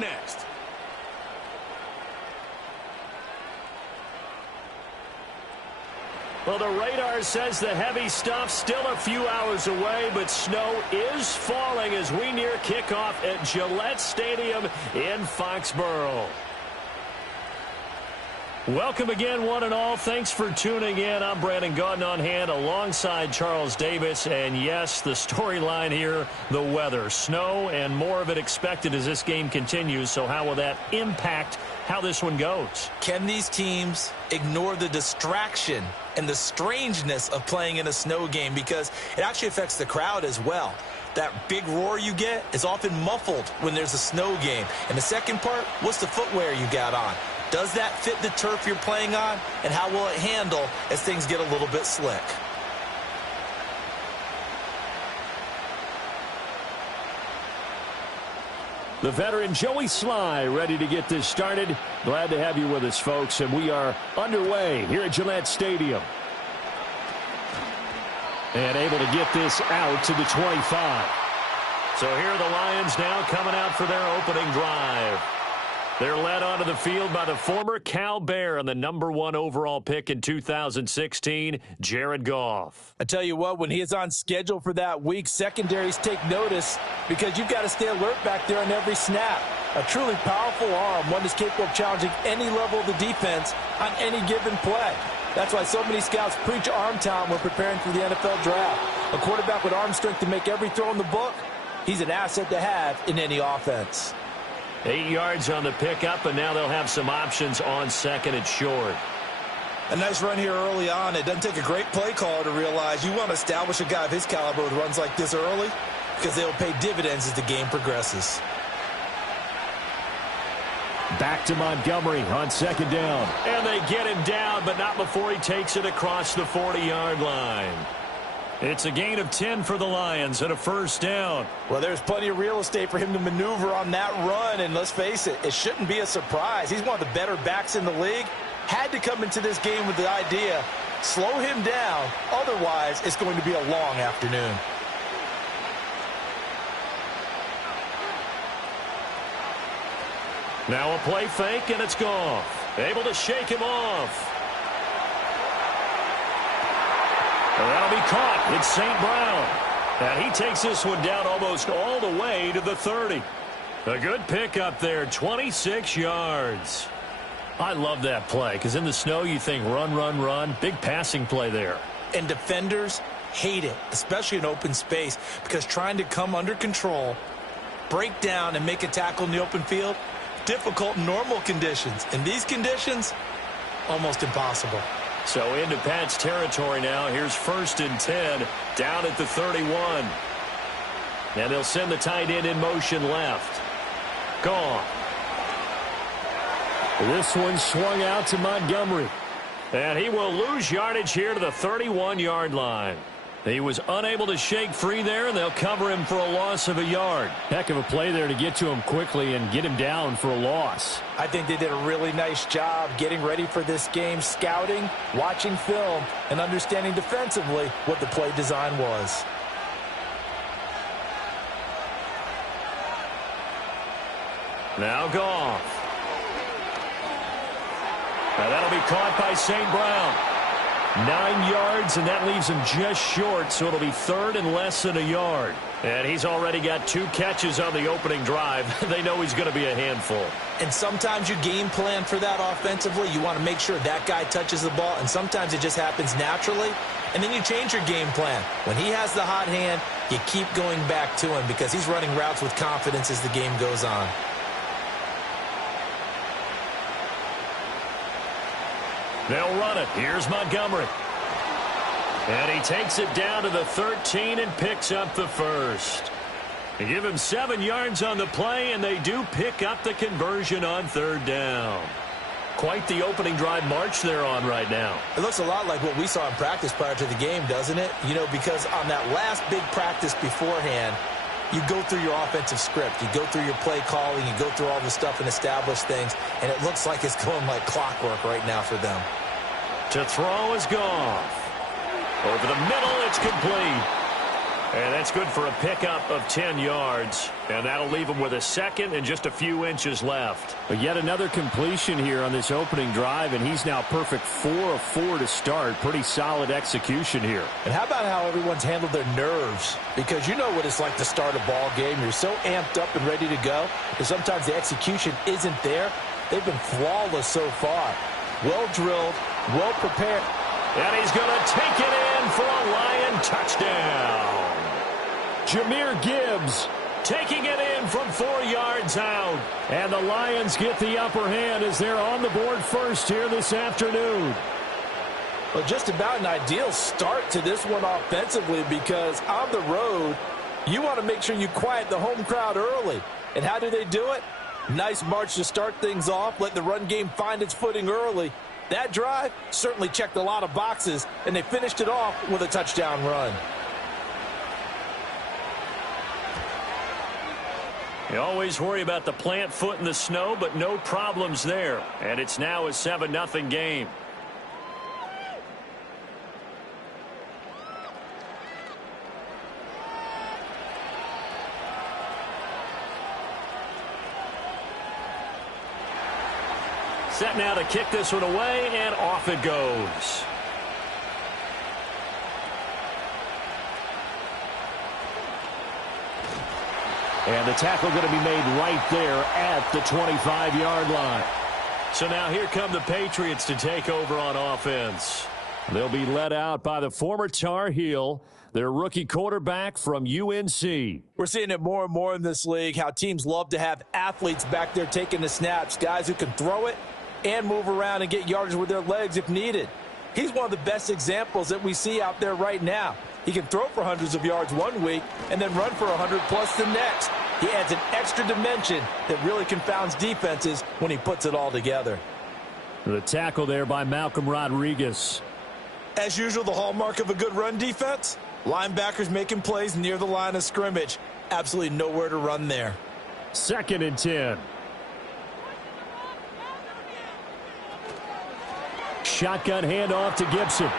next. Well, the radar says the heavy stuff's still a few hours away, but snow is falling as we near kickoff at Gillette Stadium in Foxborough. Welcome again, one and all. Thanks for tuning in. I'm Brandon Gaudin on hand alongside Charles Davis. And, yes, the storyline here, the weather. Snow and more of it expected as this game continues. So how will that impact how this one goes? Can these teams ignore the distraction and the strangeness of playing in a snow game? Because it actually affects the crowd as well. That big roar you get is often muffled when there's a snow game. And the second part, what's the footwear you got on? Does that fit the turf you're playing on? And how will it handle as things get a little bit slick? The veteran Joey Sly ready to get this started. Glad to have you with us, folks. And we are underway here at Gillette Stadium. And able to get this out to the 25. So here are the Lions now coming out for their opening drive. They're led onto the field by the former Cal Bear and the #1 overall pick in 2016, Jared Goff. I tell you what, when he is on schedule for that week, secondaries take notice because you've got to stay alert back there on every snap. A truly powerful arm, one that's capable of challenging any level of the defense on any given play. That's why so many scouts preach arm talent when preparing for the NFL draft. A quarterback with arm strength to make every throw in the book, he's an asset to have in any offense. 8 yards on the pickup, and now they'll have some options on second and short. A nice run here early on. It doesn't take a great play caller to realize you want to establish a guy of his caliber with runs like this early because they'll pay dividends as the game progresses. Back to Montgomery on second down. And they get him down, but not before he takes it across the 40-yard line. It's a gain of 10 for the Lions and a first down. Well, there's plenty of real estate for him to maneuver on that run, and let's face it, it shouldn't be a surprise. He's one of the better backs in the league. Had to come into this game with the idea, slow him down, otherwise it's going to be a long afternoon. Now a play fake, and it's Goff. Able to shake him off. That'll be caught. It's St. Brown. And he takes this one down almost all the way to the 30. A good pickup there, 26 yards. I love that play because in the snow you think run, run, run. Big passing play there. And defenders hate it, especially in open space, because trying to come under control, break down, and make a tackle in the open field, difficult in normal conditions. In these conditions, almost impossible. So into Pat's territory now. Here's 1st and 10 down at the 31. And they'll send the tight end in motion left. Gone. This one swung out to Montgomery. And he will lose yardage here to the 31-yard line. He was unable to shake free there, and they'll cover him for a loss of a yard. Heck of a play there to get to him quickly and get him down for a loss. I think they did a really nice job getting ready for this game, scouting, watching film, and understanding defensively what the play design was. Now Goff. Now that'll be caught by St. Brown. 9 yards, and that leaves him just short, so it'll be 3rd and less than a yard. And he's already got 2 catches on the opening drive. They know he's going to be a handful. And sometimes you game plan for that offensively. You want to make sure that guy touches the ball, and sometimes it just happens naturally. And then you change your game plan. When he has the hot hand, you keep going back to him because he's running routes with confidence as the game goes on. They'll run it. Here's Montgomery. And he takes it down to the 13 and picks up the first. They give him 7 yards on the play, and they do pick up the conversion on 3rd down. Quite the opening drive march they're on right now. It looks a lot like what we saw in practice prior to the game, doesn't it? You know, because on that last big practice beforehand, you go through your offensive script. You go through your play calling. You go through all the stuff and establish things. And it looks like it's going like clockwork right now for them. To throw is Goff. Over the middle, it's complete. And that's good for a pickup of 10 yards. And that'll leave him with a second and just a few inches left. But yet another completion here on this opening drive, and he's now perfect 4 of 4 to start. Pretty solid execution here. And how about how everyone's handled their nerves? Because you know what it's like to start a ball game. You're so amped up and ready to go, and sometimes the execution isn't there. They've been flawless so far. Well drilled, well prepared. And he's going to take it in for a Lion touchdown. Jahmyr Gibbs taking it in from 4 yards out. And the Lions get the upper hand as they're on the board first here this afternoon. Well, just about an ideal start to this one offensively, because on the road, you want to make sure you quiet the home crowd early. And how do they do it? Nice march to start things off, let the run game find its footing early. That drive certainly checked a lot of boxes, and they finished it off with a touchdown run. You always worry about the plant foot in the snow, but no problems there. And it's now a 7-0 game. Set now to kick this one away, and off it goes. And the tackle going to be made right there at the 25-yard line. So now here come the Patriots to take over on offense. They'll be led out by the former Tar Heel, their rookie quarterback from UNC. We're seeing it more and more in this league, how teams love to have athletes back there taking the snaps, guys who can throw it and move around and get yardage with their legs if needed. He's one of the best examples that we see out there right now. He can throw for hundreds of yards one week and then run for 100+ the next. He adds an extra dimension that really confounds defenses when he puts it all together. The tackle there by Malcolm Rodriguez. As usual, the hallmark of a good run defense, linebackers making plays near the line of scrimmage. Absolutely nowhere to run there. 2nd and 10. Shotgun handoff to Gibson.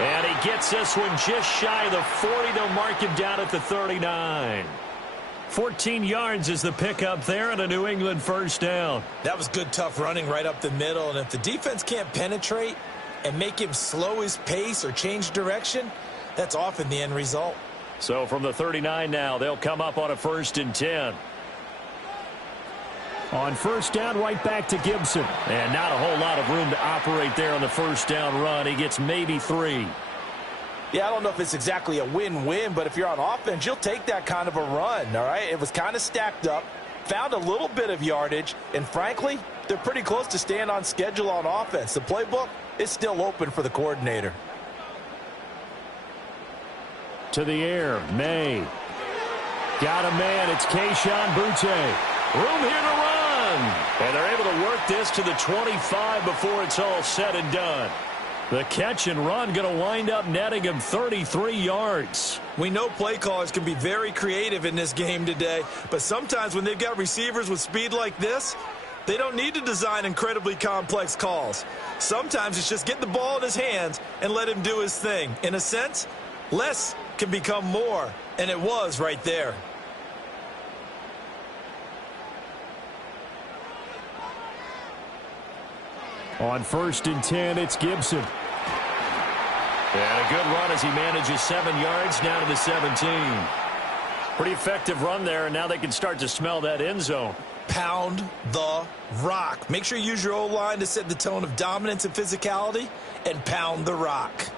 And he gets this one just shy of the 40. They'll mark him down at the 39. 14 yards is the pickup there and a New England first down. That was good, tough running right up the middle. And if the defense can't penetrate and make him slow his pace or change direction, that's often the end result. So from the 39 now, they'll come up on a 1st and 10. On first down, right back to Gibson. And not a whole lot of room to operate there on the first down run. He gets maybe 3. Yeah, I don't know if it's exactly a win-win, but if you're on offense, you'll take that kind of a run, all right? It was kind of stacked up, found a little bit of yardage, and frankly, they're pretty close to staying on schedule on offense. The playbook is still open for the coordinator. To the air, May. Got a man, it's Kayshon Boutte. Room here to run. And they're able to work this to the 25 before it's all said and done. The catch and run going to wind up netting him 33 yards. We know play callers can be very creative in this game today, but sometimes when they've got receivers with speed like this, they don't need to design incredibly complex calls. Sometimes it's just get the ball in his hands and let him do his thing. In a sense, less can become more, and it was right there. On 1st and 10, it's Gibson. And a good run as he manages 7 yards down to the 17. Pretty effective run there, and now they can start to smell that end zone. Pound the rock. Make sure you use your O-line to set the tone of dominance and physicality, and pound the rock.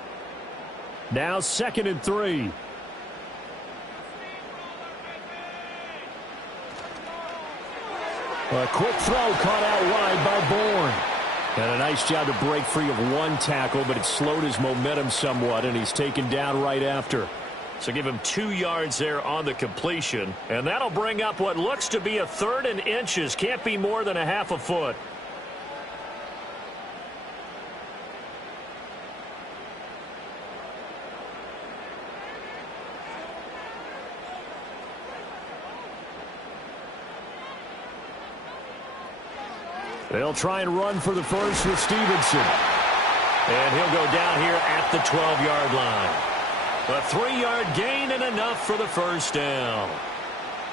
Now 2nd and 3. A quick throw caught out wide by Bourne. And a nice job to break free of one tackle, but it slowed his momentum somewhat, and he's taken down right after. So give him 2 yards there on the completion. And that'll bring up what looks to be a 3rd and inches. Can't be more than a half a foot. They'll try and run for the first with Stevenson. And he'll go down here at the 12-yard line. A 3-yard gain and enough for the first down.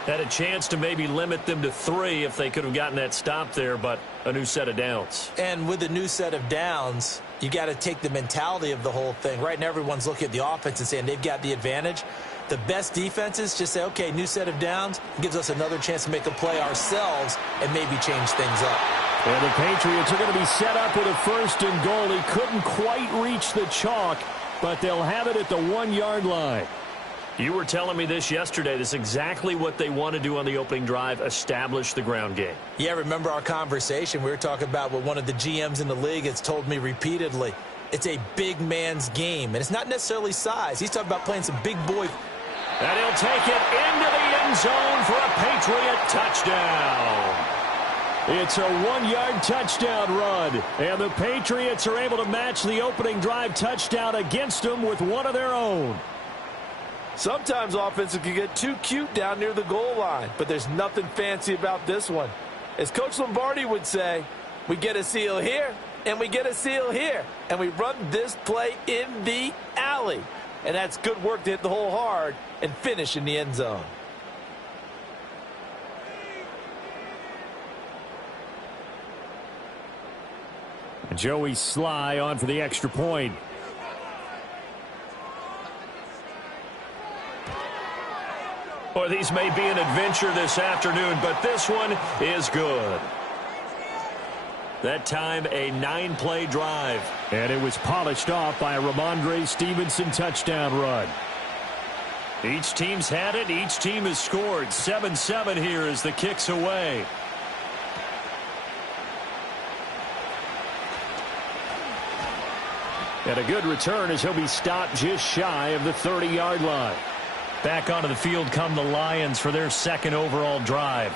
Had a chance to maybe limit them to 3 if they could have gotten that stop there, but a new set of downs. And with a new set of downs, you got to take the mentality of the whole thing. Right now, everyone's looking at the offense and saying they've got the advantage. The best defenses just say, okay, new set of downs, gives us another chance to make a play ourselves and maybe change things up. And the Patriots are going to be set up with a 1st and goal. He couldn't quite reach the chalk, but they'll have it at the 1-yard line. You were telling me this yesterday. This is exactly what they want to do on the opening drive, establish the ground game. Yeah, remember our conversation? We were talking about what one of the GMs in the league has told me repeatedly. It's a big man's game, and it's not necessarily size. He's talking about playing some big boy. And he'll take it into the end zone for a Patriot touchdown. It's a 1-yard touchdown run, and the Patriots are able to match the opening drive touchdown against them with one of their own. Sometimes offenses can get too cute down near the goal line, but there's nothing fancy about this one. As Coach Lombardi would say, we get a seal here, and we get a seal here, and we run this play in the alley. And that's good work to hit the hole hard and finish in the end zone. Joey Sly on for the extra point. Well, these may be an adventure this afternoon, but this one is good. That time, a 9-play drive. And it was polished off by a Ramondre Stevenson touchdown run. Each team's had it. Each team has scored. 7-7 here as the kick's away. And a good return as he'll be stopped just shy of the 30-yard line. Back onto the field come the Lions for their 2nd overall drive.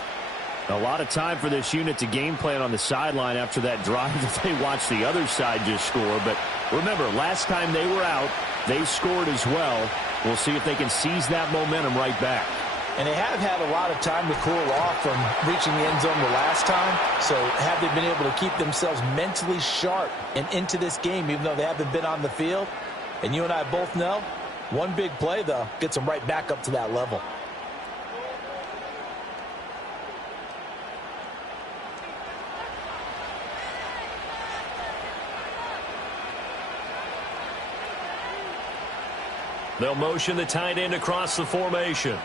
A lot of time for this unit to game plan on the sideline after that drive that they watched the other side just score. But remember, last time they were out, they scored as well. We'll see if they can seize that momentum right back. And they have had a lot of time to cool off from reaching the end zone the last time. So have they been able to keep themselves mentally sharp and into this game, even though they haven't been on the field? And you and I both know, one big play, though, gets them right back up to that level. They'll motion the tight end across the formation.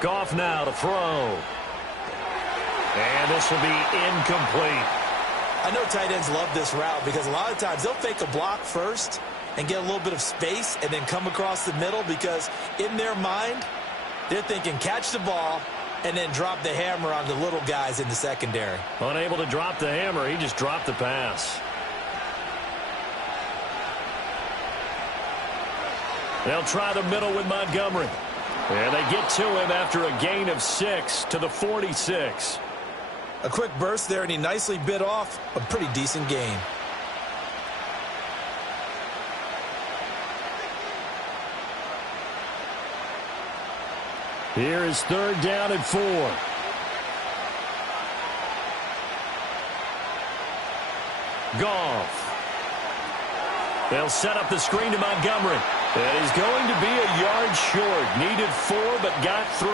Goff now to throw. And this will be incomplete. I know tight ends love this route because a lot of times they'll fake a block first and get a little bit of space and then come across the middle because in their mind, they're thinking catch the ball and then drop the hammer on the little guys in the secondary. Unable to drop the hammer, he just dropped the pass. They'll try the middle with Montgomery. And they get to him after a gain of 6 to the 46. A quick burst there, and he nicely bit off a pretty decent gain. Here is 3rd down and 4. Goff. They'll set up the screen to Montgomery. That is going to be a yard short. Needed 4, but got 3.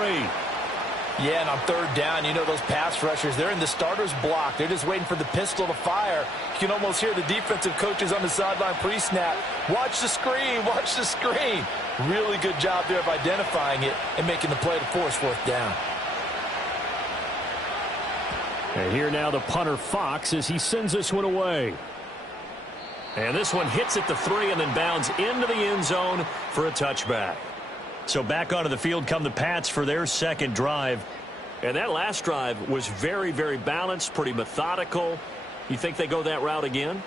Yeah, and on 3rd down, you know those pass rushers, they're in the starter's block. They're just waiting for the pistol to fire. You can almost hear the defensive coaches on the sideline pre-snap. Watch the screen, watch the screen. Really good job there of identifying it and making the play to force 4th down. And here now the punter Fox as he sends this one away. And this one hits at the 3 and then bounds into the end zone for a touchback. So back onto the field come the Pats for their 2nd drive. And that last drive was very, very balanced, pretty methodical. You think they go that route again?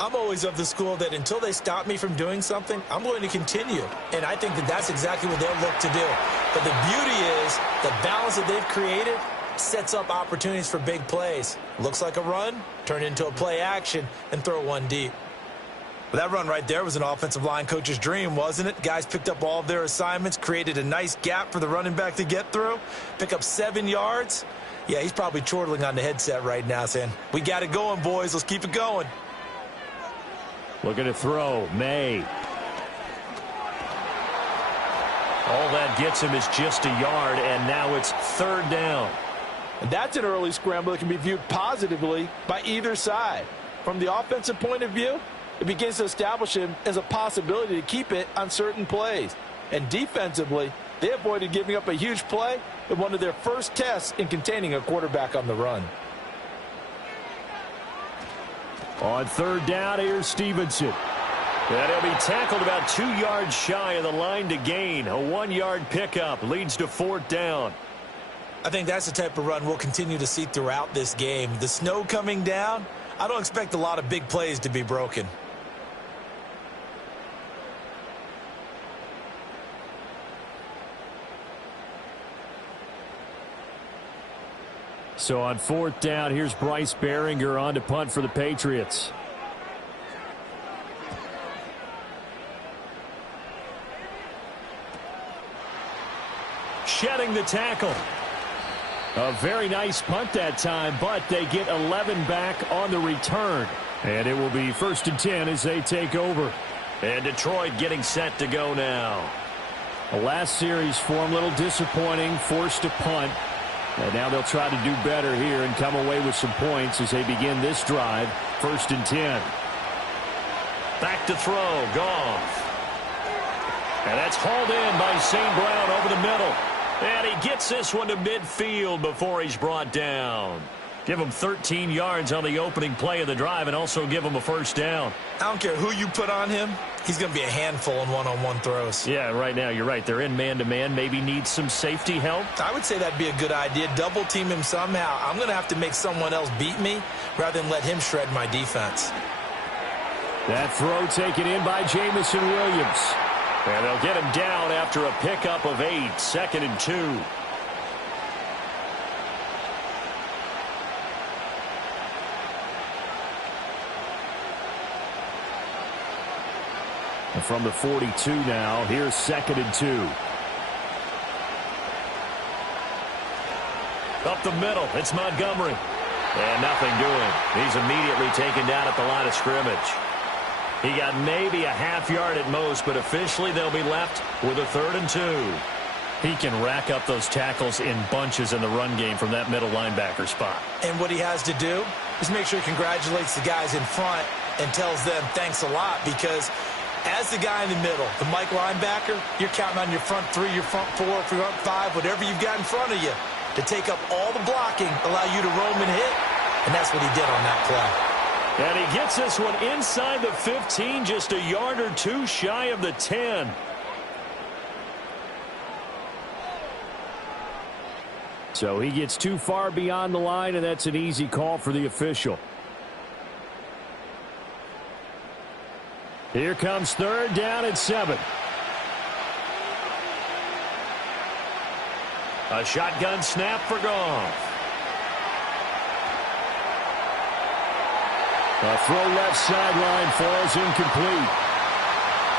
I'm always of the school that until they stop me from doing something, I'm going to continue. And I think that that's exactly what they'll look to do. But the beauty is the balance that they've created sets up opportunities for big plays. Looks like a run, turn into a play action, and throw one deep. Well, that run right there was an offensive line coach's dream, wasn't it? Guys picked up all of their assignments, created a nice gap for the running back to get through, pick up 7 yards. Yeah, he's probably chortling on the headset right now saying, we got it going, boys. Let's keep it going. Looking to throw. May. All that gets him is just a yard, and now it's third down. And that's an early scramble that can be viewed positively by either side. From the offensive point of view, it begins to establish him as a possibility to keep it on certain plays. And defensively, they avoided giving up a huge play in one of their first tests in containing a quarterback on the run. On third down, here's Stevenson. And he'll be tackled about 2 yards shy of the line to gain. A 1-yard pickup leads to fourth down. I think that's the type of run we'll continue to see throughout this game. The snow coming down, I don't expect a lot of big plays to be broken. So on fourth down, here's Bryce Behringer on to punt for the Patriots. Shedding the tackle. A very nice punt that time, but they get 11 back on the return. And it will be 1st and 10 as they take over. And Detroit getting set to go now. The last series for them, a little disappointing, forced to punt. And now they'll try to do better here and come away with some points as they begin this drive. 1st and 10. Back to throw, Goff. And that's hauled in by St. Brown over the middle. And he gets this one to midfield before he's brought down. Give him 13 yards on the opening play of the drive and also give him a first down. I don't care who you put on him. He's going to be a handful in one-on-one throws. Yeah, right now you're right. They're in man-to-man. Maybe needs some safety help. I would say that'd be a good idea. Double team him somehow. I'm going to have to make someone else beat me rather than let him shred my defense. That throw taken in by Jamison Williams. And they'll get him down after a pickup of 8. 2nd and 2. And from the 42 now, here's 2nd and 2. Up the middle, it's Montgomery. And nothing doing. He's immediately taken down at the line of scrimmage. He got maybe a half yard at most, but officially they'll be left with a 3rd and 2. He can rack up those tackles in bunches in the run game from that middle linebacker spot. And what he has to do is make sure he congratulates the guys in front and tells them thanks a lot, because as the guy in the middle, the Mike linebacker, you're counting on your front 3, your front 4, your front 5, whatever you've got in front of you to take up all the blocking, allow you to roam and hit, and that's what he did on that play. And he gets this one inside the 15, just a yard or 2 shy of the 10. So he gets too far beyond the line, and that's an easy call for the official. Here comes 3rd down and 7. A shotgun snap for Goff. A throw left sideline falls incomplete.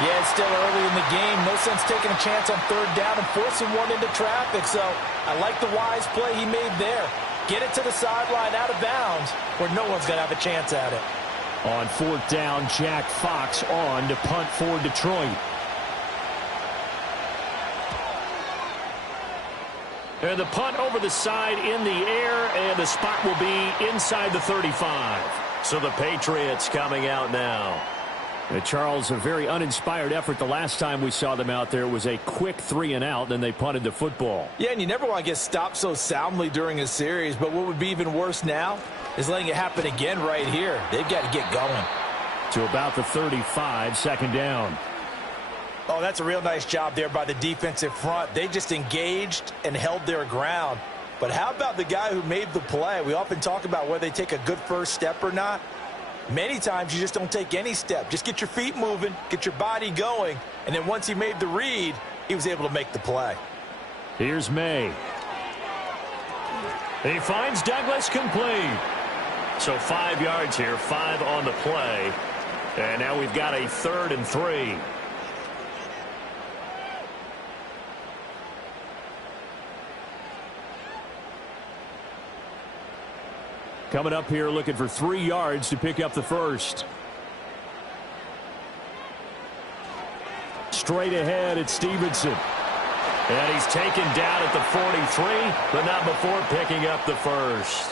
Yeah, it's still early in the game. No sense taking a chance on 3rd down and forcing one into traffic. So I like the wise play he made there. Get it to the sideline out of bounds where no one's going to have a chance at it. On 4th down, Jack Fox on to punt for Detroit. And the punt over the side in the air, and the spot will be inside the 35. So the Patriots coming out now. Charles, a very uninspired effort the last time we saw them out there. It was a quick 3 and out, then they punted the football. Yeah, and you never want to get stopped so soundly during a series, but what would be even worse now is letting it happen again right here. They've got to get going. To about the 35, 2nd down. Oh, that's a real nice job there by the defensive front. They just engaged and held their ground. But how about the guy who made the play? We often talk about whether they take a good first step or not. Many times you just don't take any step. Just get your feet moving, get your body going, and then once he made the read, he was able to make the play. Here's May. He finds Douglas complete. So 5 yards here, 5 on the play. And now we've got a 3rd and 3. Coming up here looking for 3 yards to pick up the first. Straight ahead, it's Stevenson. And he's taken down at the 43, but not before picking up the first.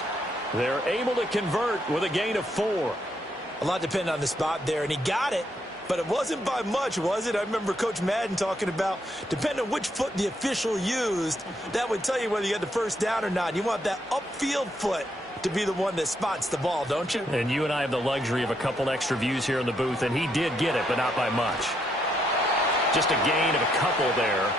They're able to convert with a gain of 4. A lot depending on the spot there, and he got it, but it wasn't by much, was it? I remember Coach Madden talking about, depending on which foot the official used, that would tell you whether you had the first down or not. You want that upfield foot to be the one that spots the ball, don't you? And you and I have the luxury of a couple extra views here in the booth, and he did get it, but not by much. Just a gain of a couple there.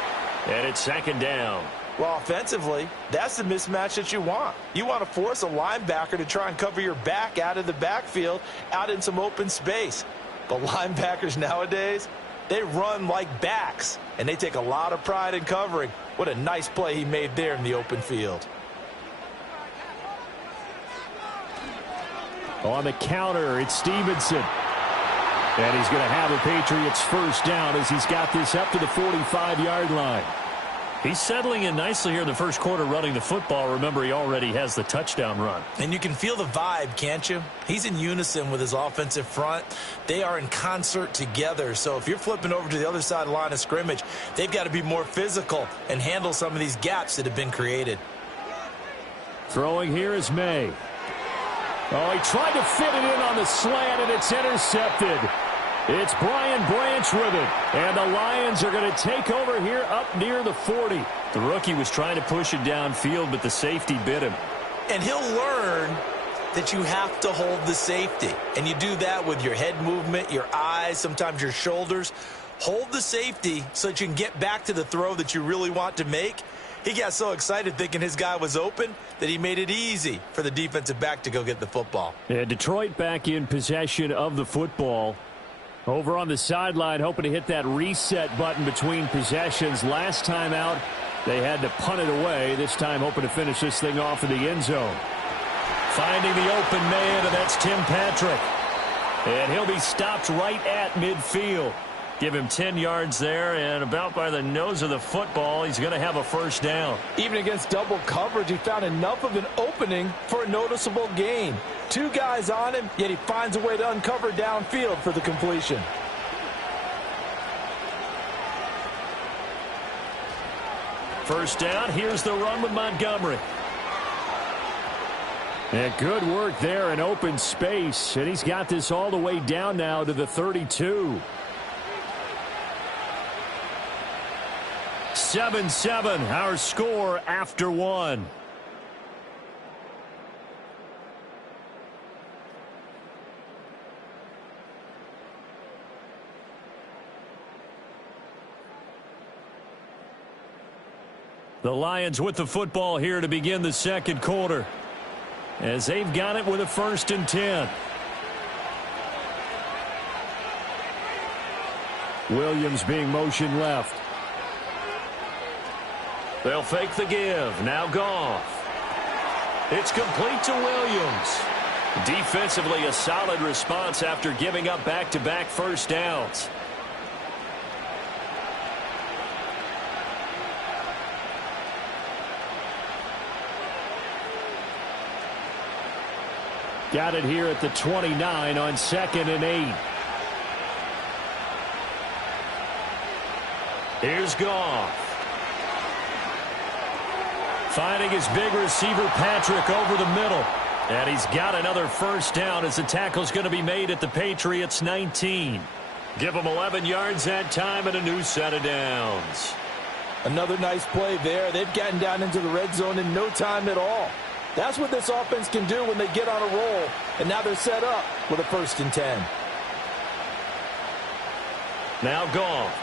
And it's second down. Well, offensively, that's the mismatch that you want. You want to force a linebacker to try and cover your back out of the backfield, out in some open space. But linebackers nowadays, they run like backs, and they take a lot of pride in covering. What a nice play he made there in the open field. On the counter, it's Stevenson. And he's going to have the Patriots first down as he's got this up to the 45-yard line. He's settling in nicely here in the first quarter running the football. Remember, he already has the touchdown run. And you can feel the vibe, can't you? He's in unison with his offensive front. They are in concert together. So if you're flipping over to the other side of the line of scrimmage, they've got to be more physical and handle some of these gaps that have been created. Throwing here is May. Oh, he tried to fit it in on the slant, and it's intercepted. It's Brian Branch with it. And the Lions are going to take over here up near the 40. The rookie was trying to push it downfield, but the safety bit him. And he'll learn that you have to hold the safety. And you do that with your head movement, your eyes, sometimes your shoulders. Hold the safety so that you can get back to the throw that you really want to make. He got so excited thinking his guy was open that he made it easy for the defensive back to go get the football. Yeah, Detroit back in possession of the football. Over on the sideline, hoping to hit that reset button between possessions. Last time out, they had to punt it away. This time, hoping to finish this thing off in the end zone. Finding the open man, and that's Tim Patrick. And he'll be stopped right at midfield. Give him 10 yards there, and about by the nose of the football, he's going to have a first down. Even against double coverage, he found enough of an opening for a noticeable gain. 2 guys on him, yet he finds a way to uncover downfield for the completion. First down, here's the run with Montgomery. And good work there in open space, and he's got this all the way down now to the 32. 7-7, our score after 1. The Lions with the football here to begin the second quarter, as they've got it with a 1st and 10. Williams being motion left. They'll fake the give. Now Goff. It's complete to Williams. Defensively, a solid response after giving up back-to-back first downs. Got it here at the 29 on 2nd and 8. Here's Goff. Finding his big receiver, Patrick, over the middle. And he's got another first down as the tackle's going to be made at the Patriots' 19. Give them 11 yards that time and a new set of downs. Another nice play there. They've gotten down into the red zone in no time at all. That's what this offense can do when they get on a roll. And now they're set up with a 1st and 10. Now Goff.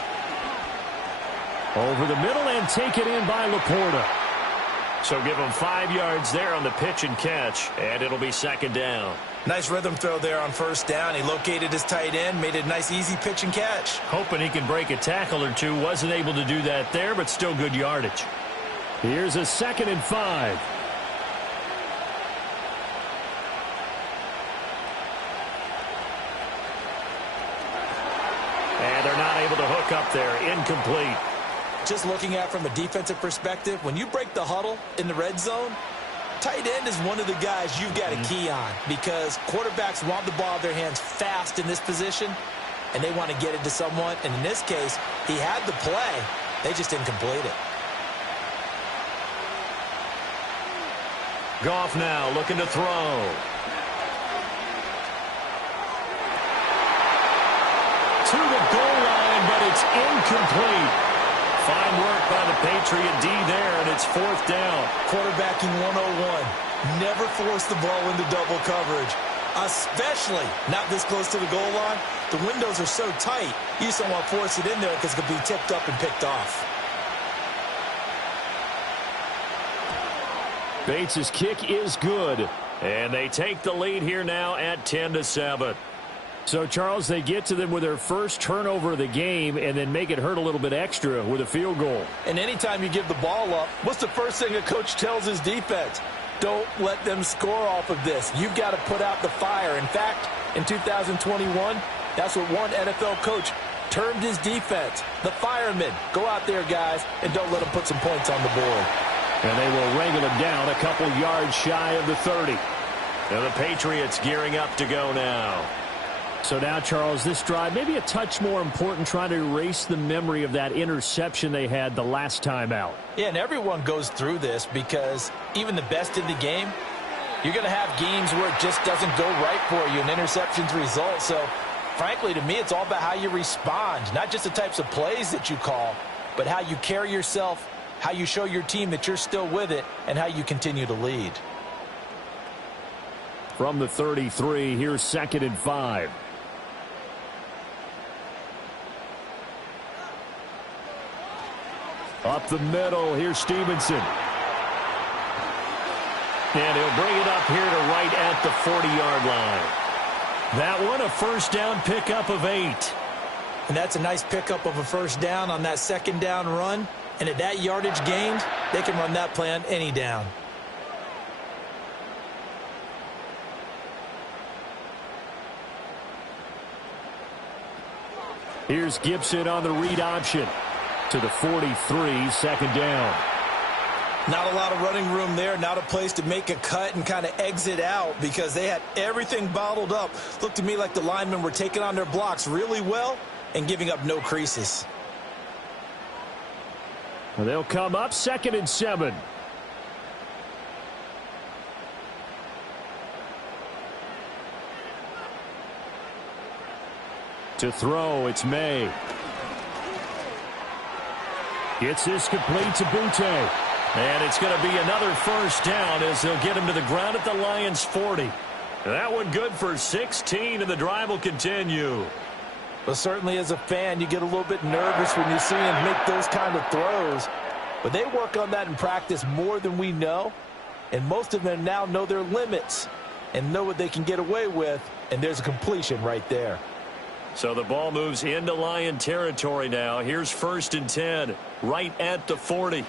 Over the middle and taken in by Laporta. So give him 5 yards there on the pitch and catch, and it'll be 2nd down. Nice rhythm throw there on 1st down. He located his tight end, made it a nice, easy pitch and catch. Hoping he can break a tackle or two. Wasn't able to do that there, but still good yardage. Here's a 2nd and 5. And they're not able to hook up there. Incomplete. Just looking at it from a defensive perspective, when you break the huddle in the red zone, tight end is one of the guys you've got to key on because quarterbacks want the ball in their hands fast in this position, and they want to get it to someone. And in this case, he had the play. They just didn't complete it. Goff now looking to throw. To the goal line, but it's incomplete. Fine work by the Patriot D there, and it's 4th down. Quarterbacking 101. Never force the ball into double coverage, especially not this close to the goal line. The windows are so tight, you just don't want to force it in there because it could be tipped up and picked off. Bates' kick is good. And they take the lead here now at 10-7. So, Charles, they get to them with their first turnover of the game and then make it hurt a little bit extra with a field goal. And anytime you give the ball up, what's the first thing a coach tells his defense? Don't let them score off of this. You've got to put out the fire. In fact, in 2021, that's what one NFL coach termed his defense, the firemen. Go out there, guys, and don't let them put some points on the board. And they will wrangle them down a couple yards shy of the 30. And the Patriots gearing up to go now. So now, Charles, this drive maybe a touch more important, trying to erase the memory of that interception they had the last time out. Yeah, and everyone goes through this because even the best in the game, you're going to have games where it just doesn't go right for you, and interceptions result. So, frankly, to me, it's all about how you respond, not just the types of plays that you call, but how you carry yourself, how you show your team that you're still with it, and how you continue to lead. From the 33, here's 2nd and 5. Up the middle, here's Stevenson. And he'll bring it up here to right at the 40-yard line. That one, a first down pickup of 8. And that's a nice pickup of a first down on that 2nd down run. And at that yardage gained, they can run that play on any down. Here's Gibson on the read option. To the 43, 2nd down. Not a lot of running room there. Not a place to make a cut and kind of exit out because they had everything bottled up. Looked to me like the linemen were taking on their blocks really well and giving up no creases. Well, they'll come up 2nd and 7. To throw, it's May. Gets this complete to Butte. And it's going to be another first down as they'll get him to the ground at the Lions' 40. That one good for 16, and the drive will continue. Well, certainly as a fan, you get a little bit nervous when you see him make those kind of throws. But they work on that in practice more than we know. And most of them now know their limits and know what they can get away with. And there's a completion right there. So the ball moves into Lion territory now. Here's 1st and 10, right at the 40.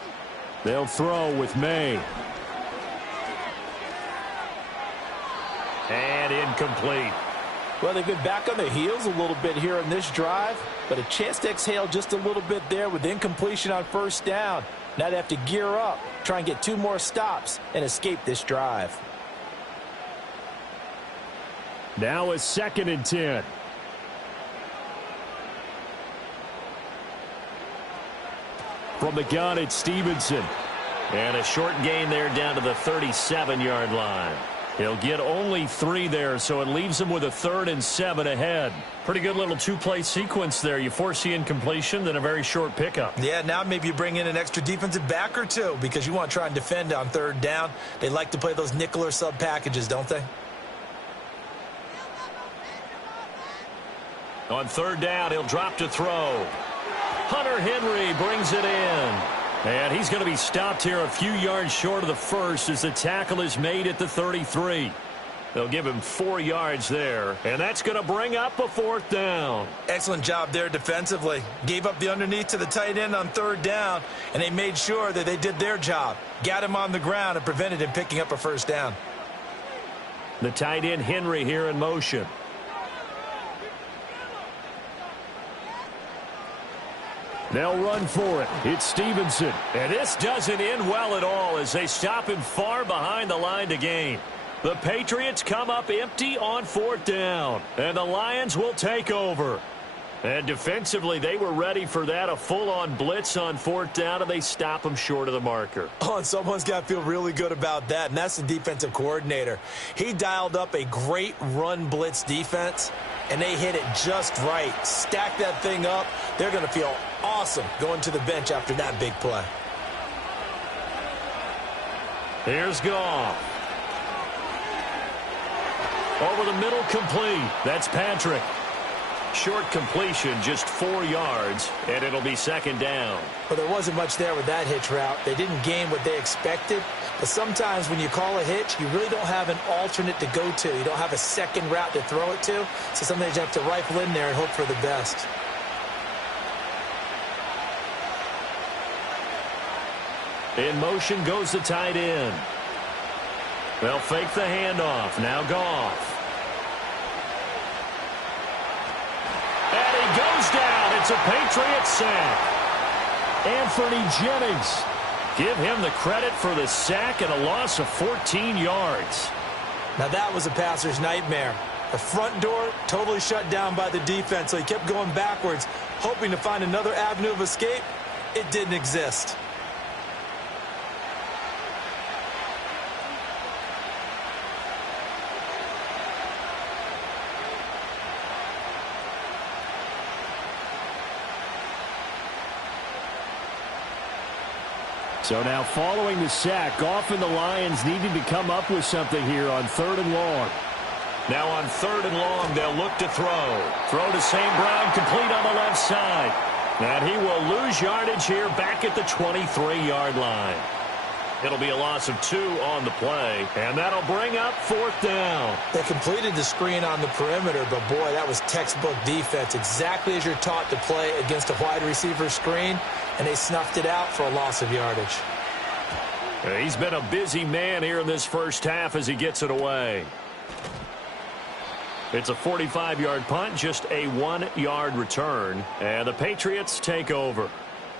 They'll throw with May. And incomplete. Well, they've been back on their heels a little bit here on this drive, but a chance to exhale just a little bit there with incompletion on 1st down. Now they have to gear up, try and get 2 more stops, and escape this drive. Now it's 2nd and 10. From the gun, it's Stevenson. And a short gain there down to the 37-yard line. He'll get only 3 there, so it leaves him with a 3rd and 7 ahead. Pretty good little 2-play sequence there. You force the incompletion, then a very short pickup. Yeah, now maybe you bring in an extra defensive back or 2 because you want to try and defend on 3rd down. They like to play those nickel or sub packages, don't they? On 3rd down, he'll drop to throw. Hunter Henry brings it in. And he's going to be stopped here a few yards short of the first as the tackle is made at the 33. They'll give him 4 yards there, and that's going to bring up a 4th down. Excellent job there defensively. Gave up the underneath to the tight end on 3rd down, and they made sure that they did their job. Got him on the ground and prevented him picking up a 1st down. The tight end Henry here in motion. They'll run for it. It's Stevenson. And this doesn't end well at all as they stop him far behind the line to gain. The Patriots come up empty on 4th down. And the Lions will take over. And defensively, they were ready for that. A full-on blitz on fourth down, and they stop them short of the marker. Oh, and someone's got to feel really good about that, and that's the defensive coordinator. He dialed up a great run blitz defense, and they hit it just right. Stack that thing up. They're going to feel awesome going to the bench after that big play. Here's Goff. Over the middle, complete. That's Patrick. Short completion, just 4 yards, and it'll be second down. Well, there wasn't much there with that hitch route. They didn't gain what they expected, but sometimes when you call a hitch, you really don't have an alternate to go to. You don't have a second route to throw it to, so sometimes you have to rifle in there and hope for the best. In motion goes the tight end. They'll fake the handoff. Now Goff. And he goes down. It's a Patriots sack. Anthony Jennings. Give him the credit for the sack and a loss of 14 yards. Now that was a passer's nightmare. The front door totally shut down by the defense, so he kept going backwards, hoping to find another avenue of escape. It didn't exist. So now following the sack, Goff and the Lions needing to come up with something here on 3rd and long. Now on 3rd and long, they'll look to throw. Throw to St. Brown, complete on the left side. And he will lose yardage here back at the 23-yard line. It'll be a loss of 2 on the play, and that'll bring up 4th down. They completed the screen on the perimeter, but boy, that was textbook defense, exactly as you're taught to play against a wide receiver screen, and they snuffed it out for a loss of yardage. He's been a busy man here in this first half as he gets it away. It's a 45-yard punt, just a 1-yard return, and the Patriots take over.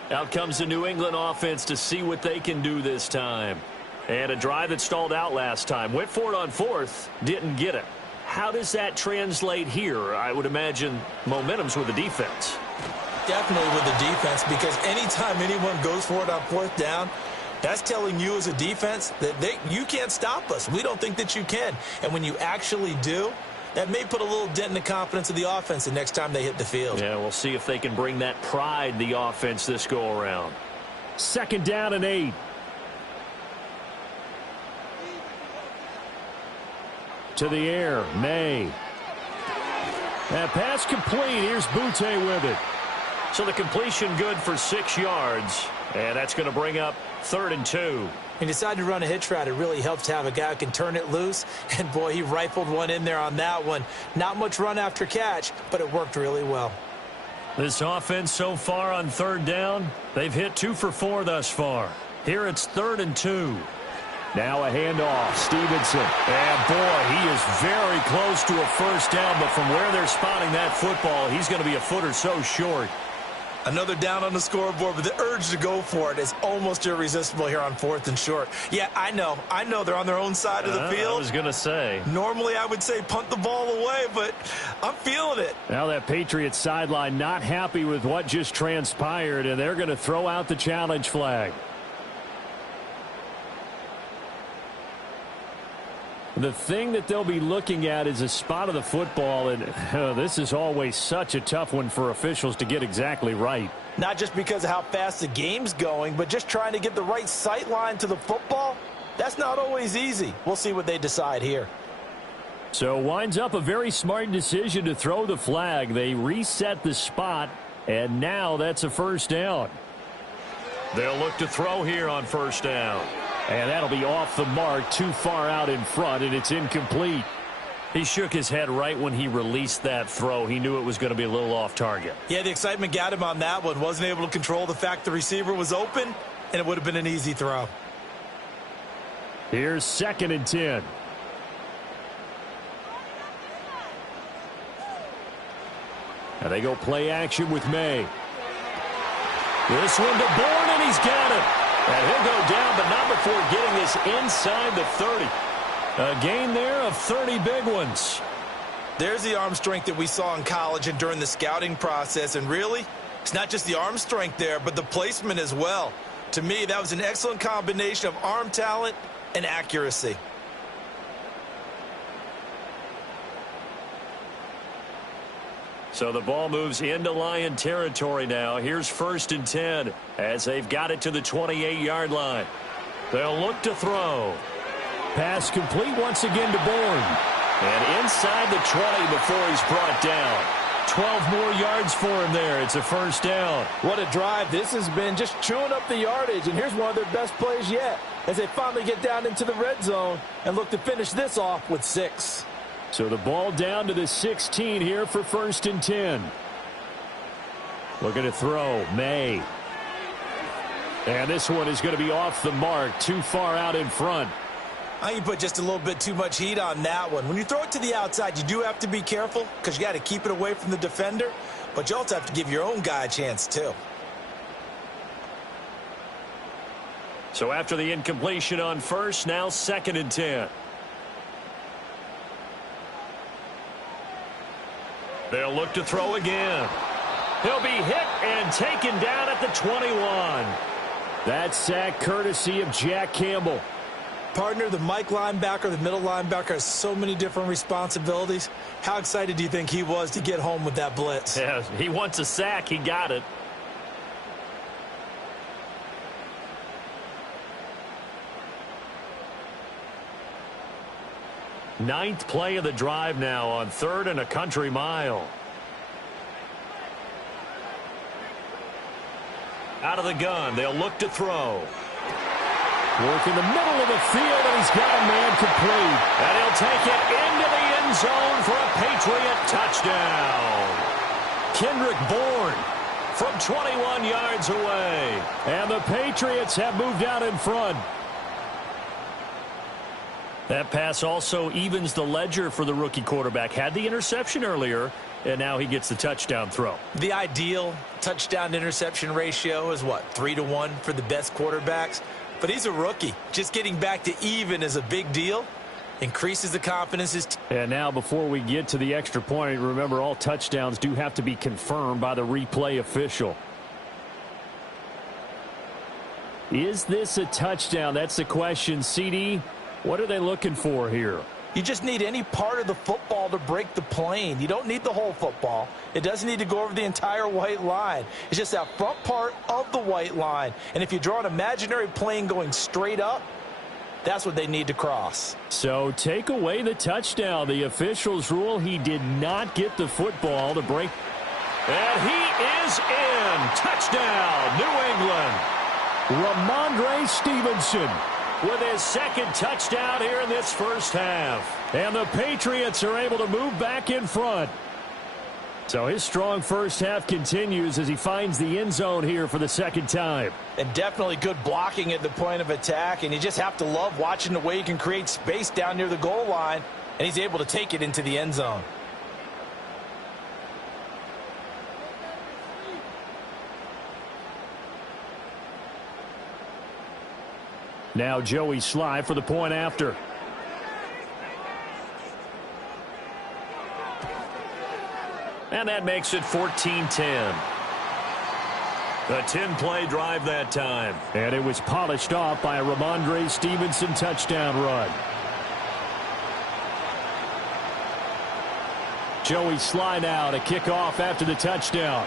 Out comes the New England offense to see what they can do this time. And a drive that stalled out last time. Went for it on 4th, didn't get it. How does that translate here? I would imagine momentum's with the defense. Definitely with the defense, because anytime anyone goes for it on 4th down, that's telling you as a defense that you can't stop us. We don't think that you can. And when you actually do, that may put a little dent in the confidence of the offense the next time they hit the field. Yeah, we'll see if they can bring that pride, the offense, this go-around. 2nd down and 8. To the air, May. That pass complete. Here's Butte with it. So the completion good for 6 yards, and that's going to bring up 3rd and 2. He decided to run a hitch route. It really helps to have a guy who can turn it loose. And, boy, he rifled one in there on that one. Not much run after catch, but it worked really well. This offense so far on 3rd down, they've hit 2 for 4 thus far. Here it's 3rd and 2. Now a handoff. Stevenson. And, boy, he is very close to a first down. But from where they're spotting that football, he's going to be a foot or so short. Another down on the scoreboard, but the urge to go for it is almost irresistible here on 4th and short. Yeah, I know they're on their own side of the field. I was going to say. Normally I would say punt the ball away, but I'm feeling it. Now that Patriots sideline not happy with what just transpired, and they're going to throw out the challenge flag. The thing that they'll be looking at is a spot of the football, and this is always such a tough one for officials to get exactly right. Not just because of how fast the game's going, but just trying to get the right sight line to the football. That's not always easy. We'll see what they decide here. So winds up a very smart decision to throw the flag. They reset the spot, and now that's a first down. They'll look to throw here on first down. And that'll be off the mark, too far out in front, and it's incomplete. He shook his head right when he released that throw. He knew it was going to be a little off target. Yeah, the excitement got him on that one. Wasn't able to control the fact the receiver was open, and it would have been an easy throw. Here's 2nd and 10. And they go play action with May. This one to Bourne, and he's got it. And he'll go down, but not before getting this inside the 30. A gain there of 30 big ones. There's the arm strength that we saw in college and during the scouting process. And really, it's not just the arm strength there, but the placement as well. To me, that was an excellent combination of arm talent and accuracy. So the ball moves into Lion territory now. Here's 1st and 10 as they've got it to the 28-yard line. They'll look to throw. Pass complete once again to Bourne. And inside the 20 before he's brought down. 12 more yards for him there. It's a 1st down. What a drive this has been, just chewing up the yardage. And here's one of their best plays yet as they finally get down into the red zone and look to finish this off with 6. So the ball down to the 16 here for 1st and 10. Looking to throw, May. And this one is going to be off the mark, too far out in front. I think you put just a little bit too much heat on that one. When you throw it to the outside, you do have to be careful because you got to keep it away from the defender, but you also have to give your own guy a chance too. So after the incompletion on 1st, now 2nd and 10. They'll look to throw again. He'll be hit and taken down at the 21. That sack courtesy of Jack Campbell. Partner, the Mike linebacker, the middle linebacker has so many different responsibilities. How excited do you think he was to get home with that blitz? Yeah, he wants a sack. He got it. Ninth play of the drive now on 3rd and a country mile. Out of the gun, they'll look to throw. Work in the middle of the field, and he's got a man complete. And he'll take it into the end zone for a Patriot touchdown. Kendrick Bourne from 21 yards away. And the Patriots have moved out in front. That pass also evens the ledger for the rookie quarterback. Had the interception earlier, and now he gets the touchdown throw. The ideal touchdown-interception ratio is what, 3-to-1 for the best quarterbacks? But he's a rookie. Just getting back to even is a big deal. Increases the confidence. And now before we get to the extra point, remember all touchdowns do have to be confirmed by the replay official. Is this a touchdown? That's the question. CD, what are they looking for here? You just need any part of the football to break the plane. You don't need the whole football. It doesn't need to go over the entire white line. It's just that front part of the white line. And if you draw an imaginary plane going straight up, that's what they need to cross. So take away the touchdown. The officials rule he did not get the football to break. And he is in. Touchdown, New England. Ramondre Stevenson with his 2nd touchdown here in this first half. And the Patriots are able to move back in front. So his strong first half continues as he finds the end zone here for the 2nd time. And definitely good blocking at the point of attack. And you just have to love watching the way he can create space down near the goal line. And he's able to take it into the end zone. Now Joey Sly for the point after. And that makes it 14-10. A 10-play drive that time. And it was polished off by a Ramondre Stevenson touchdown run. Joey Sly now to kick off after the touchdown.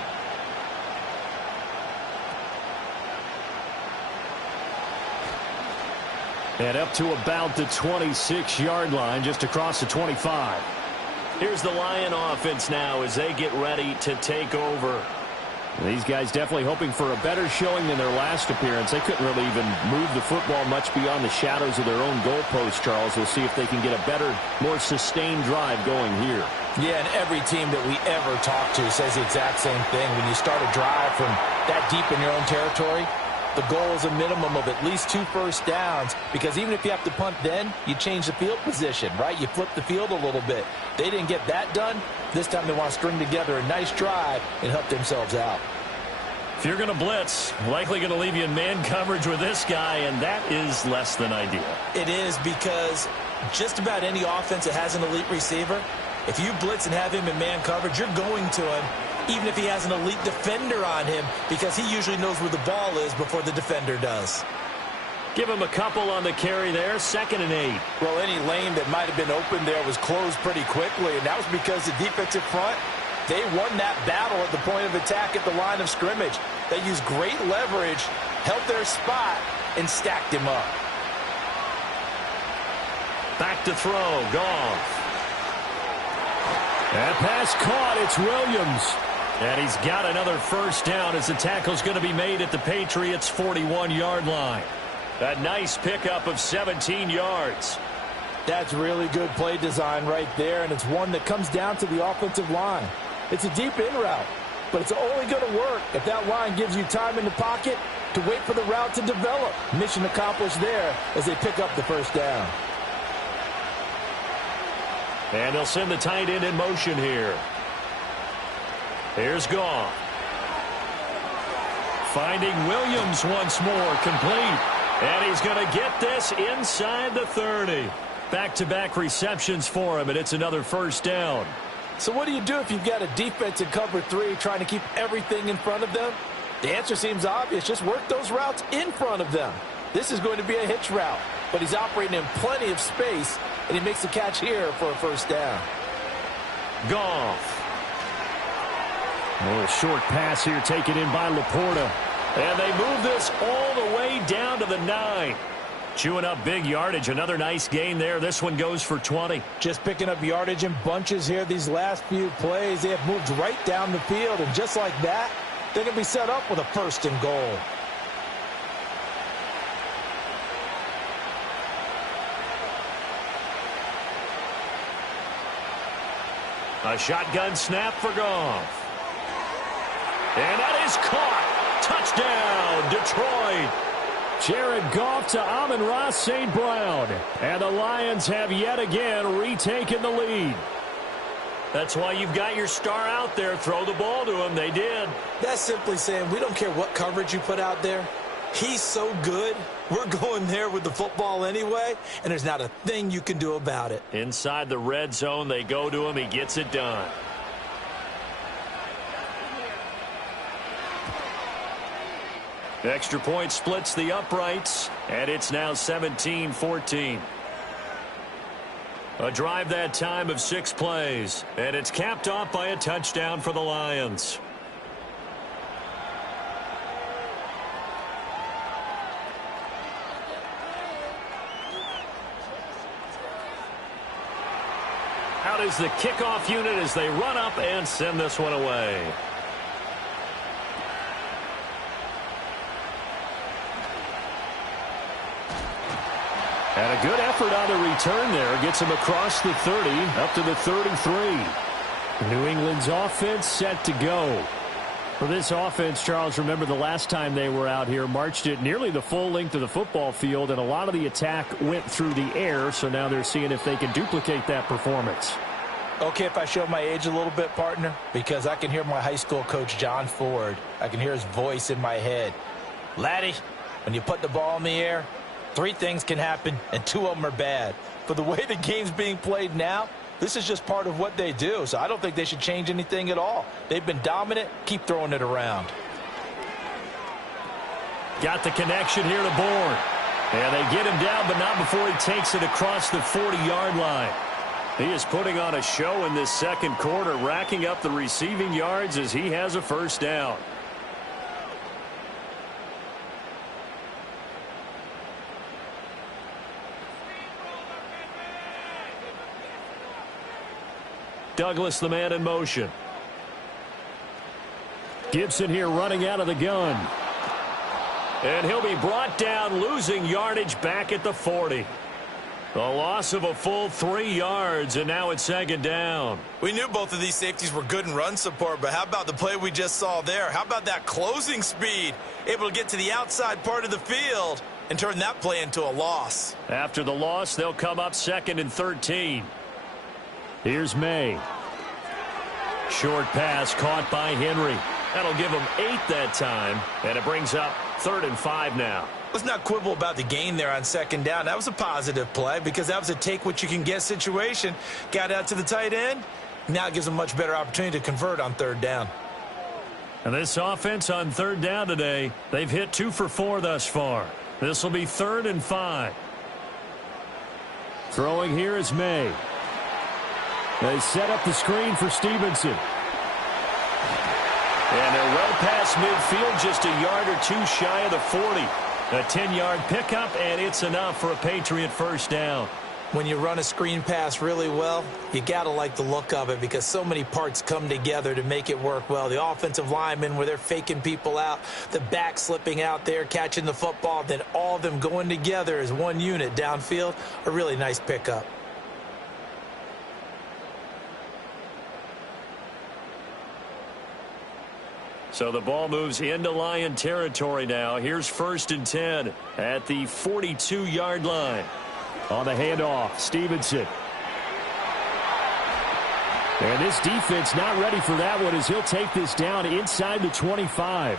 And up to about the 26-yard line, just across the 25. Here's the Lion offense now as they get ready to take over. These guys definitely hoping for a better showing than their last appearance. They couldn't really even move the football much beyond the shadows of their own goalpost, Charles. We'll see if they can get a better, more sustained drive going here. Yeah, and every team that we ever talk to says the exact same thing. When you start a drive from that deep in your own territory, the goal is a minimum of at least 2 first downs, because even if you have to punt then, you change the field position, right? You flip the field a little bit. They didn't get that done. This time they want to string together a nice drive and help themselves out. If you're going to blitz, likely going to leave you in man coverage with this guy, and that is less than ideal. It is, because just about any offense that has an elite receiver If you blitz and have him in man coverage, you're going to him, even if he has an elite defender on him, because he usually knows where the ball is before the defender does. Give him a couple on the carry there, 2nd and 8. Well, any lane that might have been open there was closed pretty quickly, and that was because the defensive front, they won that battle at the point of attack at the line of scrimmage. They used great leverage, held their spot, and stacked him up. Back to throw, Goff. That pass caught, it's Williams. And he's got another first down as the tackle's going to be made at the Patriots' 41-yard line. A nice pickup of 17 yards. That's really good play design right there, and it's one that comes down to the offensive line. It's a deep in route, but it's only going to work if that line gives you time in the pocket to wait for the route to develop. Mission accomplished there as they pick up the first down. And they'll send the tight end in motion here. Here's Goff. Finding Williams once more, complete. And he's going to get this inside the 30. Back-to-back receptions for him, and it's another first down. So what do you do if you've got a defense in cover 3 trying to keep everything in front of them? The answer seems obvious. Just work those routes in front of them. This is going to be a hitch route, but he's operating in plenty of space, and he makes the catch here for a first down. Goff. A little short pass here taken in by Laporta. And they move this all the way down to the 9. Chewing up big yardage. Another nice gain there. This one goes for 20. Just picking up yardage in bunches here these last few plays. They have moved right down the field, and just like that, they're going to be set up with a 1st and goal. A shotgun snap for Goff. And that is caught. Touchdown, Detroit. Jared Goff to Amon-Ra St. Brown. And the Lions have yet again retaken the lead. That's why you've got your star out there. Throw the ball to him. They did. That's simply saying we don't care what coverage you put out there. He's so good. We're going there with the football anyway, and there's not a thing you can do about it. Inside the red zone, they go to him. He gets it done. Extra point splits the uprights, and it's now 17-14. A drive that time of 6 plays, and it's capped off by a touchdown for the Lions. Out is the kickoff unit as they run up and send this one away. And a good effort on the return there. Gets him across the 30, up to the 33. New England's offense set to go. For this offense, Charles, remember the last time they were out here, marched it nearly the full length of the football field, and a lot of the attack went through the air, so now they're seeing if they can duplicate that performance. Okay, if I show my age a little bit, partner, because I can hear my high school coach, John Ford. I can hear his voice in my head. Laddie, when you put the ball in the air, 3 things can happen, and 2 of them are bad. But the way the game's being played now, this is just part of what they do, so I don't think they should change anything at all. They've been dominant. Keep throwing it around. Got the connection here to Bourne. And they get him down, but not before he takes it across the 40-yard line. He is putting on a show in this second quarter, racking up the receiving yards as he has a first down. Douglas, the man in motion. Gibson here running out of the gun. And he'll be brought down, losing yardage back at the 40. A loss of a full 3 yards, and now it's 2nd down. We knew both of these safeties were good in run support, but how about the play we just saw there? How about that closing speed? Able to get to the outside part of the field and turn that play into a loss. After the loss, they'll come up 2nd and 13. Here's May. Short pass caught by Henry. That'll give him 8 that time, and it brings up 3rd and 5 now. Let's not quibble about the gain there on second down. That was a positive play because that was a take-what-you-can-get situation. Got out to the tight end. Now it gives them a much better opportunity to convert on third down. And this offense on third down today, they've hit 2 for 4 thus far. This will be 3rd and 5. Throwing here is May. They set up the screen for Stevenson. And they're well past midfield, just a yard or 2 shy of the 40. A 10-yard pickup, and it's enough for a Patriot first down. When you run a screen pass really well, you got to like the look of it because so many parts come together to make it work well. The offensive linemen where they're faking people out, the back slipping out there, catching the football, then all of them going together as one unit downfield, a really nice pickup. So the ball moves into Lion territory now. Here's 1st and 10 at the 42-yard line. On the handoff, Stevenson. And this defense not ready for that one as he'll take this down inside the 25.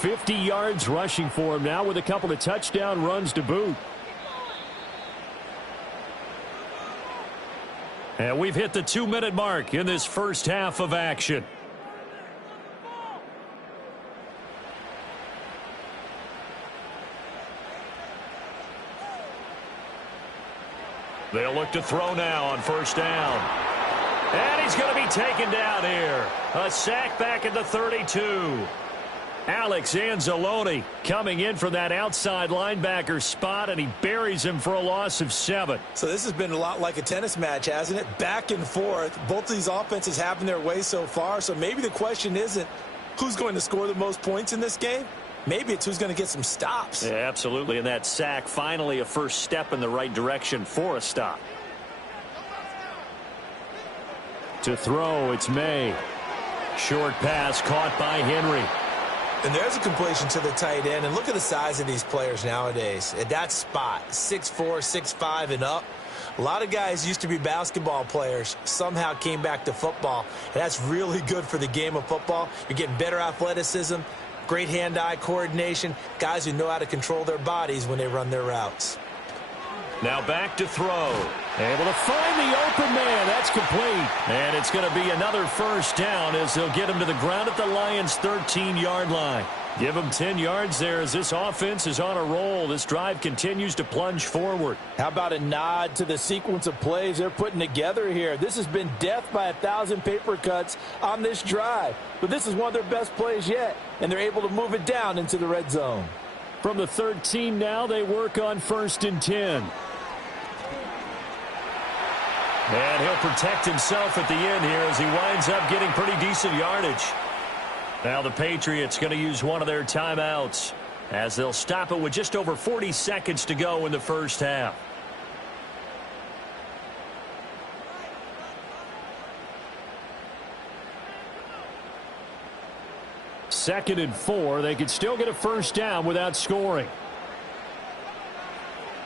50 yards rushing for him now with a couple of touchdown runs to boot. And we've hit the 2-minute mark in this first half of action. They'll look to throw now on first down. And he's going to be taken down here. A sack back at the 32. Alex Anzalone coming in from that outside linebacker spot, and he buries him for a loss of 7. So this has been a lot like a tennis match, hasn't it? Back and forth. Both of these offenses having their way so far. So maybe the question isn't who's going to score the most points in this game. Maybe it's who's going to get some stops. Yeah, absolutely. And that sack, finally a first step in the right direction for a stop. To throw, it's May. Short pass caught by Henry. And there's a completion to the tight end. And look at the size of these players nowadays. At that spot, 6'4", 6'5", and up. A lot of guys used to be basketball players, somehow came back to football. And that's really good for the game of football. You're getting better athleticism, great hand-eye coordination, guys who know how to control their bodies when they run their routes. Now back to throw. Able to find the open man. That's complete. And it's going to be another first down as they'll get him to the ground at the Lions' 13-yard line. Give them 10 yards there as this offense is on a roll. This drive continues to plunge forward. How about a nod to the sequence of plays they're putting together here? This has been death by 1,000 paper cuts on this drive. But this is one of their best plays yet, and they're able to move it down into the red zone. From the 13 now, they work on 1st and 10. And he'll protect himself at the end here as he winds up getting pretty decent yardage. Now the Patriots going to use one of their timeouts as they'll stop it with just over 40 seconds to go in the first half. Second and 4. They could still get a first down without scoring.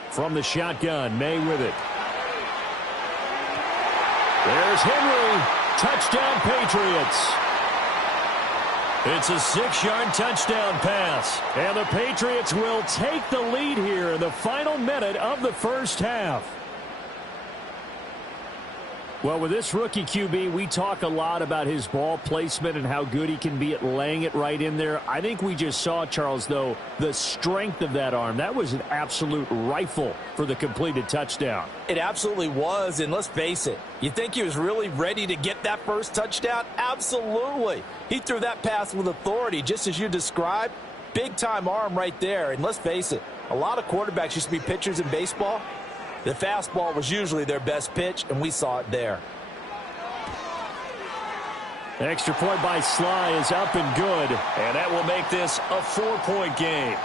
From the shotgun, May with it. There's Henry. Touchdown, Patriots. It's a 6-yard touchdown pass. And the Patriots will take the lead here in the final minute of the first half. Well, with this rookie QB, we talk a lot about his ball placement and how good he can be at laying it right in there. I think we just saw, Charles, though, the strength of that arm. That was an absolute rifle for the completed touchdown. It absolutely was, and let's face it. You think he was really ready to get that first touchdown? Absolutely. He threw that pass with authority, just as you described. Big-time arm right there, and let's face it, a lot of quarterbacks used to be pitchers in baseball. The fastball was usually their best pitch, and we saw it there. Extra point by Sly is up and good. And that will make this a 4-point game.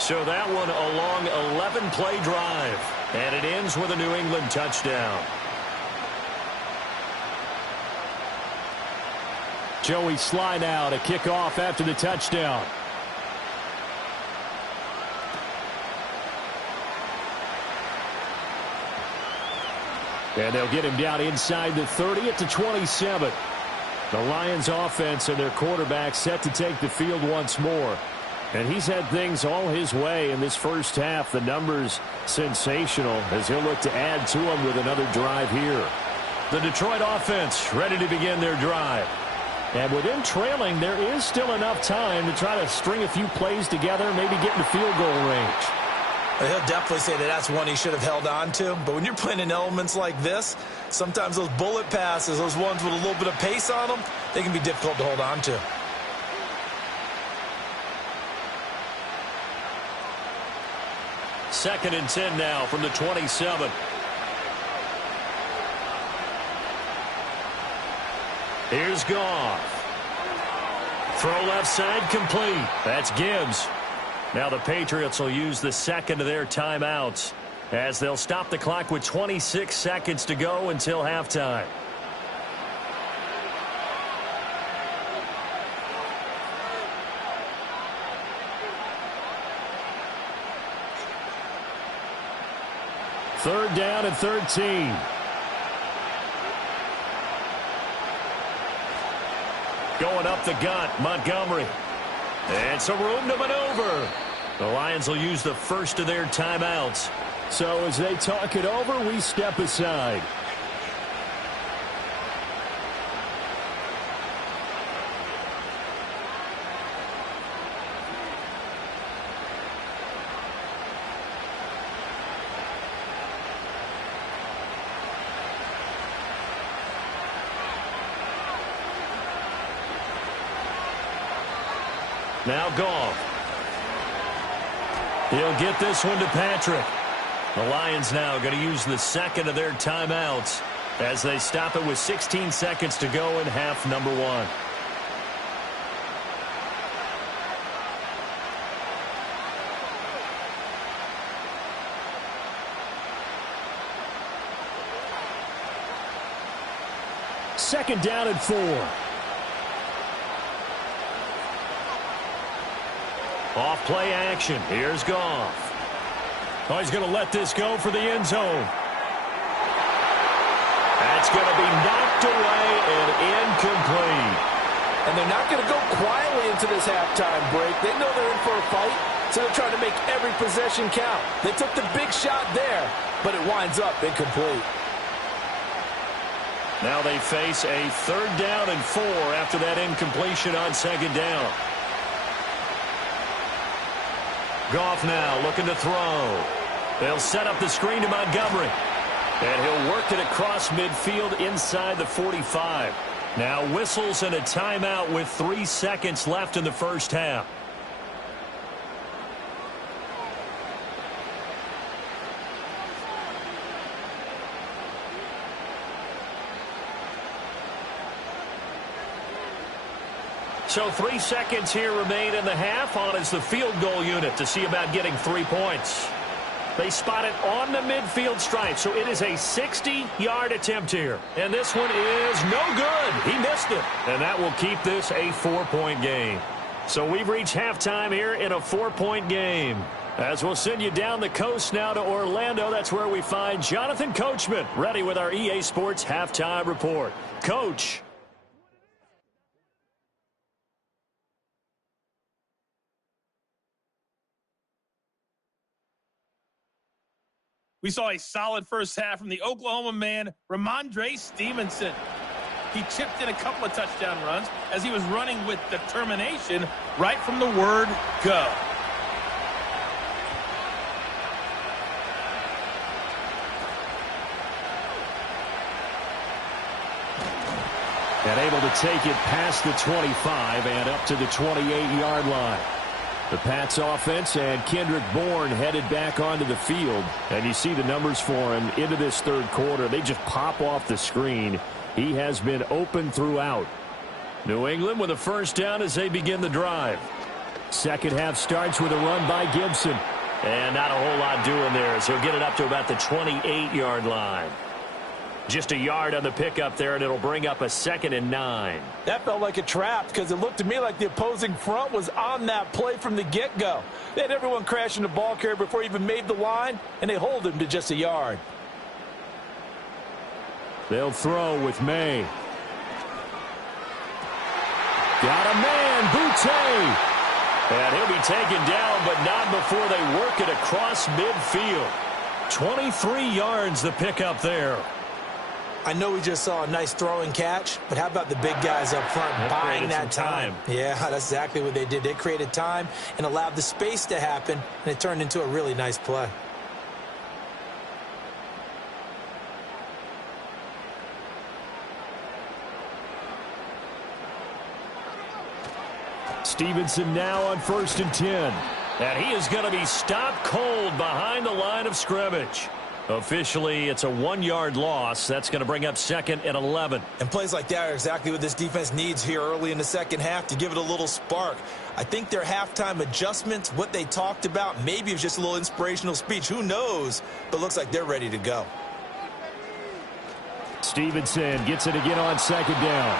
So that one a long 11-play drive. And it ends with a New England touchdown. Joey Sly now to kick off after the touchdown. And they'll get him down inside the 30 at the 27. The Lions offense and their quarterback set to take the field once more. And he's had things all his way in this first half. The numbers sensational as he'll look to add to them with another drive here. The Detroit offense ready to begin their drive. And with him trailing, there is still enough time to try to string a few plays together, maybe get into field goal range. He'll definitely say that that's one he should have held on to. But when you're playing in elements like this, sometimes those bullet passes, those ones with a little bit of pace on them, they can be difficult to hold on to. Second and 10 now from the 27. Here's Goff. Throw left side complete. That's Gibbs. Now the Patriots will use the second of their timeouts as they'll stop the clock with 26 seconds to go until halftime. Third down and 13. Going up the gut, Montgomery. And some room to maneuver. The Lions will use the first of their timeouts. So as they talk it over, we step aside. Now Goff. He'll get this one to Patrick. The Lions now going to use the second of their timeouts as they stop it with 16 seconds to go in half number one. Second down and 4. Off play action. Here's Goff. Oh, he's going to let this go for the end zone. That's going to be knocked away and incomplete. And they're not going to go quietly into this halftime break. They know they're in for a fight, so they're trying to make every possession count. They took the big shot there, but it winds up incomplete. Now they face a third down and 4 after that incompletion on second down. Goff now looking to throw. They'll set up the screen to Montgomery. And he'll work it across midfield inside the 45. Now whistles and a timeout with 3 seconds left in the first half. So 3 seconds here remain in the half. On is the field goal unit to see about getting 3 points. They spot it on the midfield stripe, so it is a 60-yard attempt here. And this one is no good. He missed it. And that will keep this a 4-point game. So we've reached halftime here in a 4-point game. As we'll send you down the coast now to Orlando, that's where we find Jonathan Coachman ready with our EA Sports Halftime Report. Coach. We saw a solid first half from the Oklahoma man, Ramondre Stevenson. He chipped in a couple of touchdown runs as he was running with determination right from the word go. And able to take it past the 25 and up to the 28-yard line. The Pats offense and Kendrick Bourne headed back onto the field. And you see the numbers for him into this third quarter. They just pop off the screen. He has been open throughout. New England with a first down as they begin the drive. Second half starts with a run by Gibson. And not a whole lot doing there as he'll get it up to about the 28-yard line. Just a yard on the pickup there, and it'll bring up a 2nd and 9. That felt like a trap because it looked to me like the opposing front was on that play from the get-go. They had everyone crashing the ball carrier before he even made the line, and they hold him to just a yard. They'll throw with May. Got a man, Boutte. And he'll be taken down, but not before they work it across midfield. 23 yards the pickup there. I know we just saw a nice throwing catch, but how about the big guys up front buying that time? Yeah, that's exactly what they did. They created time and allowed the space to happen, and it turned into a really nice play. Stevenson now on 1st and 10. And he is going to be stopped cold behind the line of scrimmage. Officially, it's a 1-yard loss. That's going to bring up 2nd and 11. And plays like that are exactly what this defense needs here early in the second half to give it a little spark. I think their halftime adjustments, what they talked about, maybe it was just a little inspirational speech. Who knows? But looks like they're ready to go. Stevenson gets it again on 2nd down.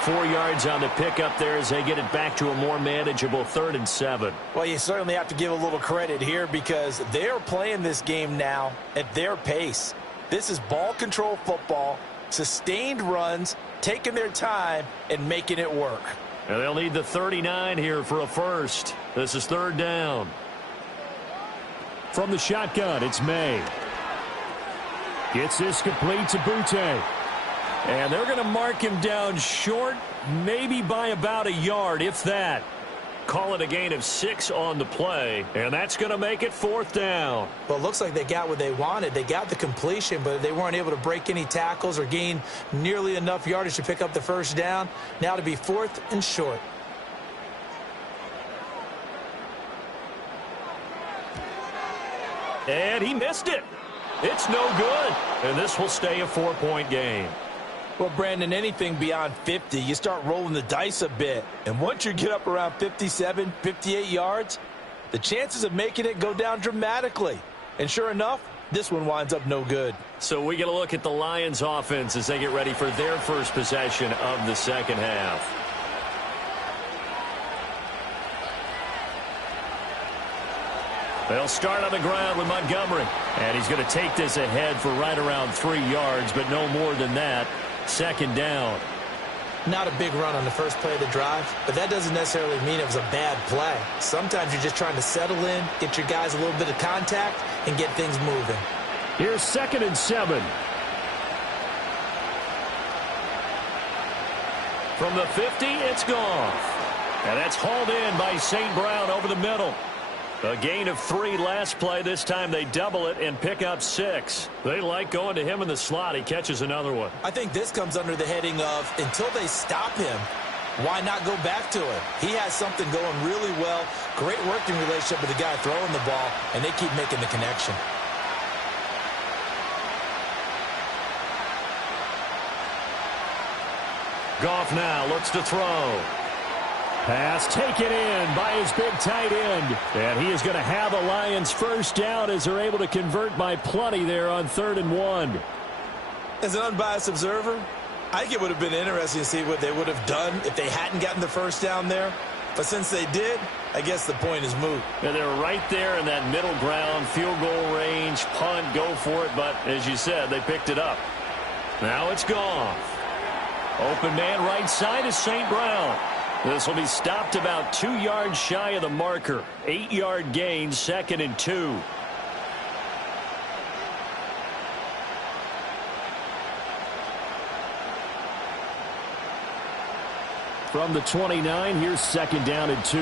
4 yards on the pickup there as they get it back to a more manageable 3rd and 7. Well, you certainly have to give a little credit here because they're playing this game now at their pace. This is ball control football, sustained runs, taking their time, and making it work. And they'll need the 39 here for a first. This is 3rd down. From the shotgun, it's May. Gets this complete to Butte. And they're going to mark him down short, maybe by about a yard, if that. Call it a gain of 6 on the play, and that's going to make it 4th down. Well, it looks like they got what they wanted. They got the completion, but they weren't able to break any tackles or gain nearly enough yardage to pick up the first down. Now to be 4th and short. And he missed it. It's no good. And this will stay a 4-point game. Well, Brandon, anything beyond 50, you start rolling the dice a bit. And once you get up around 57, 58 yards, the chances of making it go down dramatically. And sure enough, this one winds up no good. So we get a look at the Lions offense as they get ready for their first possession of the second half. They'll start on the ground with Montgomery. And he's going to take this ahead for right around 3 yards, but no more than that. 2nd down. Not a big run on the first play of the drive, but that doesn't necessarily mean it was a bad play. Sometimes you're just trying to settle in, get your guys a little bit of contact, and get things moving. Here's 2nd and 7. From the 50, it's Goff. And that's hauled in by St. Brown over the middle. A gain of 3 last play. This time they double it and pick up 6. They like going to him in the slot. He catches another one. I think this comes under the heading of until they stop him, why not go back to it? He has something going really well. Great working relationship with the guy throwing the ball, and they keep making the connection. Goff now looks to throw. Pass taken in by his big tight end. And he is going to have a Lions first down as they're able to convert by plenty there on 3rd and 1. As an unbiased observer, I think it would have been interesting to see what they would have done if they hadn't gotten the first down there. But since they did, I guess the point is moot. And they're right there in that middle ground, field goal range, punt, go for it. But as you said, they picked it up. Now it's Goff. Open man right side is St. Brown. This will be stopped about 2 yards shy of the marker. 8-yard gain, 2nd and 2. From the 29, here's 2nd down and 2.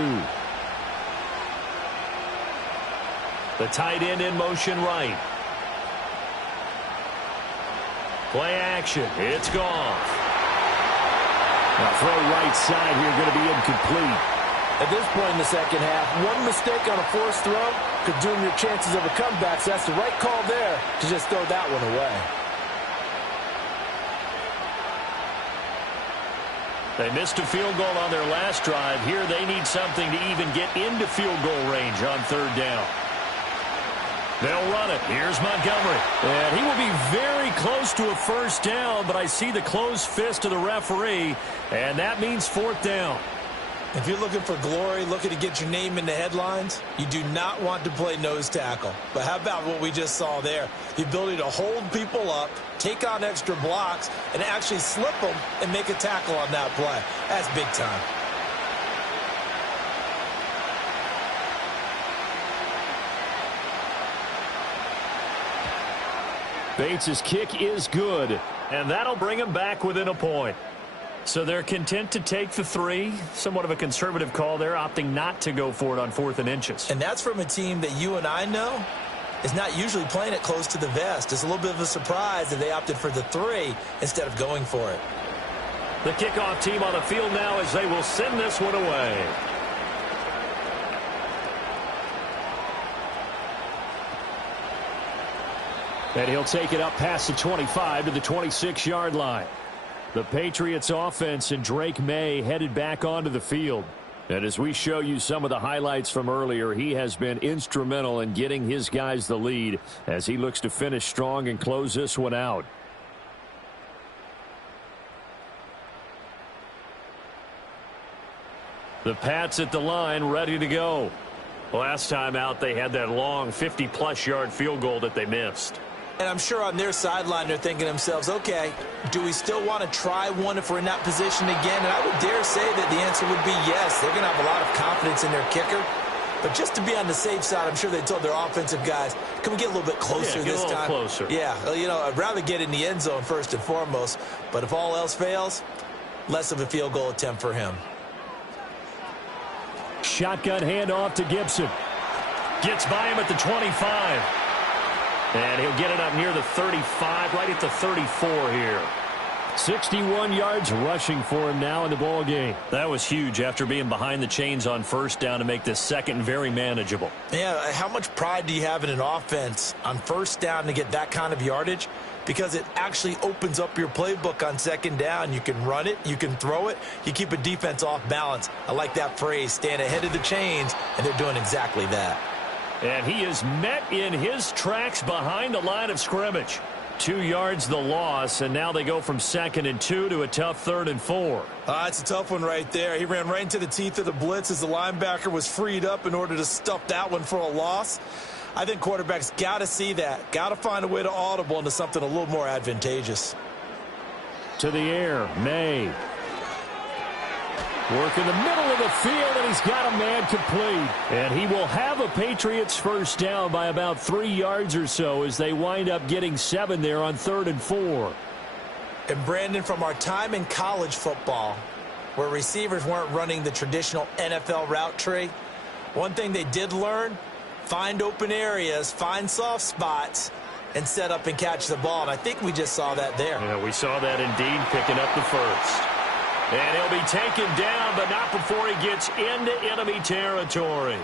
The tight end in motion right. Play action. It's Goff. Now throw right side here, going to be incomplete. At this point in the second half, one mistake on a forced throw could doom your chances of a comeback. So that's the right call there to just throw that one away. They missed a field goal on their last drive. Here they need something to even get into field goal range on 3rd down. They'll run it. Here's Montgomery. And he will be very close to a first down, but I see the closed fist of the referee, and that means 4th down. If you're looking for glory, looking to get your name in the headlines, you do not want to play nose tackle. But how about what we just saw there? The ability to hold people up, take on extra blocks, and actually slip them and make a tackle on that play. That's big time. Bates' kick is good. And that'll bring him back within a point. So they're content to take the 3. Somewhat of a conservative call there, opting not to go for it on 4th and inches. And that's from a team that you and I know is not usually playing it close to the vest. It's a little bit of a surprise that they opted for the 3 instead of going for it. The kickoff team on the field now as they will send this one away. And he'll take it up past the 25 to the 26-yard line. The Patriots offense and Drake May headed back onto the field. And as we show you some of the highlights from earlier, he has been instrumental in getting his guys the lead as he looks to finish strong and close this one out. The Pats at the line, ready to go. Last time out, they had that long 50-plus yard field goal that they missed. And I'm sure on their sideline they're thinking to themselves, okay, do we still want to try one if we're in that position again? And I would dare say that the answer would be yes. They're going to have a lot of confidence in their kicker. But just to be on the safe side, I'm sure they told their offensive guys, can we get a little bit closer this time? Get a little closer. Yeah, you know, I'd rather get in the end zone first and foremost. But if all else fails, less of a field goal attempt for him. Shotgun handoff to Gibson. Gets by him at the 25. And he'll get it up near the 35, right at the 34 here. 61 yards rushing for him now in the ball game. That was huge after being behind the chains on first down to make this second very manageable. Yeah, how much pride do you have in an offense on first down to get that kind of yardage? Because it actually opens up your playbook on second down. You can run it, you can throw it, you keep a defense off balance. I like that phrase, stand ahead of the chains, and they're doing exactly that. And he is met in his tracks behind the line of scrimmage. 2 yards the loss, and now they go from 2nd and 2 to a tough 3rd and 4. It's a tough one right there. He ran right into the teeth of the blitz as the linebacker was freed up in order to stuff that one for a loss. I think quarterbacks got to see that. Got to find a way to audible into something a little more advantageous. To the air, May. Work in the middle of the field, and he's got a man complete. And he will have a Patriots first down by about 3 yards or so as they wind up getting 7 there on 3rd and 4. And Brandon, from our time in college football, where receivers weren't running the traditional NFL route tree, one thing they did learn, find open areas, find soft spots, and set up and catch the ball. And I think we just saw that there. Yeah, we saw that indeed, picking up the first. And he'll be taken down, but not before he gets into enemy territory.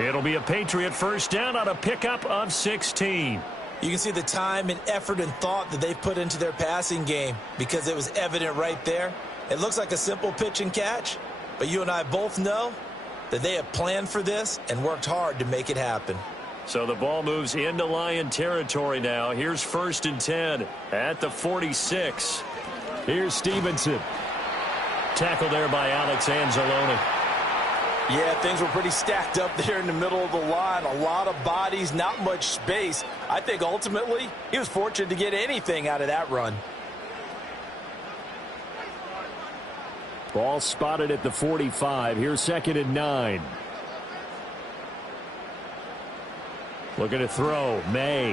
It'll be a Patriot first down on a pickup of 16. You can see the time and effort and thought that they've put into their passing game because it was evident right there. It looks like a simple pitch and catch, but you and I both know that they have planned for this and worked hard to make it happen. So the ball moves into Lion territory now. Here's 1st and 10 at the 46. Here's Stevenson. Tackle there by Alex Anzalone. Yeah, things were pretty stacked up there in the middle of the line. A lot of bodies, not much space. I think ultimately he was fortunate to get anything out of that run. Ball spotted at the 45. Here's 2nd and 9. Looking to throw. May.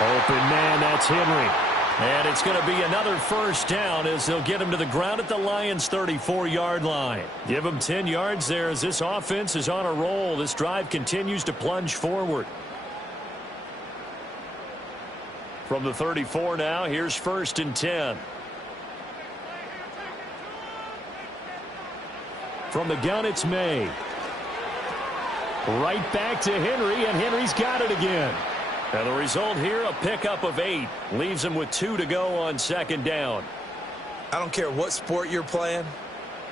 Open man, that's Henry. And it's going to be another first down as they'll get him to the ground at the Lions' 34-yard line. Give him 10 yards there as this offense is on a roll. This drive continues to plunge forward. From the 34 now, here's 1st and 10. From the gun, it's May. Right back to Henry, and Henry's got it again. And the result here, a pickup of 8. Leaves him with 2 to go on 2nd down. I don't care what sport you're playing.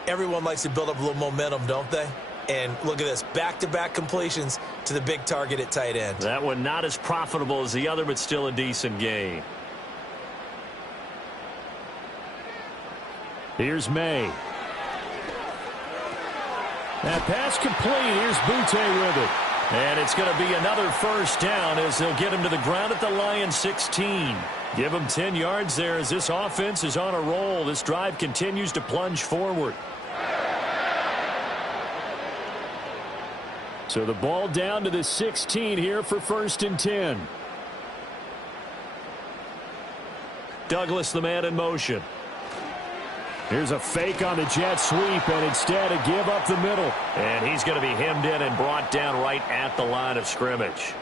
Everyone likes to build up a little momentum, don't they? And look at this, back-to-back completions to the big target at tight end. That one not as profitable as the other, but still a decent gain. Here's May. That pass complete. Here's Butte with it. And it's going to be another first down as they'll get him to the ground at the Lions' 16. Give him 10 yards there as this offense is on a roll. This drive continues to plunge forward. So the ball down to the 16 here for 1st and 10. Douglas, the man in motion. Here's a fake on the jet sweep, and instead a give up the middle. And he's going to be hemmed in and brought down right at the line of scrimmage.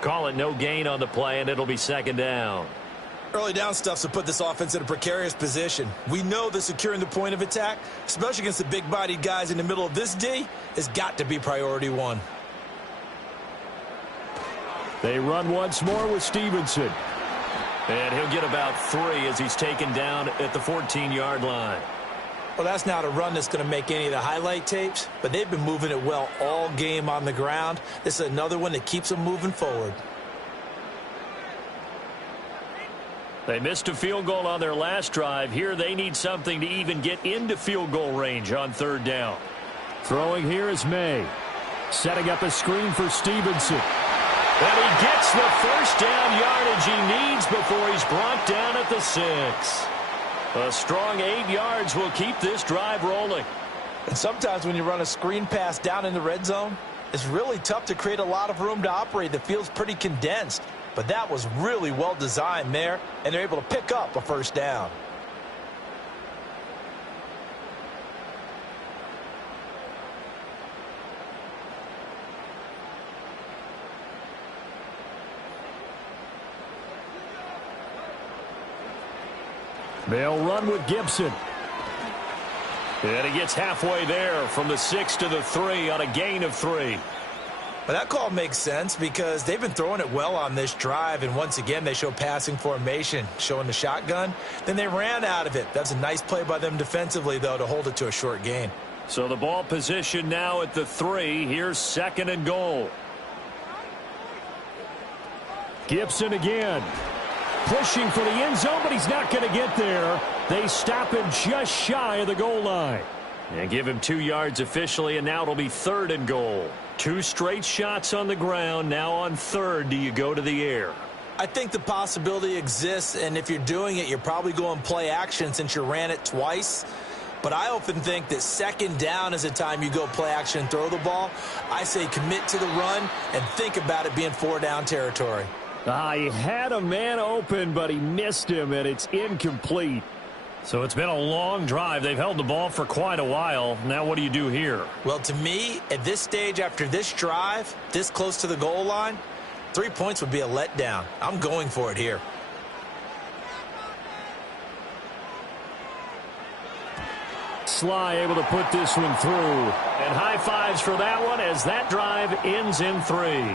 Call it no gain on the play, and it'll be second down. Early down stuff to put this offense in a precarious position. We know that securing the point of attack, especially against the big-bodied guys in the middle of this D, has got to be priority one. They run once more with Stevenson. And he'll get about 3 as he's taken down at the 14-yard line. Well, that's not a run that's going to make any of the highlight tapes, but they've been moving it well all game on the ground. This is another one that keeps them moving forward. They missed a field goal on their last drive. Here they need something to even get into field goal range on third down. Throwing here is May. Setting up a screen for Stevenson. And he gets the first down yardage he needs before he's brought down at the 6. A strong 8 yards will keep this drive rolling. And sometimes when you run a screen pass down in the red zone, it's really tough to create a lot of room to operate. The field's pretty condensed. But that was really well designed there, and they're able to pick up a first down. They'll run with Gibson. And he gets halfway there from the 6 to the 3 on a gain of 3. But that call makes sense because they've been throwing it well on this drive, and once again they show passing formation, showing the shotgun. Then they ran out of it. That's a nice play by them defensively, though, to hold it to a short gain. So the ball position now at the 3. Here's second and goal. Gibson again. Pushing for the end zone, but he's not going to get there. They stop him just shy of the goal line. And give him 2 yards officially, and now it'll be third and goal. 2 straight shots on the ground. Now on third, do you go to the air? I think the possibility exists, and if you're doing it, you're probably going play action since you ran it twice. But I often think that second down is the time you go play action and throw the ball. I say commit to the run and think about it being 4-down territory. He had a man open, but he missed him, and it's incomplete. So it's been a long drive. They've held the ball for quite a while. Now what do you do here? Well, to me, at this stage after this drive, this close to the goal line, 3 points would be a letdown. I'm going for it here. Sly able to put this one through. And high fives for that one as that drive ends in 3.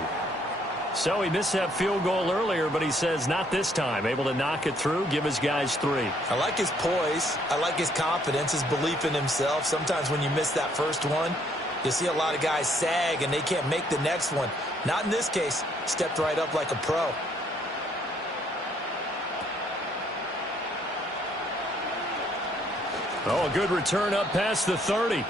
So he missed that field goal earlier, but he says not this time. Able to knock it through, give his guys 3. I like his poise. I like his confidence, his belief in himself. Sometimes when you miss that first one, you see a lot of guys sag and they can't make the next one. Not in this case. Stepped right up like a pro. Oh, a good return up past the 30.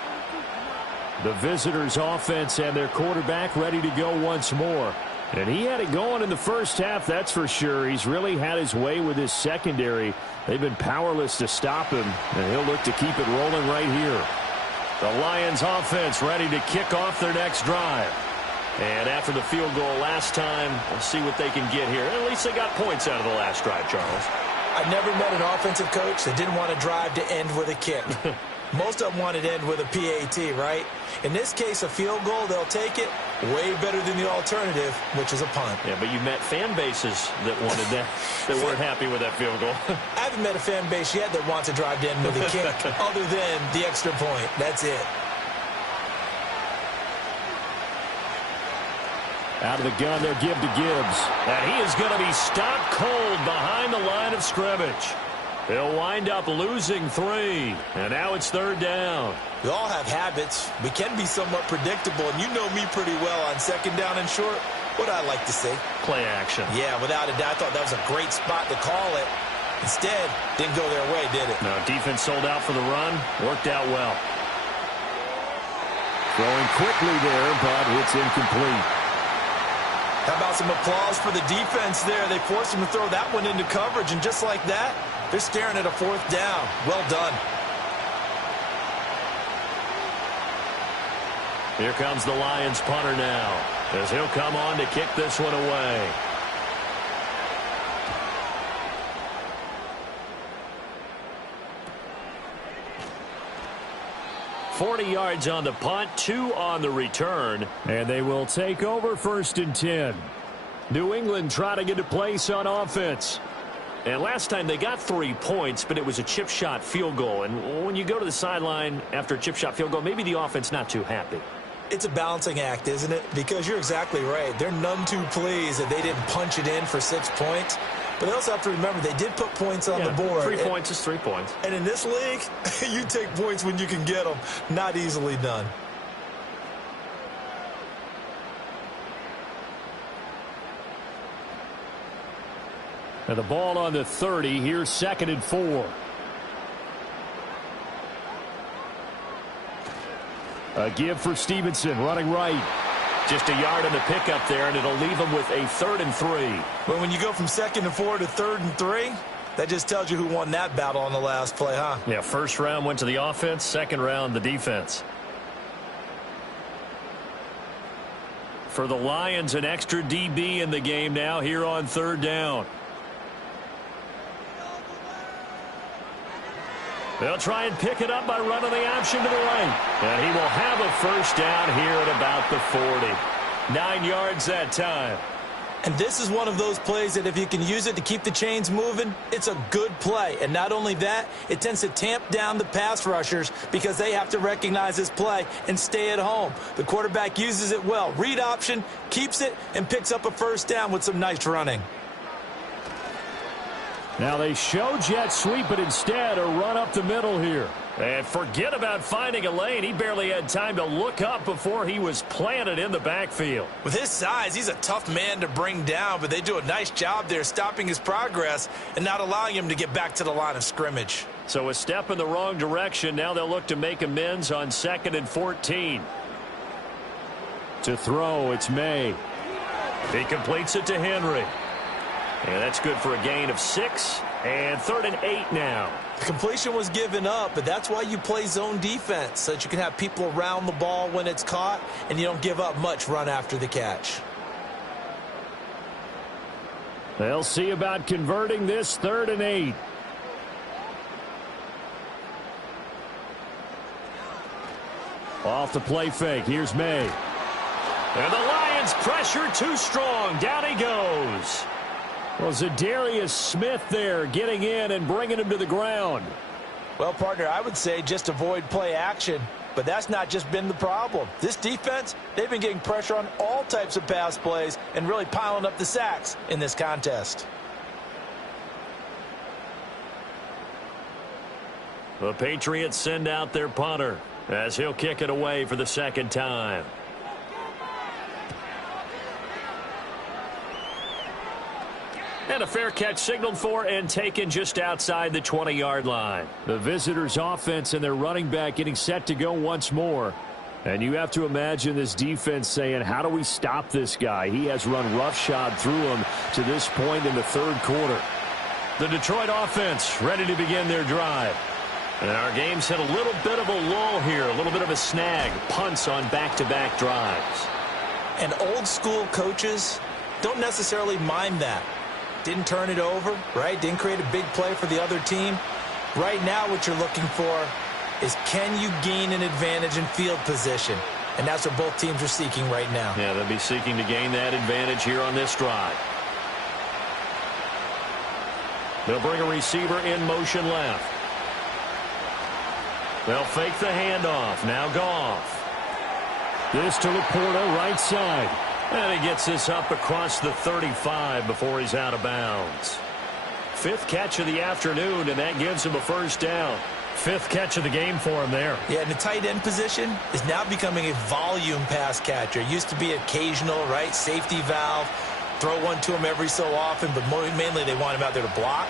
The visitors' offense and their quarterback ready to go once more. And he had it going in the first half, that's for sure. He's really had his way with his secondary. They've been powerless to stop him, and he'll look to keep it rolling right here. The Lions offense ready to kick off their next drive. And after the field goal last time, we'll see what they can get here. At least they got points out of the last drive, Charles. I've never met an offensive coach that didn't want to drive to end with a kick. Most of them wanted to end with a PAT, right? In this case, a field goal, they'll take it. Way better than the alternative, which is a punt. Yeah, but you met fan bases that wanted that, that weren't happy with that field goal. I haven't met a fan base yet that wants to drive to end with a kick, other than the extra point. That's it. Out of the gun, they'll give to Gibbs. And he is going to be stopped cold behind the line of scrimmage. He'll wind up losing 3. And now it's third down. We all have habits. We can be somewhat predictable, and you know me pretty well on second down and short. What I like to say? Play action. Yeah, without a doubt. I thought that was a great spot to call it. Instead, didn't go their way, did it? No, defense sold out for the run. Worked out well. Throwing quickly there, but it's incomplete. How about some applause for the defense there? They forced him to throw that one into coverage, and just like that, they're staring at a 4th down. Well done. Here comes the Lions punter now, as he'll come on to kick this one away. 40 yards on the punt, 2 on the return. And they will take over 1st and 10. New England trying to get a place on offense. And last time they got 3 points, but it was a chip shot field goal. And when you go to the sideline after a chip shot field goal, maybe the offense not too happy. It's a balancing act, isn't it? Because you're exactly right. They're none too pleased that they didn't punch it in for 6 points. But they also have to remember they did put points on the board. 3 points is 3 points. And in this league, you take points when you can get them. Not easily done. And the ball on the 30. Here's 2nd and 4. A give for Stevenson, running right. Just a yard in the pickup there, and it'll leave them with a 3rd and 3. Well, when you go from 2nd and 4 to 3rd and 3, that just tells you who won that battle on the last play, huh? Yeah, first round went to the offense, second round the defense. For the Lions, an extra DB in the game now here on 3rd down. They'll try and pick it up by running the option to the right. And he will have a first down here at about the 40. 9 yards that time. And this is one of those plays that if you can use it to keep the chains moving, it's a good play. And not only that, it tends to tamp down the pass rushers because they have to recognize this play and stay at home. The quarterback uses it well. Read option, keeps it, and picks up a first down with some nice running. Now they show jet sweep, but instead a run up the middle here. And forget about finding a lane. He barely had time to look up before he was planted in the backfield. With his size, he's a tough man to bring down, but they do a nice job there stopping his progress and not allowing him to get back to the line of scrimmage. So a step in the wrong direction. Now they'll look to make amends on 2nd and 14. To throw, it's May. He completes it to Henry. And that's good for a gain of 6. And 3rd and 8 now. The completion was given up, but that's why you play zone defense, so that you can have people around the ball when it's caught, and you don't give up much run after the catch. They'll see about converting this 3rd and 8. Off the play fake. Here's May. And the Lions pressure too strong. Down he goes. Well, Zadarius Smith there getting in and bringing him to the ground. Well, partner, I would say just avoid play action, but that's not just been the problem. This defense, they've been getting pressure on all types of pass plays and really piling up the sacks in this contest. The Patriots send out their punter as he'll kick it away for the 2nd time. And a fair catch signaled for and taken just outside the 20-yard line. The visitors' offense and their running back getting set to go once more. And you have to imagine this defense saying, how do we stop this guy? He has run roughshod through him to this point in the 3rd quarter. The Detroit offense ready to begin their drive. And our game's hit a little bit of a lull here, a little bit of a snag. Punts on back-to-back drives. And old-school coaches don't necessarily mind that. Didn't turn it over, right? Didn't create a big play for the other team. Right now what you're looking for is can you gain an advantage in field position? And that's what both teams are seeking right now. Yeah, they'll be seeking to gain that advantage here on this drive. They'll bring a receiver in motion left. They'll fake the handoff. Now Goff. This to Laporta, right side. And he gets this up across the 35 before he's out of bounds. 5th catch of the afternoon, and that gives him a first down. 5th catch of the game for him there. Yeah, and the tight end position is now becoming a volume pass catcher. It used to be occasional, right? Safety valve. Throw one to him every so often, but mainly they want him out there to block.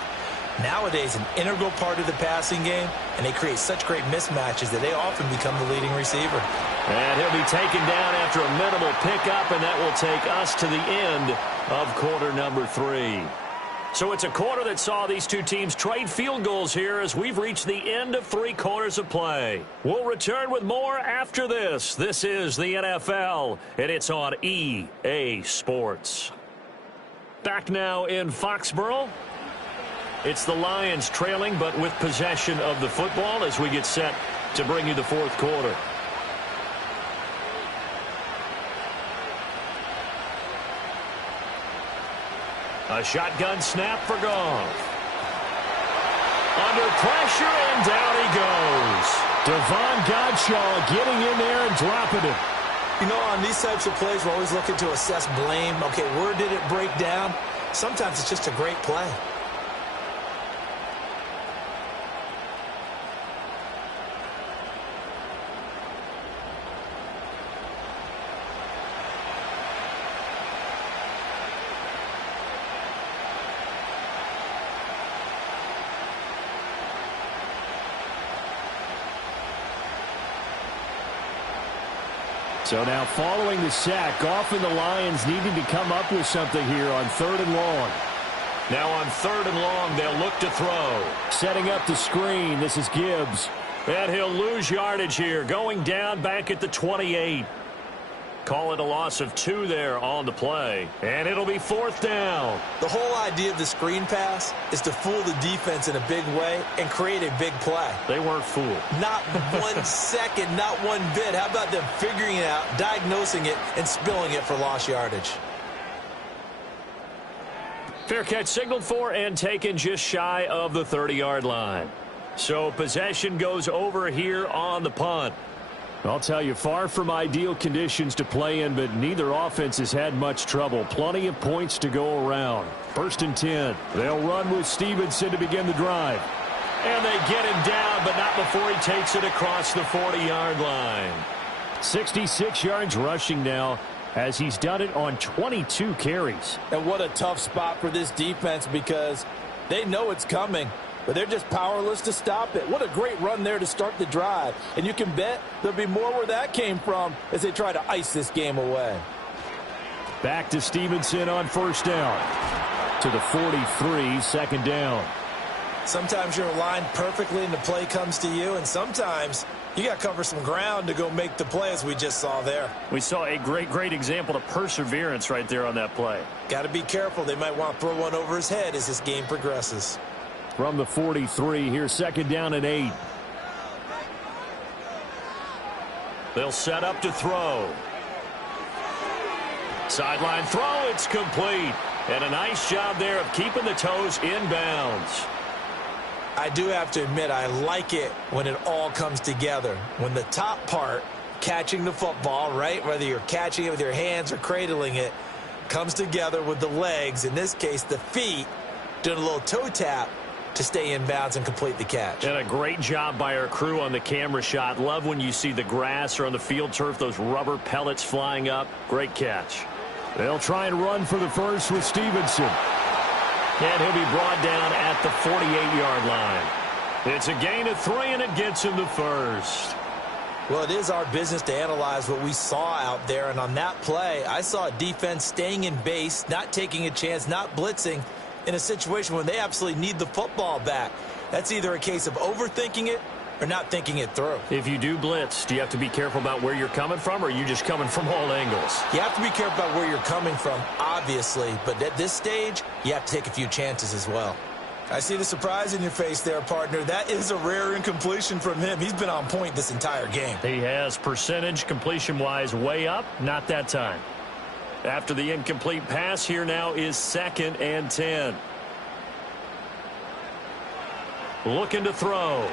Nowadays, an integral part of the passing game, and they create such great mismatches that they often become the leading receiver. And he'll be taken down after a minimal pickup, and that will take us to the end of quarter number 3. So it's a quarter that saw these two teams trade field goals here as we've reached the end of 3 quarters of play. We'll return with more after this. This is the NFL, and it's on EA Sports. Back now in Foxborough. It's the Lions trailing, but with possession of the football as we get set to bring you the fourth quarter. A shotgun snap for Goff. Under pressure, and down he goes. Devon Godshaw getting in there and dropping it. You know, on these types of plays, we're always looking to assess blame. Okay, where did it break down? Sometimes it's just a great play. So now following the sack, Goff and the Lions needing to come up with something here on 3rd and long. Now on 3rd and long, they'll look to throw. Setting up the screen, this is Gibbs. And he'll lose yardage here, going down back at the 28. Call it a loss of 2 there on the play. And it'll be 4th down. The whole idea of the screen pass is to fool the defense in a big way and create a big play. They weren't fooled. Not 1 second, not one bit. How about them figuring it out, diagnosing it, and spilling it for lost yardage? Fair catch signaled for and taken just shy of the 30-yard line. So possession goes over here on the punt. I'll tell you, far from ideal conditions to play in, but neither offense has had much trouble. Plenty of points to go around. 1st and 10. They'll run with Stevenson to begin the drive. And they get him down, but not before he takes it across the 40-yard line. 66 yards rushing now, as he's done it on 22 carries. And what a tough spot for this defense, because they know it's coming, but they're just powerless to stop it. What a great run there to start the drive. And you can bet there'll be more where that came from as they try to ice this game away. Back to Stevenson on 1st down. To the 43, 2nd down. Sometimes you're aligned perfectly and the play comes to you, and sometimes you got to cover some ground to go make the play, as we just saw there. We saw a great example of perseverance right there on that play. Got to be careful. They might want to throw one over his head as this game progresses. From the 43, here's 2nd down and 8. They'll set up to throw. Sideline throw, it's complete. And a nice job there of keeping the toes inbounds. I do have to admit, I like it when it all comes together. When the top part, catching the football, right, whether you're catching it with your hands or cradling it, comes together with the legs, in this case the feet, doing a little toe tap to stay in bounds and complete the catch. And a great job by our crew on the camera shot. Love when you see the grass or on the field turf, those rubber pellets flying up. Great catch. They'll try and run for the first with Stevenson. And he'll be brought down at the 48-yard line. It's a gain of 3, and it gets him the first. Well, it is our business to analyze what we saw out there, and on that play, I saw a defense staying in base, not taking a chance, not blitzing, in a situation when they absolutely need the football back. That's either a case of overthinking it or not thinking it through. If you do blitz, do you have to be careful about where you're coming from, or are you just coming from all angles? You have to be careful about where you're coming from, obviously, but at this stage, you have to take a few chances as well. I see the surprise in your face there, partner. That is a rare incompletion from him. He's been on point this entire game. He has percentage completion-wise way up, not that time. After the incomplete pass, here now is 2nd and 10. Looking to throw.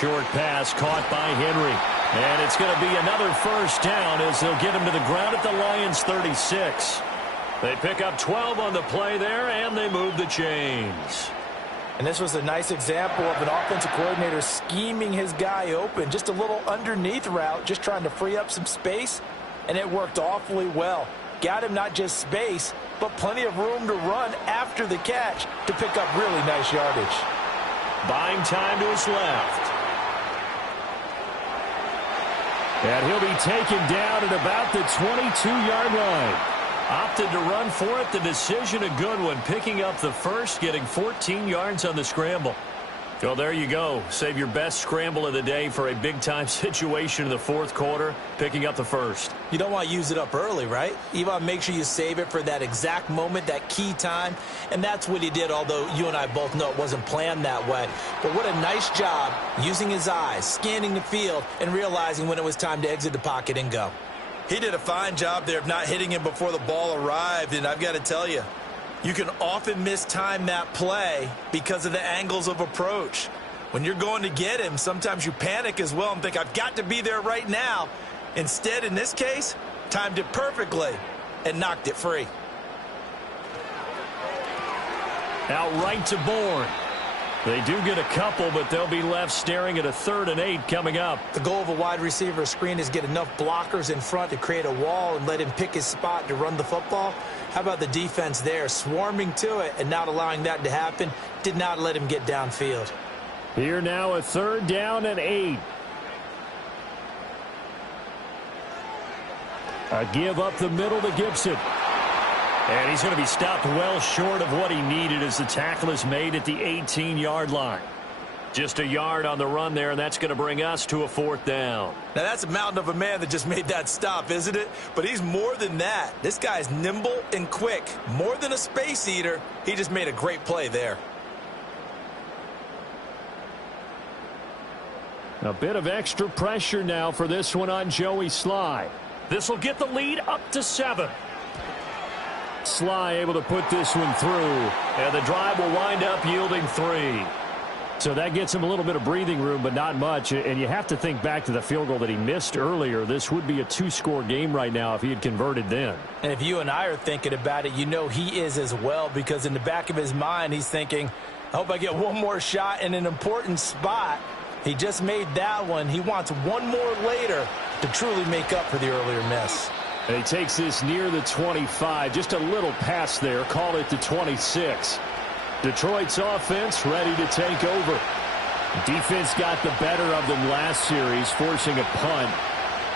Short pass caught by Henry. And it's going to be another 1st down as they'll get him to the ground at the Lions 36. They pick up 12 on the play there, and they move the chains. And this was a nice example of an offensive coordinator scheming his guy open. Just a little underneath route, just trying to free up some space, and it worked awfully well. Got him not just space, but plenty of room to run after the catch to pick up really nice yardage. Buying time to his left. And he'll be taken down at about the 22-yard line. Opted to run for it. The decision a good one. Picking up the first, getting 14 yards on the scramble. Well, there you go. Save your best scramble of the day for a big-time situation in the fourth quarter, picking up the first. You don't want to use it up early, right? You want to make sure you save it for that exact moment, that key time. And that's what he did, although you and I both know it wasn't planned that way. But what a nice job using his eyes, scanning the field, and realizing when it was time to exit the pocket and go. He did a fine job there of not hitting him before the ball arrived, and I've got to tell you, you can often mistime that play because of the angles of approach. When you're going to get him, sometimes you panic as well and think, I've got to be there right now. Instead, in this case, timed it perfectly and knocked it free. Out right to Bourne. They do get a couple, but they'll be left staring at a 3rd and 8 coming up. The goal of a wide receiver screen is get enough blockers in front to create a wall and let him pick his spot to run the football. How about the defense there, swarming to it and not allowing that to happen? Did not let him get downfield. Here now a 3rd down and 8. A give up the middle to Gibson. And he's going to be stopped well short of what he needed as the tackle is made at the 18-yard line. Just a yard on the run there, and that's going to bring us to a 4th down. Now, that's a mountain of a man that just made that stop, isn't it? But he's more than that. This guy's nimble and quick. More than a space eater, he just made a great play there. A bit of extra pressure now for this one on Joey Sly. This will get the lead up to 7. Sly able to put this one through. And the drive will wind up yielding 3. So that gets him a little bit of breathing room, but not much. And you have to think back to the field goal that he missed earlier. This would be a 2-score game right now if he had converted then. And if you and I are thinking about it, you know he is as well, because in the back of his mind, he's thinking, I hope I get one more shot in an important spot. He just made that one. He wants one more later to truly make up for the earlier miss. And he takes this near the 25. Just a little pass there. Call it the 26. Detroit's offense ready to take over. Defense got the better of them last series, forcing a punt.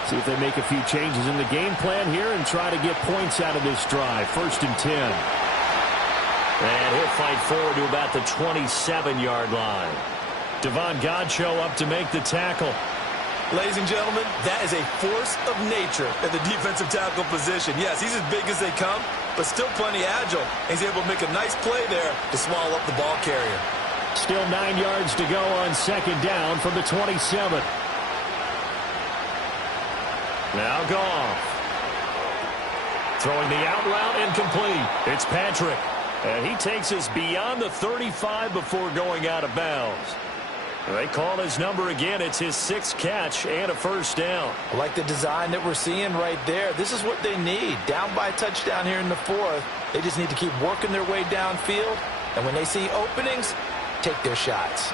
See if they make a few changes in the game plan here and try to get points out of this drive. 1st and 10. And he'll fight forward to about the 27-yard line. Devon Godchaux up to make the tackle. Ladies and gentlemen, that is a force of nature at the defensive tackle position. Yes, he's as big as they come, but still plenty agile. He's able to make a nice play there to swallow up the ball carrier. Still 9 yards to go on 2nd down from the 27. Now Goff. Throwing the out route incomplete. It's Patrick. And he takes us beyond the 35 before going out of bounds. They call his number again. It's his 6th catch and a 1st down. I like the design that we're seeing right there. This is what they need. Down by a touchdown here in the 4th. They just need to keep working their way downfield. And when they see openings, take their shots.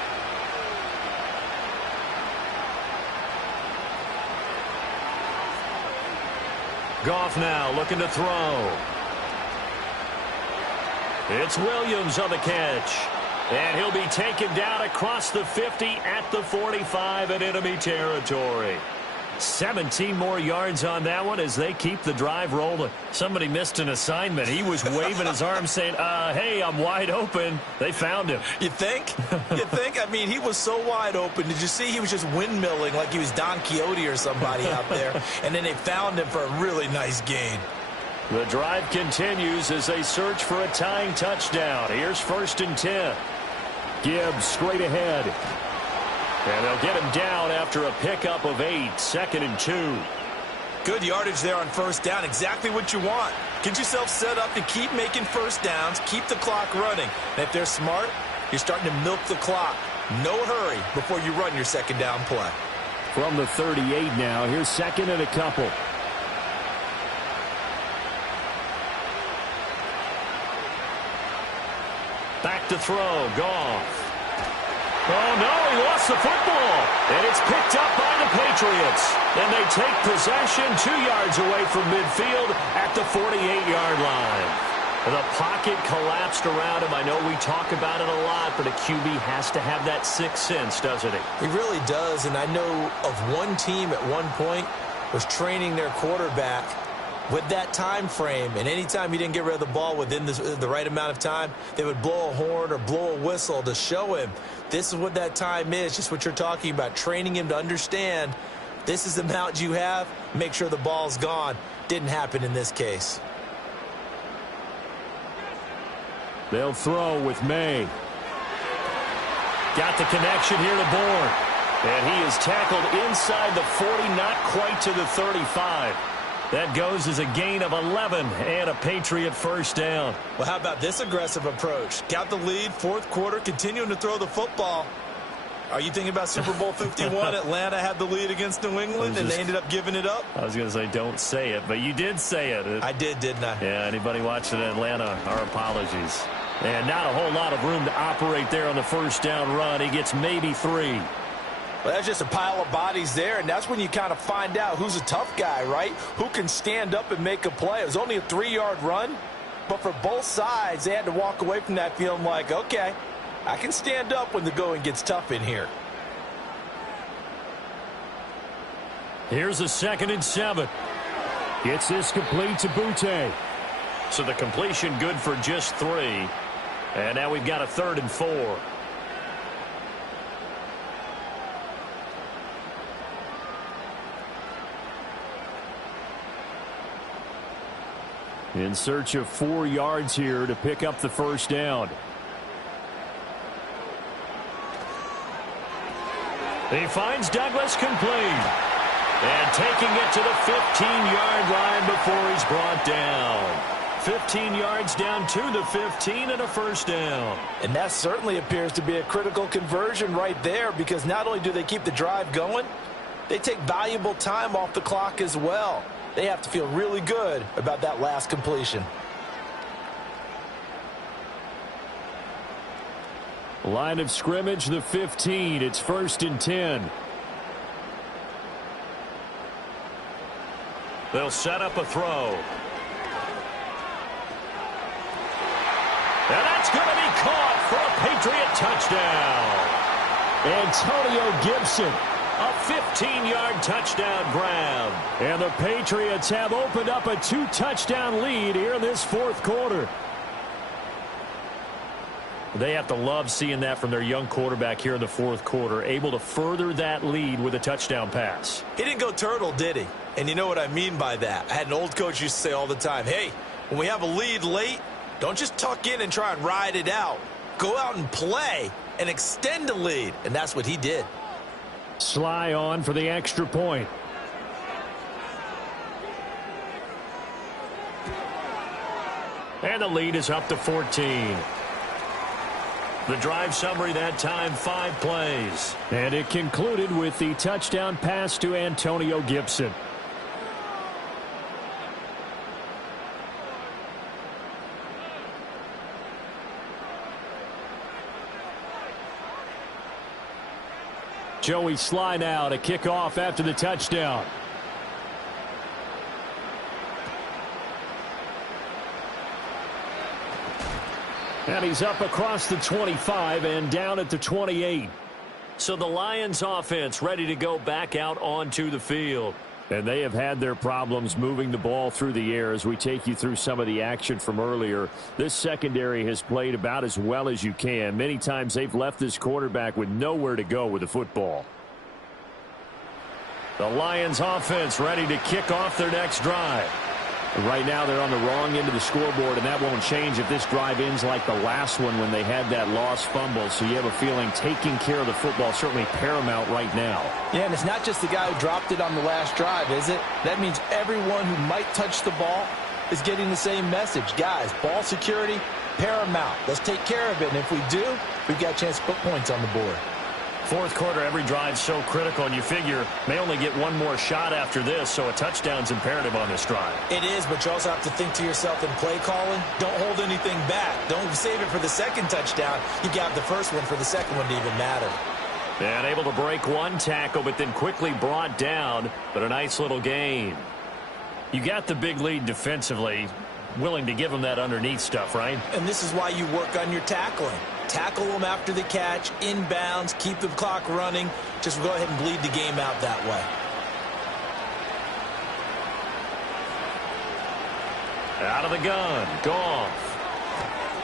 Goff now looking to throw. It's Williams on the catch. And he'll be taken down across the 50 at the 45 in enemy territory. 17 more yards on that one as they keep the drive rolling. Somebody missed an assignment. He was waving his arm saying, hey, I'm wide open. They found him. You think? You think? I mean, he was so wide open. Did you see he was just windmilling like he was Don Quixote or somebody out there? And then they found him for a really nice gain. The drive continues as they search for a tying touchdown. Here's 1st and 10. Gibbs straight ahead. And they'll get him down after a pickup of 8. 2nd and 2. Good yardage there on 1st down. Exactly what you want. Get yourself set up to keep making 1st downs. Keep the clock running. And if they're smart, you're starting to milk the clock. No hurry before you run your 2nd down play. From the 38 now. Here's 2nd and a couple. Back to throw. Goff. Oh, no, he lost the football. And it's picked up by the Patriots. And they take possession 2 yards away from midfield at the 48-yard line. The pocket collapsed around him. I know we talk about it a lot, but a QB has to have that 6th sense, doesn't he? He really does, and I know of one team at one point was training their quarterback With that time frame, and anytime you didn't get rid of the ball within the right amount of time, they would blow a horn or blow a whistle to show him this is what that time is, just what you're talking about, training him to understand this is the amount you have, make sure the ball's gone. Didn't happen in this case. They'll throw with May. Got the connection here to Bourne. And he is tackled inside the 40, not quite to the 35. That goes as a gain of 11 and a Patriot first down. Well, how about this aggressive approach? Got the lead, fourth quarter, continuing to throw the football. Are you thinking about Super Bowl 51? Atlanta had the lead against New England, and they ended up giving it up? I was going to say don't say it, but you did say it. I did, didn't I? Yeah, anybody watching Atlanta, our apologies. And not a whole lot of room to operate there on the first down run. He gets maybe 3. Well, that's just a pile of bodies there, and that's when you kind of find out who's a tough guy, right? Who can stand up and make a play. It was only a 3-yard run, but for both sides, they had to walk away from that feeling like, okay, I can stand up when the going gets tough in here. Here's a 2nd and 7. Gets this complete to Butte. So the completion good for just 3. And now we've got a 3rd and 4. In search of 4 yards here to pick up the first down. He finds Douglas complete. And taking it to the 15-yard line before he's brought down. 15 yards down to the 15 and a first down. And that certainly appears to be a critical conversion right there, because not only do they keep the drive going, they take valuable time off the clock as well. They have to feel really good about that last completion. Line of scrimmage, the 15. It's 1st and 10. They'll set up a throw. And that's going to be caught for a Patriot touchdown. Antonio Gibson, a 15-yard touchdown grab. And the Patriots have opened up a 2-touchdown lead here in this fourth quarter. They have to love seeing that from their young quarterback here in the fourth quarter, able to further that lead with a touchdown pass. He didn't go turtle, did he? And you know what I mean by that. I had an old coach used to say all the time, hey, when we have a lead late, don't just tuck in and try and ride it out. Go out and play and extend the lead. And that's what he did. Sly on for the extra point. And the lead is up to 14. The drive summary that time, 5 plays. And it concluded with the touchdown pass to Antonio Gibson. Joey Sly now to kick off after the touchdown. And he's up across the 25 and down at the 28. So the Lions offense ready to go back out onto the field. And they have had their problems moving the ball through the air as we take you through some of the action from earlier. This secondary has played about as well as you can. Many times they've left this quarterback with nowhere to go with the football. The Lions offense ready to kick off their next drive. And right now they're on the wrong end of the scoreboard, and that won't change if this drive ends like the last one when they had that lost fumble. So you have a feeling taking care of the football certainly paramount right now. Yeah, and it's not just the guy who dropped it on the last drive, is it? That means everyone who might touch the ball is getting the same message. Guys, ball security, paramount. Let's take care of it, and if we do, we've got a chance to put points on the board. Fourth quarter, every drive's so critical, and you figure may only get one more shot after this, so a touchdown's imperative on this drive. It is, but you also have to think to yourself in play calling, don't hold anything back. Don't save it for the second touchdown. You got the first one for the second one to even matter. And able to break one tackle, but then quickly brought down, but a nice little gain. You got the big lead defensively, willing to give them that underneath stuff, right? And this is why you work on your tackling. Tackle them after the catch, inbounds, keep the clock running. Just go ahead and bleed the game out that way. Out of the gun. Goff.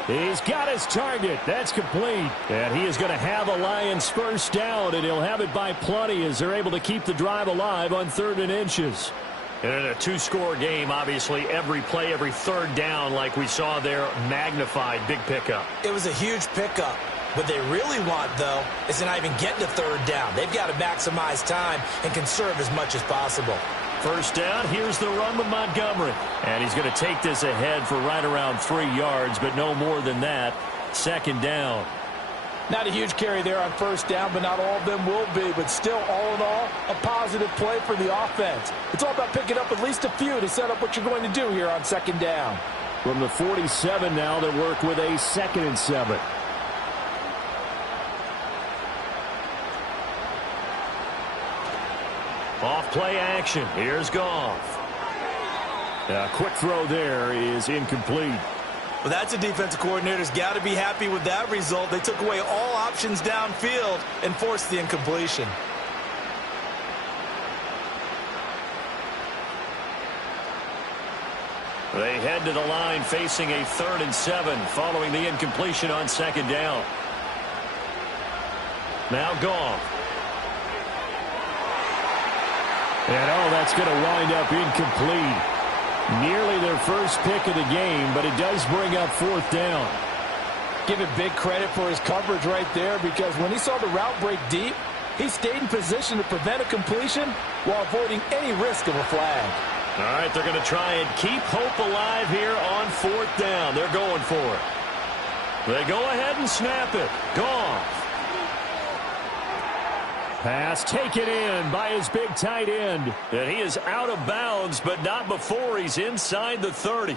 He's got his target. That's complete. And he is going to have a Lions first down, and he'll have it by plenty as they're able to keep the drive alive on 3rd and inches. And in a 2-score game, obviously, every play, every third down, like we saw there, magnified. Big pickup. It was a huge pickup. What they really want, though, is to not even get to 3rd down. They've got to maximize time and conserve as much as possible. First down, here's the run with Montgomery. And he's going to take this ahead for right around 3 yards, but no more than that. 2nd down. Not a huge carry there on 1st down, but not all of them will be. But still, all in all, a positive play for the offense. It's all about picking up at least a few to set up what you're going to do here on 2nd down. From the 47 now, they work with a 2nd and 7. Off play action. Here's Goff. A quick throw there is incomplete. Well, that's a defensive coordinator's got to be happy with that result. They took away all options downfield and forced the incompletion. They head to the line facing a 3rd and 7 following the incompletion on 2nd down. Now Goff. And, that's going to wind up incomplete. Nearly their first pick of the game, but it does bring up 4th down. Give it big credit for his coverage right there, because when he saw the route break deep, he stayed in position to prevent a completion while avoiding any risk of a flag. All right, they're going to try and keep hope alive here on 4th down. They're going for it. They go ahead and snap it. Goff. Pass taken in by his big tight end. And he is out of bounds, but not before he's inside the 30.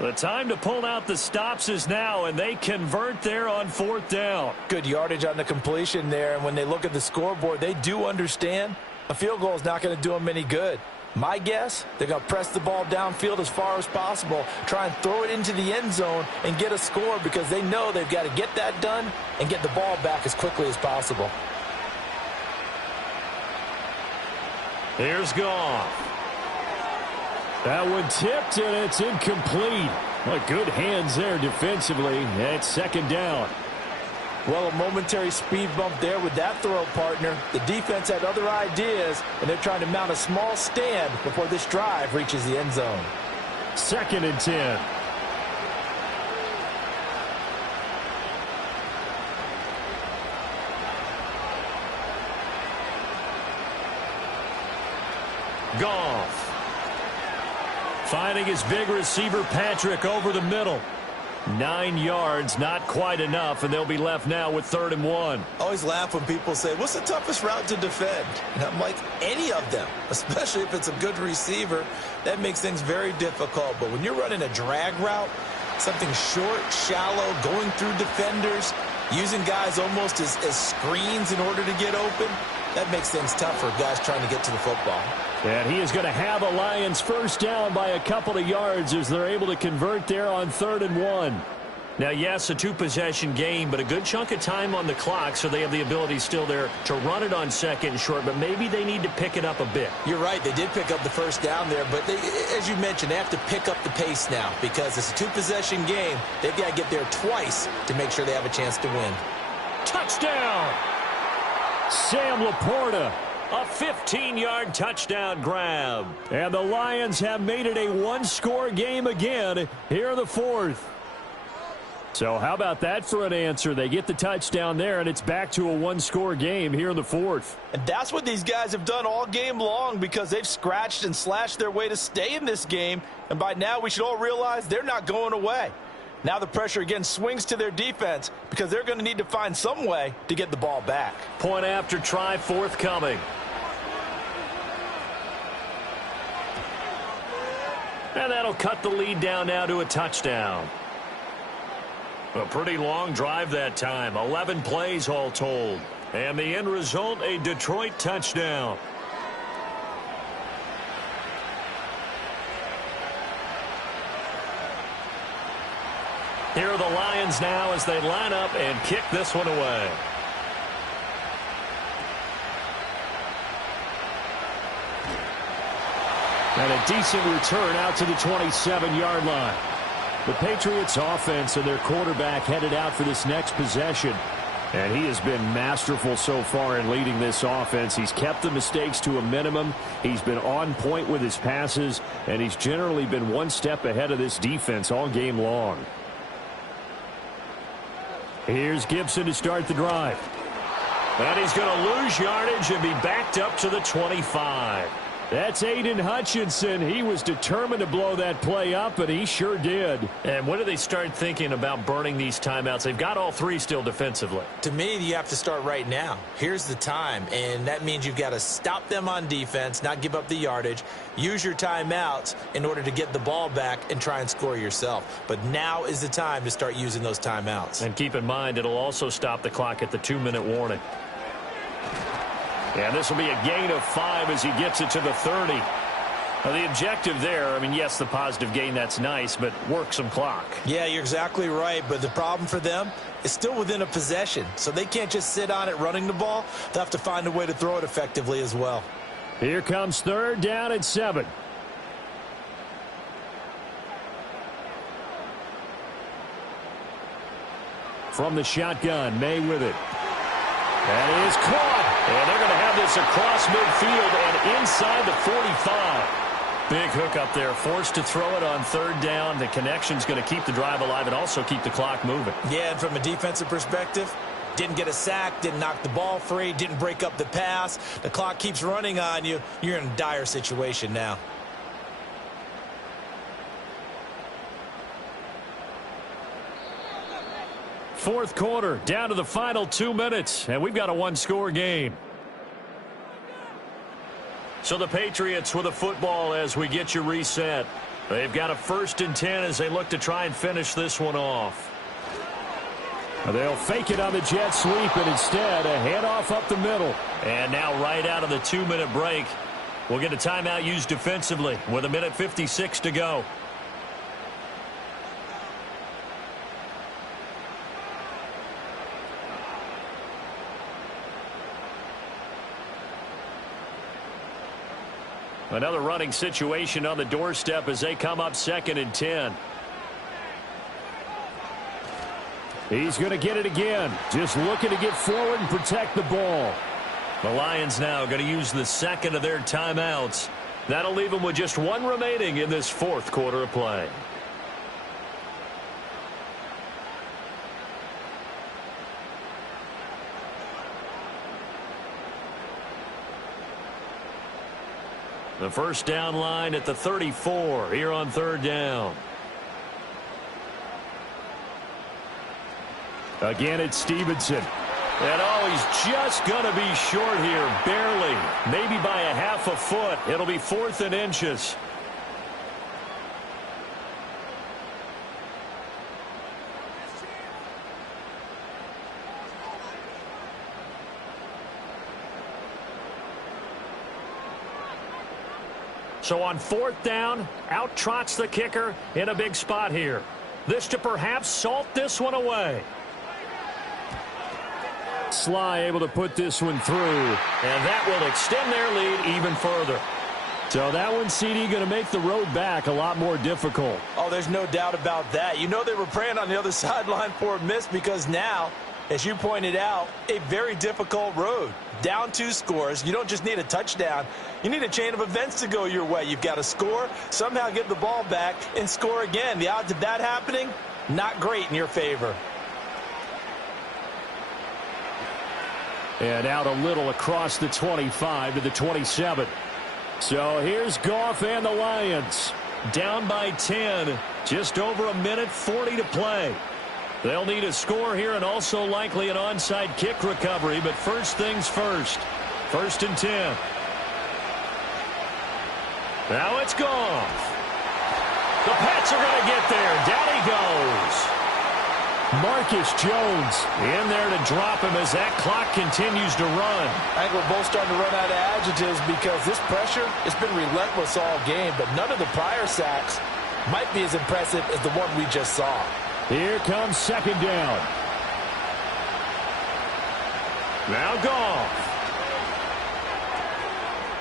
The time to pull out the stops is now, and they convert there on 4th down. Good yardage on the completion there, and when they look at the scoreboard, they do understand a field goal is not going to do them any good. My guess, they're going to press the ball downfield as far as possible, try and throw it into the end zone and get a score, because they know they've got to get that done and get the ball back as quickly as possible. Here's Goff. That one tipped, and it's incomplete. Well, good hands there defensively. It's 2nd down. Well, a momentary speed bump there with that throw, partner. The defense had other ideas, and they're trying to mount a small stand before this drive reaches the end zone. 2nd and 10. Goff. Finding his big receiver, Patrick, over the middle. 9 yards, not quite enough, and they'll be left now with 3rd and 1. I always laugh when people say, what's the toughest route to defend? And I'm like, any of them, especially if it's a good receiver. That makes things very difficult. But when you're running a drag route, something short, shallow, going through defenders, using guys almost as screens in order to get open, that makes things tough for guys trying to get to the football. And he is going to have a Lions first down by a couple of yards as they're able to convert there on 3rd and 1. Now, yes, a 2-possession game, but a good chunk of time on the clock, so they have the ability still there to run it on 2nd and short, but maybe they need to pick it up a bit. You're right. They did pick up the first down there, but as you mentioned, they have to pick up the pace now because it's a 2-possession game. They've got to get there twice to make sure they have a chance to win. Touchdown! Sam Laporta. A 15-yard touchdown grab. And the Lions have made it a 1-score game again here in the 4th. So how about that for an answer? They get the touchdown there, and it's back to a 1-score game here in the 4th. And that's what these guys have done all game long, because they've scratched and slashed their way to stay in this game. And by now we should all realize they're not going away. Now the pressure again swings to their defense, because they're going to need to find some way to get the ball back. Point after try forthcoming. And that'll cut the lead down now to a touchdown. A pretty long drive that time. 11 plays all told. And the end result, a Detroit touchdown. Here are the Lions now as they line up and kick this one away. And a decent return out to the 27-yard line. The Patriots offense and their quarterback headed out for this next possession. And he has been masterful so far in leading this offense. He's kept the mistakes to a minimum. He's been on point with his passes. And he's generally been one step ahead of this defense all game long. Here's Gibson to start the drive. And he's going to lose yardage and be backed up to the 25. That's Aiden Hutchinson. He was determined to blow that play up, and he sure did. And when do they start thinking about burning these timeouts? They've got all three still defensively. To me, you have to start right now. Here's the time, and that means you've got to stop them on defense, not give up the yardage, use your timeouts in order to get the ball back and try and score yourself. But now is the time to start using those timeouts. And keep in mind, it'll also stop the clock at the 2-minute warning. And this will be a gain of 5 as he gets it to the 30. Now, the objective there, I mean, yes, the positive gain, that's nice, but work some clock. Yeah, you're exactly right, but the problem for them is still within a possession, so they can't just sit on it running the ball. They'll have to find a way to throw it effectively as well. Here comes 3rd down and 7. From the shotgun, May with it. That is caught. And they're going to have this across midfield and inside the 45. Big hook up there, forced to throw it on 3rd down. The connection's going to keep the drive alive and also keep the clock moving. Yeah, and from a defensive perspective, didn't get a sack, didn't knock the ball free, didn't break up the pass. The clock keeps running on you. You're in a dire situation now. Fourth quarter, down to the final 2 minutes, and we've got a one-score game. So the Patriots with a football as we get you reset. They've got a 1st and 10 as they look to try and finish this one off. They'll fake it on the jet sweep, and instead a handoff up the middle. And now right out of the 2-minute break, we'll get a timeout used defensively with 1:56 to go. Another running situation on the doorstep as they come up 2nd and 10. He's going to get it again. Just looking to get forward and protect the ball. The Lions now going to use the 2nd of their timeouts. That'll leave them with just 1 remaining in this 4th quarter of play. The 1st down line at the 34 here on 3rd down. Again, it's Stevenson. And he's just going to be short here, barely, maybe by a half a foot. It'll be 4th and inches. So on 4th down, out trots the kicker in a big spot here. This to perhaps salt this one away. Sly able to put this one through. And that will extend their lead even further. So that one, CD, going to make the road back a lot more difficult. Oh, there's no doubt about that. You know they were praying on the other sideline for a miss because now, as you pointed out, a very difficult road. Down 2 scores. You don't just need a touchdown. You need a chain of events to go your way. You've got to score, somehow get the ball back, and score again. The odds of that happening, not great in your favor. And out a little across the 25 to the 27. So here's Goff and the Lions. Down by 10. Just over 1:40 to play. They'll need a score here and also likely an onside kick recovery, but first things first. 1st and 10. Now it's Goff. The Pats are going to get there. Down he goes. Marcus Jones in there to drop him as that clock continues to run. I think we're both starting to run out of adjectives because this pressure has been relentless all game, but none of the prior sacks might be as impressive as the one we just saw. Here comes 2nd down. Now Goff.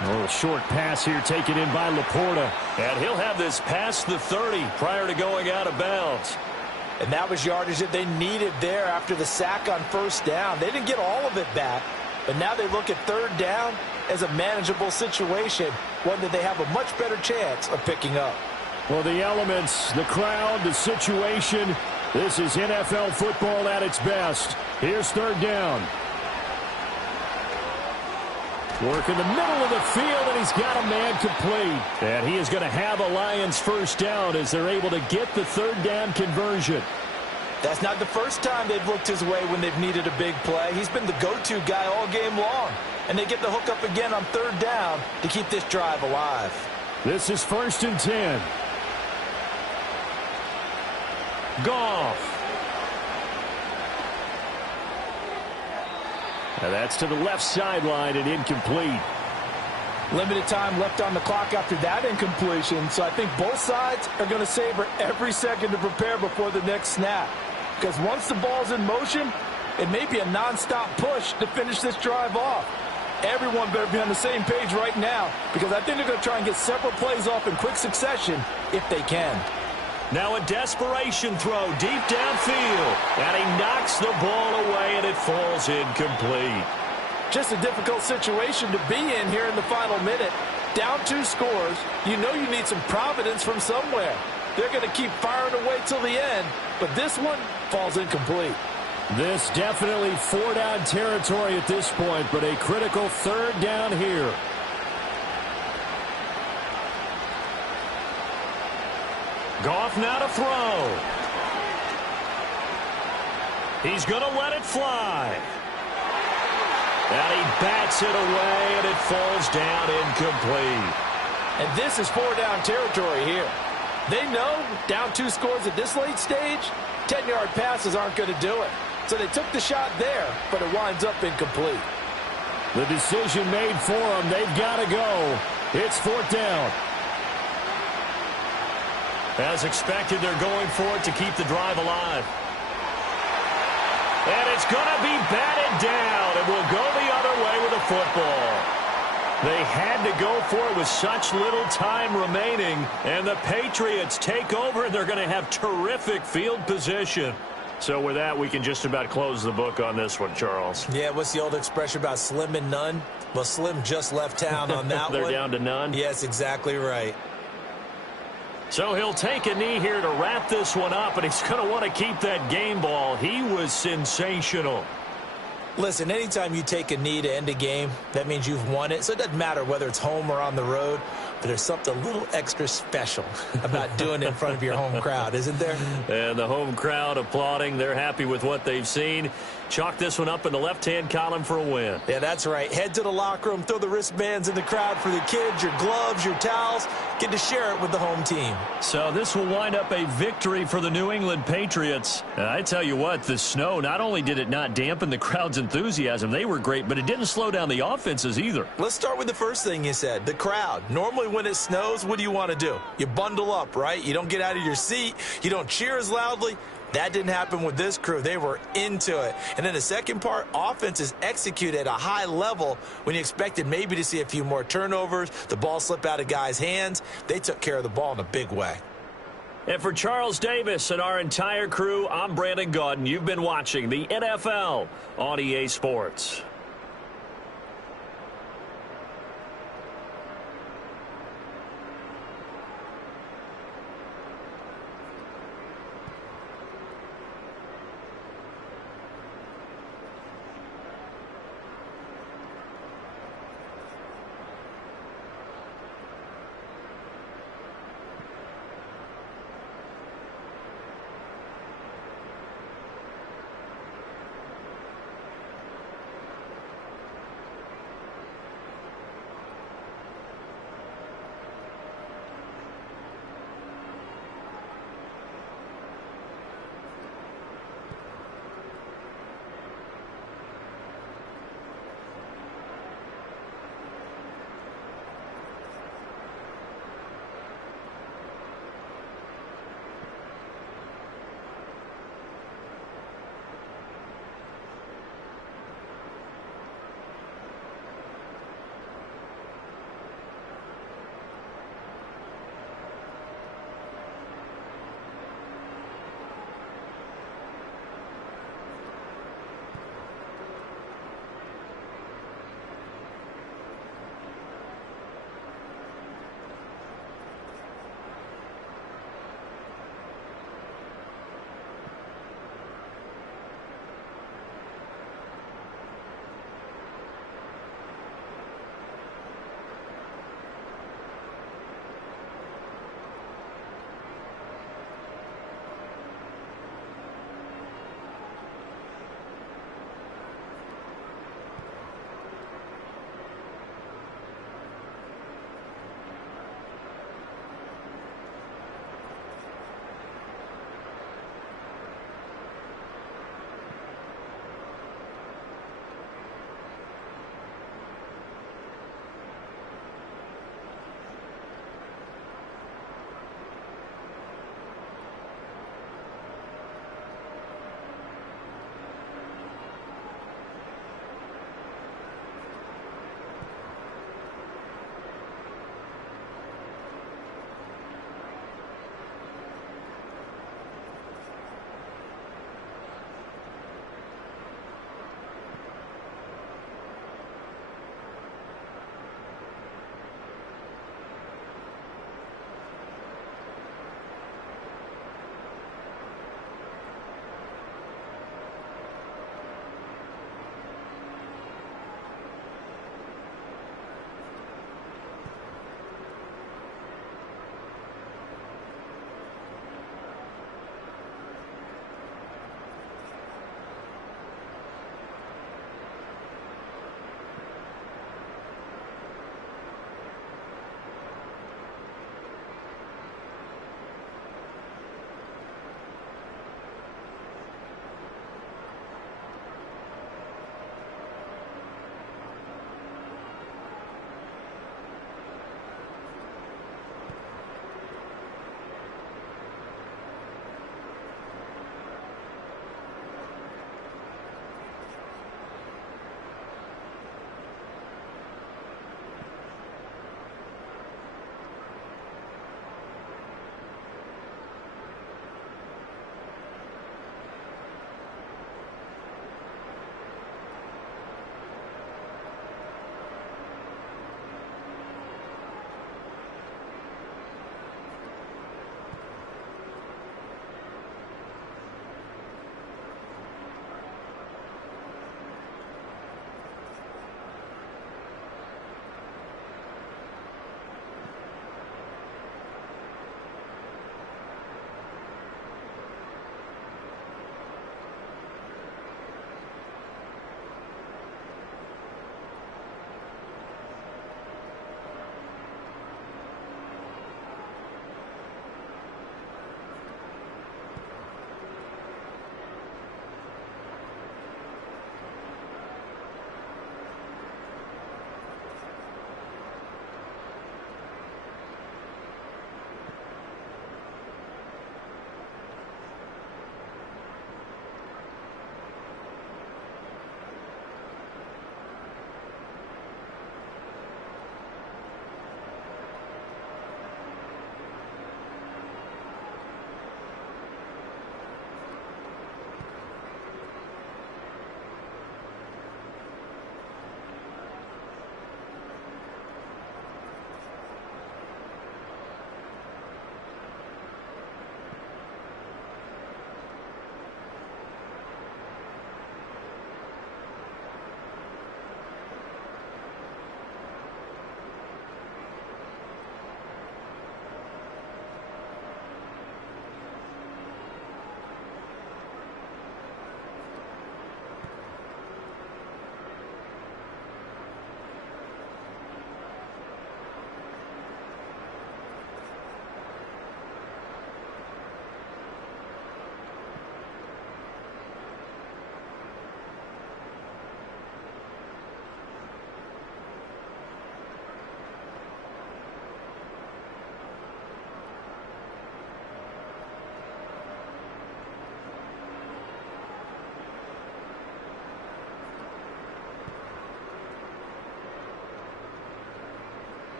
A little short pass here taken in by Laporta. And he'll have this past the 30 prior to going out of bounds. And that was yardage that they needed there after the sack on first down. They didn't get all of it back, but now they look at third down as a manageable situation, one that they have a much better chance of picking up. Well, the elements, the crowd, the situation, this is NFL football at its best. Here's third down. Work in the middle of the field, and he's got a man complete. And he is going to have a Lions first down as they're able to get the third down conversion. That's not the first time they've looked his way when they've needed a big play. He's been the go-to guy all game long. And they get the hook up again on third down to keep this drive alive. This is 1st and 10. Goff. Now that's to the left sideline and incomplete. Limited time left on the clock after that incompletion, so I think both sides are going to savor every second to prepare before the next snap. Because once the ball's in motion, it may be a nonstop push to finish this drive off. Everyone better be on the same page right now, because I think they're going to try and get several plays off in quick succession if they can. Now a desperation throw deep downfield, and he knocks the ball away, and it falls incomplete. Just a difficult situation to be in here in the final minute. Down 2 scores, you know you need some providence from somewhere. They're going to keep firing away till the end, but this one falls incomplete. This definitely 4-down territory at this point, but a critical third down here. Goff now to throw. He's going to let it fly. And he bats it away, and it falls down incomplete. And this is 4-down territory here. They know down 2 scores at this late stage, 10-yard passes aren't going to do it. So they took the shot there, but it winds up incomplete. The decision made for them. They've got to go. It's 4th down. As expected, they're going for it to keep the drive alive. And it's going to be batted down, and will go the other way with the football. They had to go for it with such little time remaining, and the Patriots take over, and they're going to have terrific field position. So with that, we can just about close the book on this one, Charles. Yeah, what's the old expression about slim and none? Well, Slim just left town on that They're one. down to none? Yes, exactly right. So he'll take a knee here to wrap this one up, and he's going to want to keep that game ball. He was sensational. Listen, anytime you take a knee to end a game, that means you've won it. So it doesn't matter whether it's home or on the road, but there's something a little extra special about doing it in front of your home crowd, isn't there? And the home crowd applauding. They're happy with what they've seen. Chalk this one up in the left-hand column for a win. Yeah, that's right. Head to the locker room, throw the wristbands in the crowd for the kids, your gloves, your towels. Get to share it with the home team. So this will wind up a victory for the New England Patriots. And I tell you what, the snow, not only did it not dampen the crowd's enthusiasm, they were great, but it didn't slow down the offenses either. Let's start with the first thing you said, the crowd. Normally when it snows, what do you want to do? You bundle up, right? You don't get out of your seat. You don't cheer as loudly. That didn't happen with this crew. They were into it. And then the second part, offenses execute at a high level when you expected maybe to see a few more turnovers, the ball slip out of guys' hands. They took care of the ball in a big way. And for Charles Davis and our entire crew, I'm Brandon Gaudin. You've been watching the NFL on EA Sports.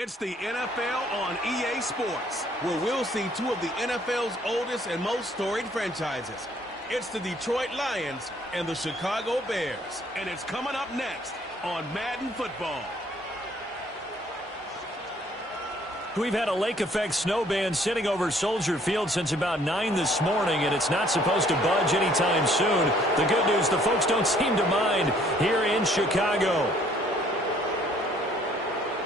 It's the NFL on EA Sports, where we'll see two of the NFL's oldest and most storied franchises. It's the Detroit Lions and the Chicago Bears. And it's coming up next on Madden Football. We've had a lake effect snow band sitting over Soldier Field since about 9 this morning, and it's not supposed to budge anytime soon. The good news, the folks don't seem to mind here in Chicago.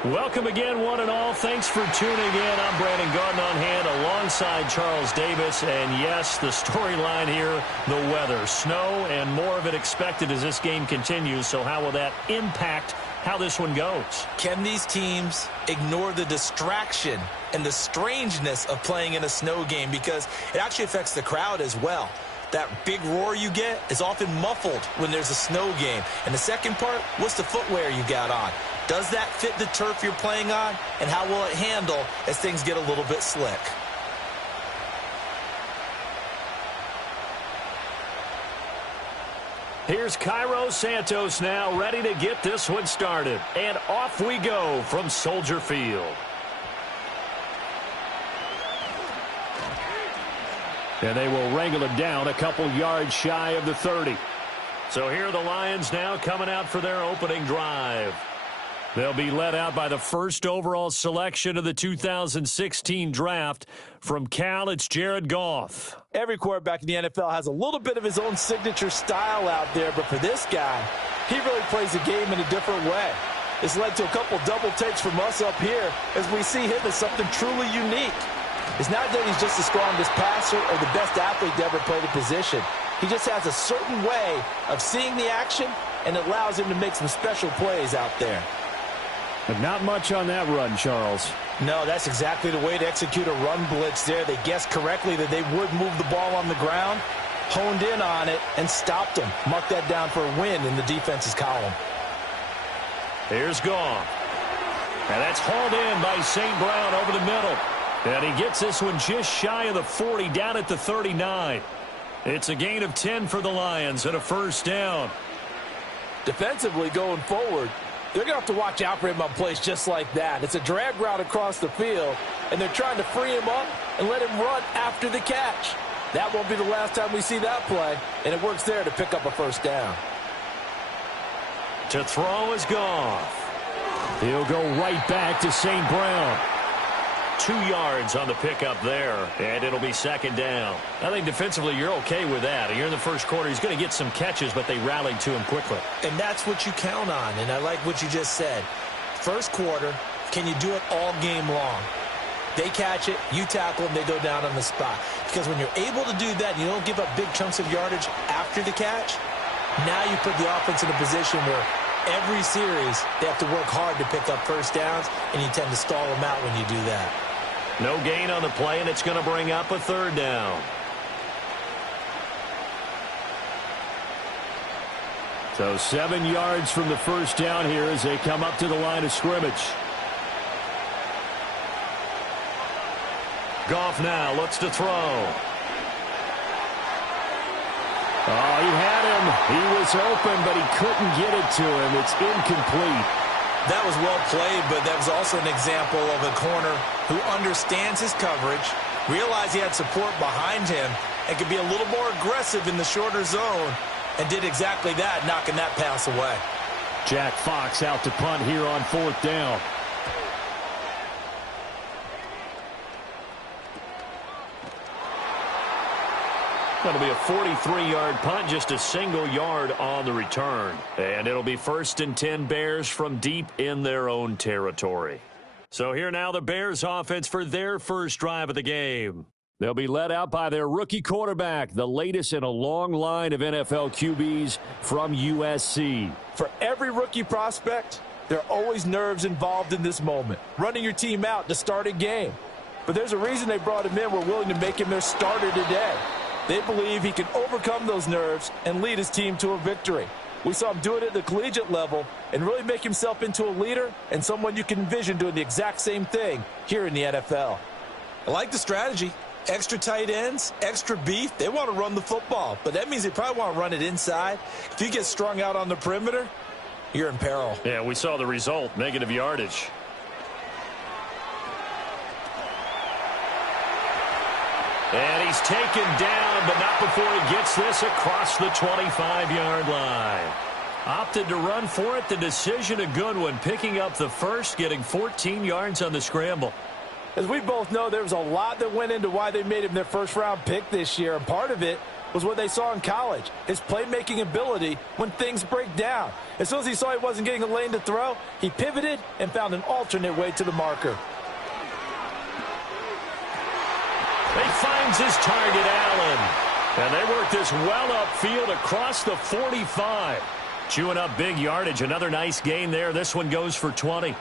Welcome again, one and all. Thanks for tuning in. I'm Brandon Garden on hand alongside Charles Davis. And yes, the storyline here, the weather. Snow and more of it expected as this game continues. So how will that impact how this one goes? Can these teams ignore the distraction and the strangeness of playing in a snow game? Because it actually affects the crowd as well. That big roar you get is often muffled when there's a snow game. And the second part, what's the footwear you got on? Does that fit the turf you're playing on? And how will it handle as things get a little bit slick? Here's Cairo Santos now, ready to get this one started. And off we go from Soldier Field. And they will wrangle it down a couple yards shy of the 30. So here are the Lions now coming out for their opening drive. They'll be led out by the first overall selection of the 2016 draft. From Cal, it's Jared Goff. Every quarterback in the NFL has a little bit of his own signature style out there, but for this guy, he really plays the game in a different way. It's led to a couple double takes from us up here as we see him as something truly unique. It's not that he's just the strongest passer or the best athlete to ever play the position. He just has a certain way of seeing the action, and it allows him to make some special plays out there. But not much on that run, Charles. No, that's exactly the way to execute a run blitz there. They guessed correctly that they would move the ball on the ground, honed in on it, and stopped them. Mark that down for a win in the defense's column. Here's Goff. And that's hauled in by St. Brown over the middle. And he gets this one just shy of the 40, down at the 39. It's a gain of 10 for the Lions and a first down. Defensively going forward, they're going to have to watch out for him on plays just like that. It's a drag route across the field, and they're trying to free him up and let him run after the catch. That won't be the last time we see that play, and it works there to pick up a first down. To throw is Goff. He'll go right back to St. Brown. 2 yards on the pickup there, and it'll be second down. I think defensively you're okay with that. You're in the first quarter. He's going to get some catches, but they rallied to him quickly. And that's what you count on, and I like what you just said. First quarter, can you do it all game long? They catch it, you tackle them, they go down on the spot. Because when you're able to do that, you don't give up big chunks of yardage after the catch, now you put the offense in a position where every series they have to work hard to pick up first downs, and you tend to stall them out when you do that. No gain on the play, and it's going to bring up a third down. So 7 yards from the first down here as they come up to the line of scrimmage. Goff now looks to throw. Oh, he had him. He was open, but he couldn't get it to him. It's incomplete. That was well played, but that was also an example of a corner who understands his coverage, realized he had support behind him, and could be a little more aggressive in the shorter zone, and did exactly that, knocking that pass away. Jack Fox out to punt here on fourth down. That'll be a 43-yard punt, just a single yard on the return. And it'll be 1st and 10 Bears from deep in their own territory. So here now the Bears offense for their first drive of the game. They'll be led out by their rookie quarterback, the latest in a long line of NFL QBs from USC. For every rookie prospect, there are always nerves involved in this moment. Running your team out to start a game. But there's a reason they brought him in. We're willing to make him their starter today. They believe he can overcome those nerves and lead his team to a victory. We saw him do it at the collegiate level and really make himself into a leader and someone you can envision doing the exact same thing here in the NFL. I like the strategy. Extra tight ends, extra beef. They want to run the football, but that means they probably want to run it inside. If you get strung out on the perimeter, you're in peril. Yeah, we saw the result, negative yardage. And he's taken down, but not before he gets this across the 25-yard line. Opted to run for it. The decision a good one. Picking up the first, getting 14 yards on the scramble. As we both know, there was a lot that went into why they made him their first-round pick this year. And part of it was what they saw in college, his playmaking ability when things break down. As soon as he saw he wasn't getting a lane to throw, he pivoted and found an alternate way to the marker. He finds his target, Allen. And they work this well upfield across the 45. Chewing up big yardage. Another nice gain there. This one goes for 20.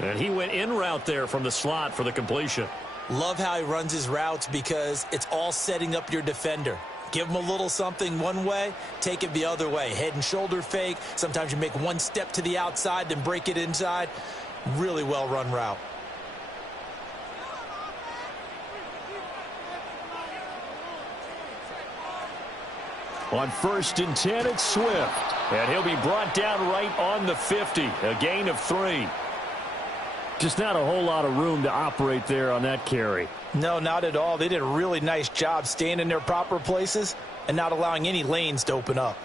And he went in route there from the slot for the completion. Love how he runs his routes because it's all setting up your defender. Give him a little something one way, take it the other way. Head and shoulder fake. Sometimes you make one step to the outside, then break it inside. Really well run route. On 1st and 10, it's Swift. And he'll be brought down right on the 50. A gain of 3. Just not a whole lot of room to operate there on that carry. No, not at all. They did a really nice job staying in their proper places and not allowing any lanes to open up.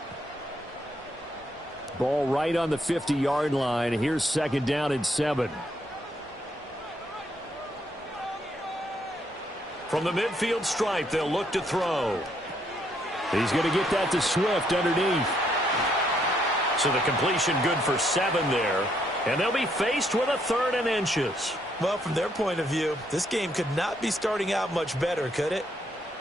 Ball right on the 50-yard line. Here's 2nd down and 7. From the midfield stripe, they'll look to throw. He's going to get that to Swift underneath. So the completion good for 7 there. And they'll be faced with a 3rd and inches. Well, from their point of view, this game could not be starting out much better, could it?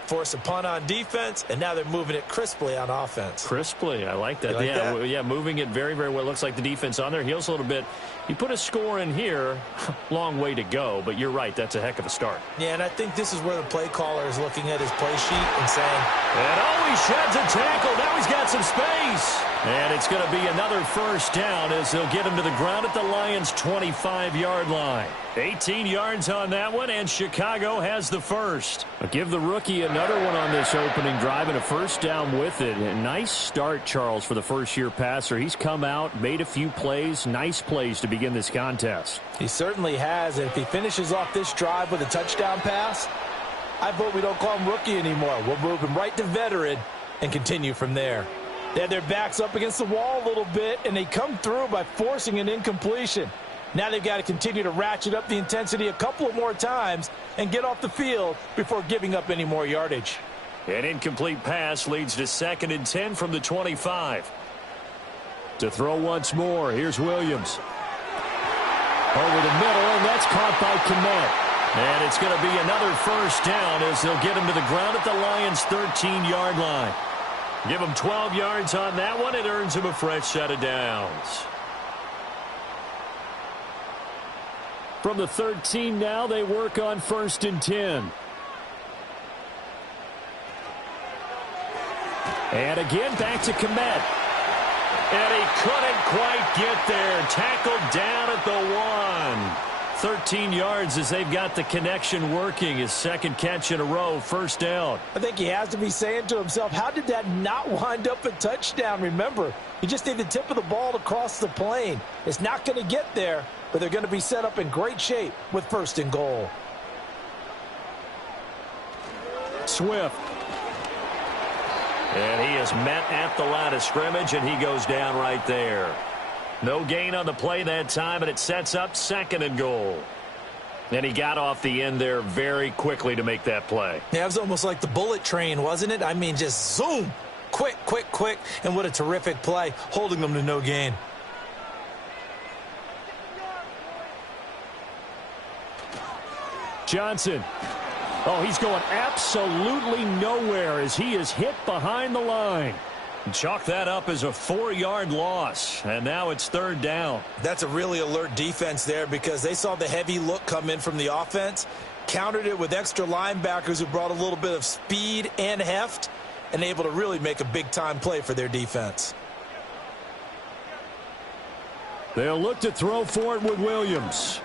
Force a punt on defense, and now they're moving it crisply on offense. Crisply, I like that. You like that? Yeah, moving it very, very well. Looks like the defense on their heels a little bit. You put a score in here, long way to go, but you're right, that's a heck of a start. Yeah, and I think this is where the play caller is looking at his play sheet and saying, and he sheds a tackle. Now he's got some space. And it's going to be another 1st down as they'll get him to the ground at the Lions' 25-yard line. 18 yards on that one, and Chicago has the first. Give the rookie another one on this opening drive and a 1st down with it. A nice start, Charles, for the first-year passer. He's come out, made a few plays, nice plays to begin this contest. He certainly has, and if he finishes off this drive with a touchdown pass, I vote we don't call him rookie anymore. We'll move him right to veteran and continue from there. They had their backs up against the wall a little bit, and they come through by forcing an incompletion. Now they've got to continue to ratchet up the intensity a couple of more times and get off the field before giving up any more yardage. An incomplete pass leads to 2nd and 10 from the 25. To throw once more, here's Williams. Over the middle, and that's caught by Kmet. And it's going to be another 1st down as they'll get him to the ground at the Lions' 13-yard line. Give him 12 yards on that one. It earns him a fresh set of downs. From the 13 now, they work on 1st and 10. And again, back to Kmet. And he couldn't quite get there. Tackled down at the 1. 13 yards as they've got the connection working. His 2nd catch in a row, 1st down. I think he has to be saying to himself, how did that not wind up a touchdown? Remember, you just need the tip of the ball to cross the plane. It's not going to get there, but they're going to be set up in great shape with 1st and goal. Swift. And he is met at the line of scrimmage, and he goes down right there. No gain on the play that time, and it sets up 2nd and goal. And he got off the end there very quickly to make that play. Yeah, it was almost like the bullet train, wasn't it? I mean, just zoom. Quick, quick, quick. And what a terrific play, holding them to no gain. Johnson. Oh, he's going absolutely nowhere as he is hit behind the line. Chalk that up as a 4-yard loss, and now it's 3rd down. That's a really alert defense there because they saw the heavy look come in from the offense, countered it with extra linebackers who brought a little bit of speed and heft, and able to really make a big-time play for their defense. They'll look to throw for it with Williams.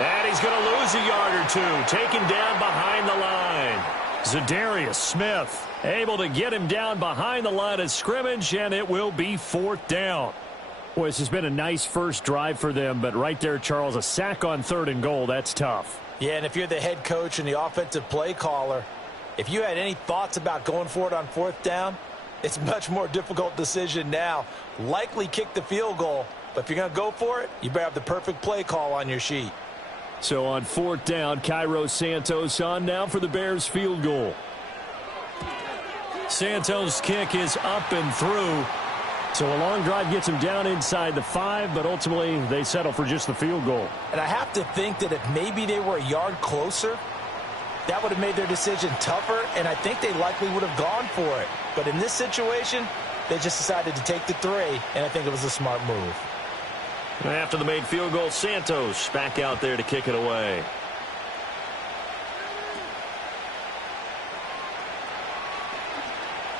And he's going to lose a yard or two, taken down behind the line. Zadarius Smith able to get him down behind the line of scrimmage, and it will be 4th down. Boy, this has been a nice first drive for them, but right there, Charles, a sack on 3rd and goal, that's tough. Yeah, and if you're the head coach and the offensive play caller, if you had any thoughts about going for it on 4th down, it's a much more difficult decision now. Likely kick the field goal, but if you're going to go for it, you better have the perfect play call on your sheet. So on 4th down, Cairo Santos on now for the Bears field goal. Santos' kick is up and through. So a long drive gets him down inside the 5, but ultimately they settle for just the field goal. And I have to think that if maybe they were a yard closer, that would have made their decision tougher, and I think they likely would have gone for it. But in this situation, they just decided to take the 3, and I think it was a smart move. After the made field goal, Santos back out there to kick it away.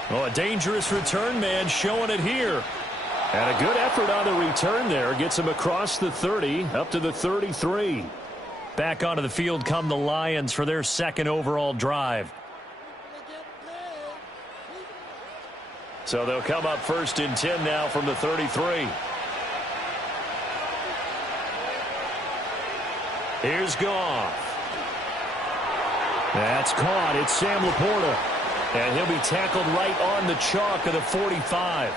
Oh, a dangerous return man showing it here. And a good effort on the return there. Gets him across the 30, up to the 33. Back onto the field come the Lions for their 2nd overall drive. So they'll come up 1st and 10 now from the 33. Here's Goff. That's caught. It's Sam Laporta. And he'll be tackled right on the chalk of the 45.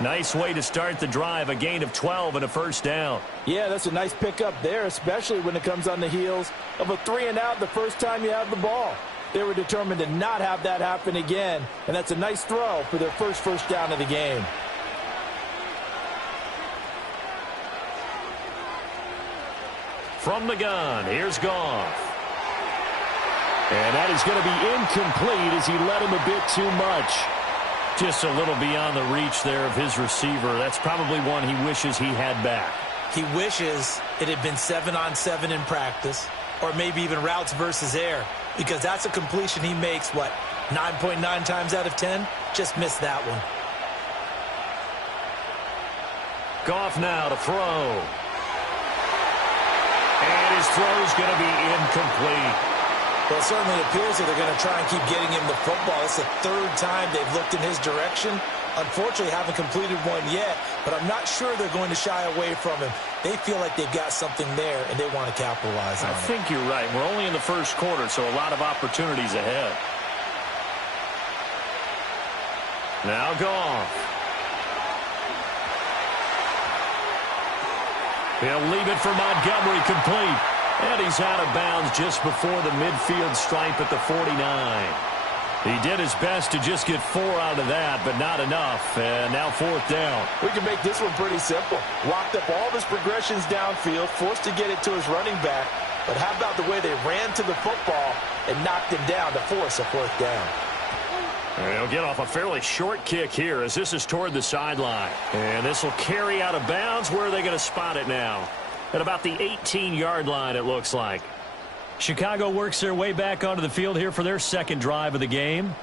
Nice way to start the drive. A gain of 12 and a 1st down. Yeah, that's a nice pickup there, especially when it comes on the heels of a 3-and-out the first time you have the ball. They were determined to not have that happen again, and that's a nice throw for their first down of the game. From the gun, here's Goff. And that is going to be incomplete as he led him a bit too much. Just a little beyond the reach there of his receiver. That's probably one he wishes he had back. He wishes it had been 7-on-7 in practice, or maybe even routes versus air, because that's a completion he makes, 9.9 times out of 10? Just missed that one. Goff now to throw. And his throw's going to be incomplete. Well, it certainly appears that they're going to try and keep getting him the football. It's the 3rd time they've looked in his direction. Unfortunately, haven't completed one yet, but I'm not sure they're going to shy away from him. They feel like they've got something there, and they want to capitalize on it. I think you're right. We're only in the 1st quarter, so a lot of opportunities ahead. Now Goff. He'll leave it for Montgomery, complete. And he's out of bounds just before the midfield stripe at the 49. He did his best to just get 4 out of that, but not enough. And now 4th down. We can make this one pretty simple. Locked up all of his progressions downfield, forced to get it to his running back. But how about the way they ran to the football and knocked him down to force a 4th down? And he'll get off a fairly short kick here as this is toward the sideline. And this will carry out of bounds. Where are they going to spot it now? At about the 18-yard line, it looks like. Chicago works their way back onto the field here for their 2nd drive of the game.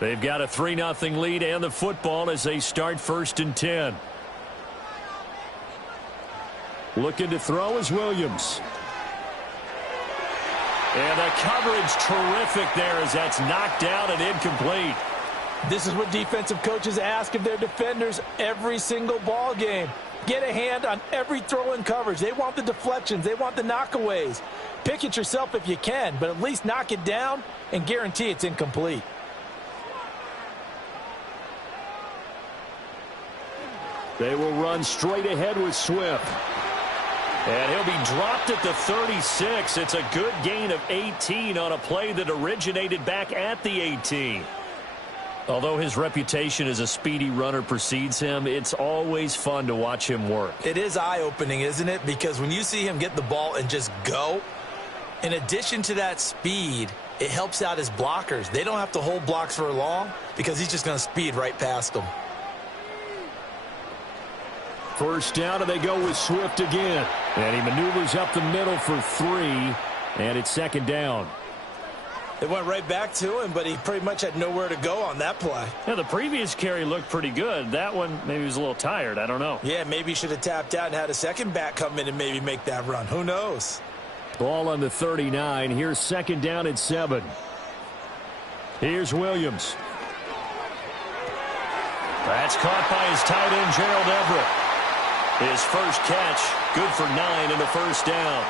They've got a 3-0 lead and the football as they start 1st and 10. Looking to throw is Williams. And the coverage terrific there as that's knocked down and incomplete. This is what defensive coaches ask of their defenders every single ball game. Get a hand on every throw in coverage. They want the deflections. They want the knockaways. Pick it yourself if you can, but at least knock it down and guarantee it's incomplete. They will run straight ahead with Swift. And he'll be dropped at the 36. It's a good gain of 18 on a play that originated back at the 18. Although his reputation as a speedy runner precedes him, it's always fun to watch him work. It is eye-opening, isn't it? Because when you see him get the ball and just go, in addition to that speed, it helps out his blockers. They don't have to hold blocks for long because he's just going to speed right past them. 1st down, and they go with Swift again. And he maneuvers up the middle for 3, and it's 2nd down. They went right back to him, but he pretty much had nowhere to go on that play. Yeah, the previous carry looked pretty good. That one, maybe he was a little tired. I don't know. Yeah, maybe he should have tapped out and had a second back come in and maybe make that run. Who knows? Ball on the 39. Here's 2nd down and 7. Here's Williams. That's caught by his tight end, Gerald Everett. His first catch, good for 9 and a 1st down.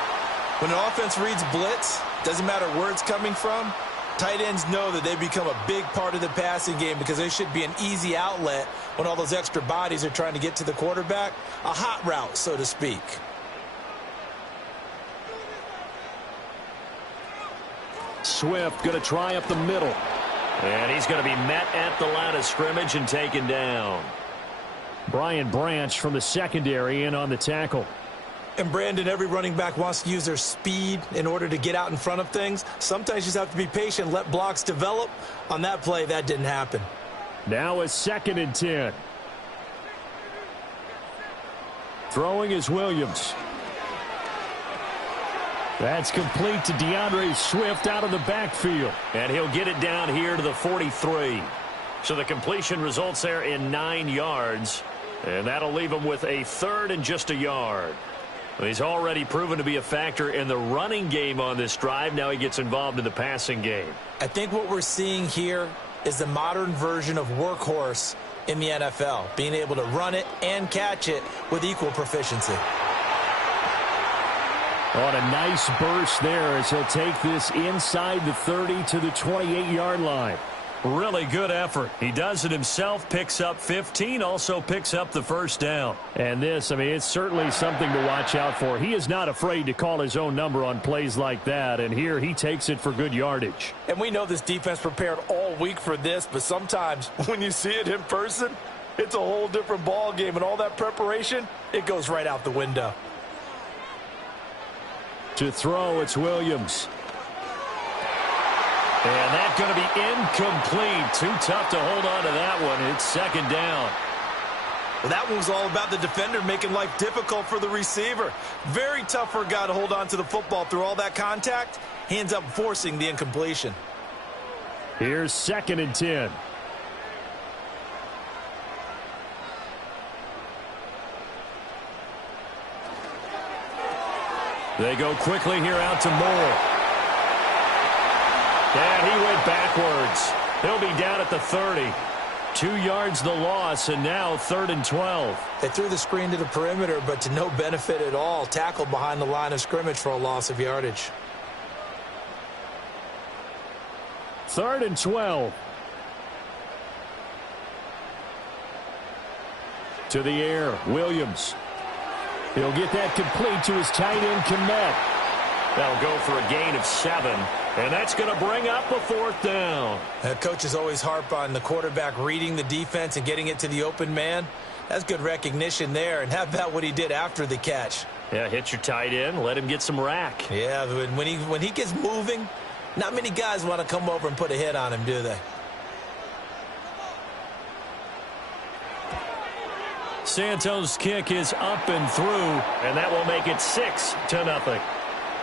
When an offense reads blitz, doesn't matter where it's coming from, tight ends know that they become a big part of the passing game because they should be an easy outlet when all those extra bodies are trying to get to the quarterback. A hot route, so to speak. Swift going to try up the middle. And he's going to be met at the line of scrimmage and taken down. Brian Branch from the secondary in on the tackle. And Brandon, every running back wants to use their speed in order to get out in front of things. Sometimes you just have to be patient, let blocks develop. On that play, that didn't happen. Now a 2nd and 10. Throwing is Williams. That's complete to DeAndre Swift out of the backfield. And he'll get it down here to the 43. So the completion results there in 9 yards. And that'll leave him with a 3rd and just a yard. He's already proven to be a factor in the running game on this drive. Now he gets involved in the passing game. I think what we're seeing here is the modern version of workhorse in the NFL, being able to run it and catch it with equal proficiency. On a nice burst there as he'll take this inside the 30 to the 28-yard line. Really good effort. He does it himself, picks up 15, also picks up the first down. And this, I mean, it's certainly something to watch out for. He is not afraid to call his own number on plays like that, and here he takes it for good yardage. And we know this defense prepared all week for this, but sometimes when you see it in person, it's a whole different ball game, and all that preparation, it goes right out the window. To throw, it's Williams. And that's going to be incomplete. Too tough to hold on to that one. It's 2nd down. Well, that one was all about the defender making life difficult for the receiver. Very tough for a guy to hold on to the football through all that contact. He ends up forcing the incompletion. Here's 2nd and 10. They go quickly here out to Moore. And he went backwards. He'll be down at the 30. 2 yards the loss, and now 3rd and 12. They threw the screen to the perimeter, but to no benefit at all. Tackled behind the line of scrimmage for a loss of yardage. 3rd and 12. To the air, Williams. He'll get that complete to his tight end, Kmet. That'll go for a gain of 7, and that's going to bring up a 4th down. Coaches always harp on the quarterback reading the defense and getting it to the open man. That's good recognition there, and how about what he did after the catch? Yeah, hit your tight end, let him get some rack. Yeah, when he gets moving, not many guys want to come over and put a hit on him, do they? Santos' kick is up and through, and that will make it 6-0.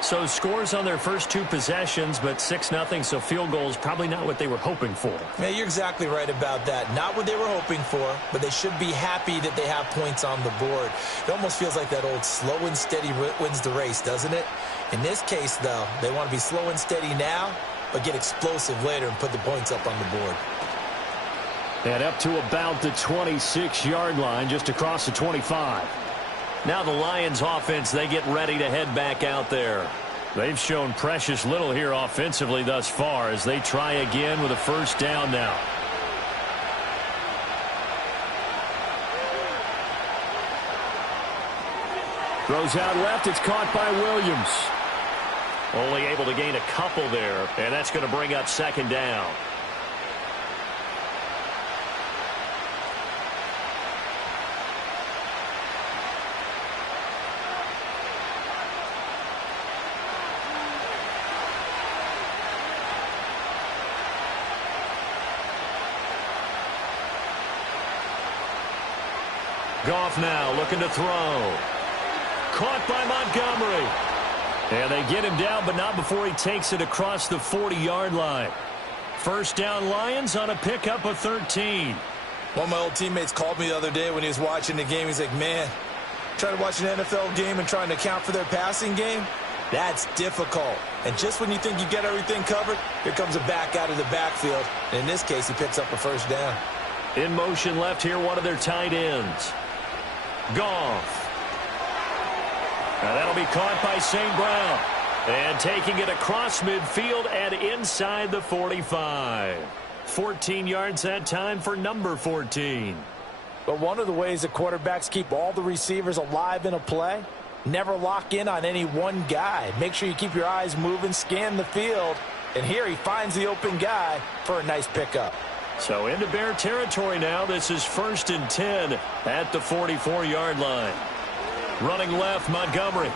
So scores on their first 2 possessions, but 6-0, so field goal is probably not what they were hoping for. Yeah, you're exactly right about that. Not what they were hoping for, but they should be happy that they have points on the board. It almost feels like that old slow and steady wins the race, doesn't it? In this case, though, they want to be slow and steady now, but get explosive later and put the points up on the board. And up to about the 26-yard line, just across the 25. Now the Lions offense, they get ready to head back out there. They've shown precious little here offensively thus far as they try again with a 1st down now. Throws out left. It's caught by Williams. Only able to gain a couple there, and that's going to bring up 2nd down. Goff now looking to throw. Caught by Montgomery. And they get him down, but not before he takes it across the 40-yard line. 1st down Lions on a pickup of 13. One of my old teammates called me the other day when he was watching the game. He's like, man, trying to watch an NFL game and trying to account for their passing game, that's difficult. And just when you think you get everything covered, here comes a back out of the backfield. And in this case, he picks up a 1st down. In motion left here, one of their tight ends. Goff. Now that'll be caught by St. Brown. And taking it across midfield and inside the 45. 14 yards that time for number 14. But one of the ways the quarterbacks keep all the receivers alive in a play, never lock in on any one guy. Make sure you keep your eyes moving, scan the field. And here he finds the open guy for a nice pickup. So into Bear territory now. This is 1st and 10 at the 44-yard line. Running left, Montgomery.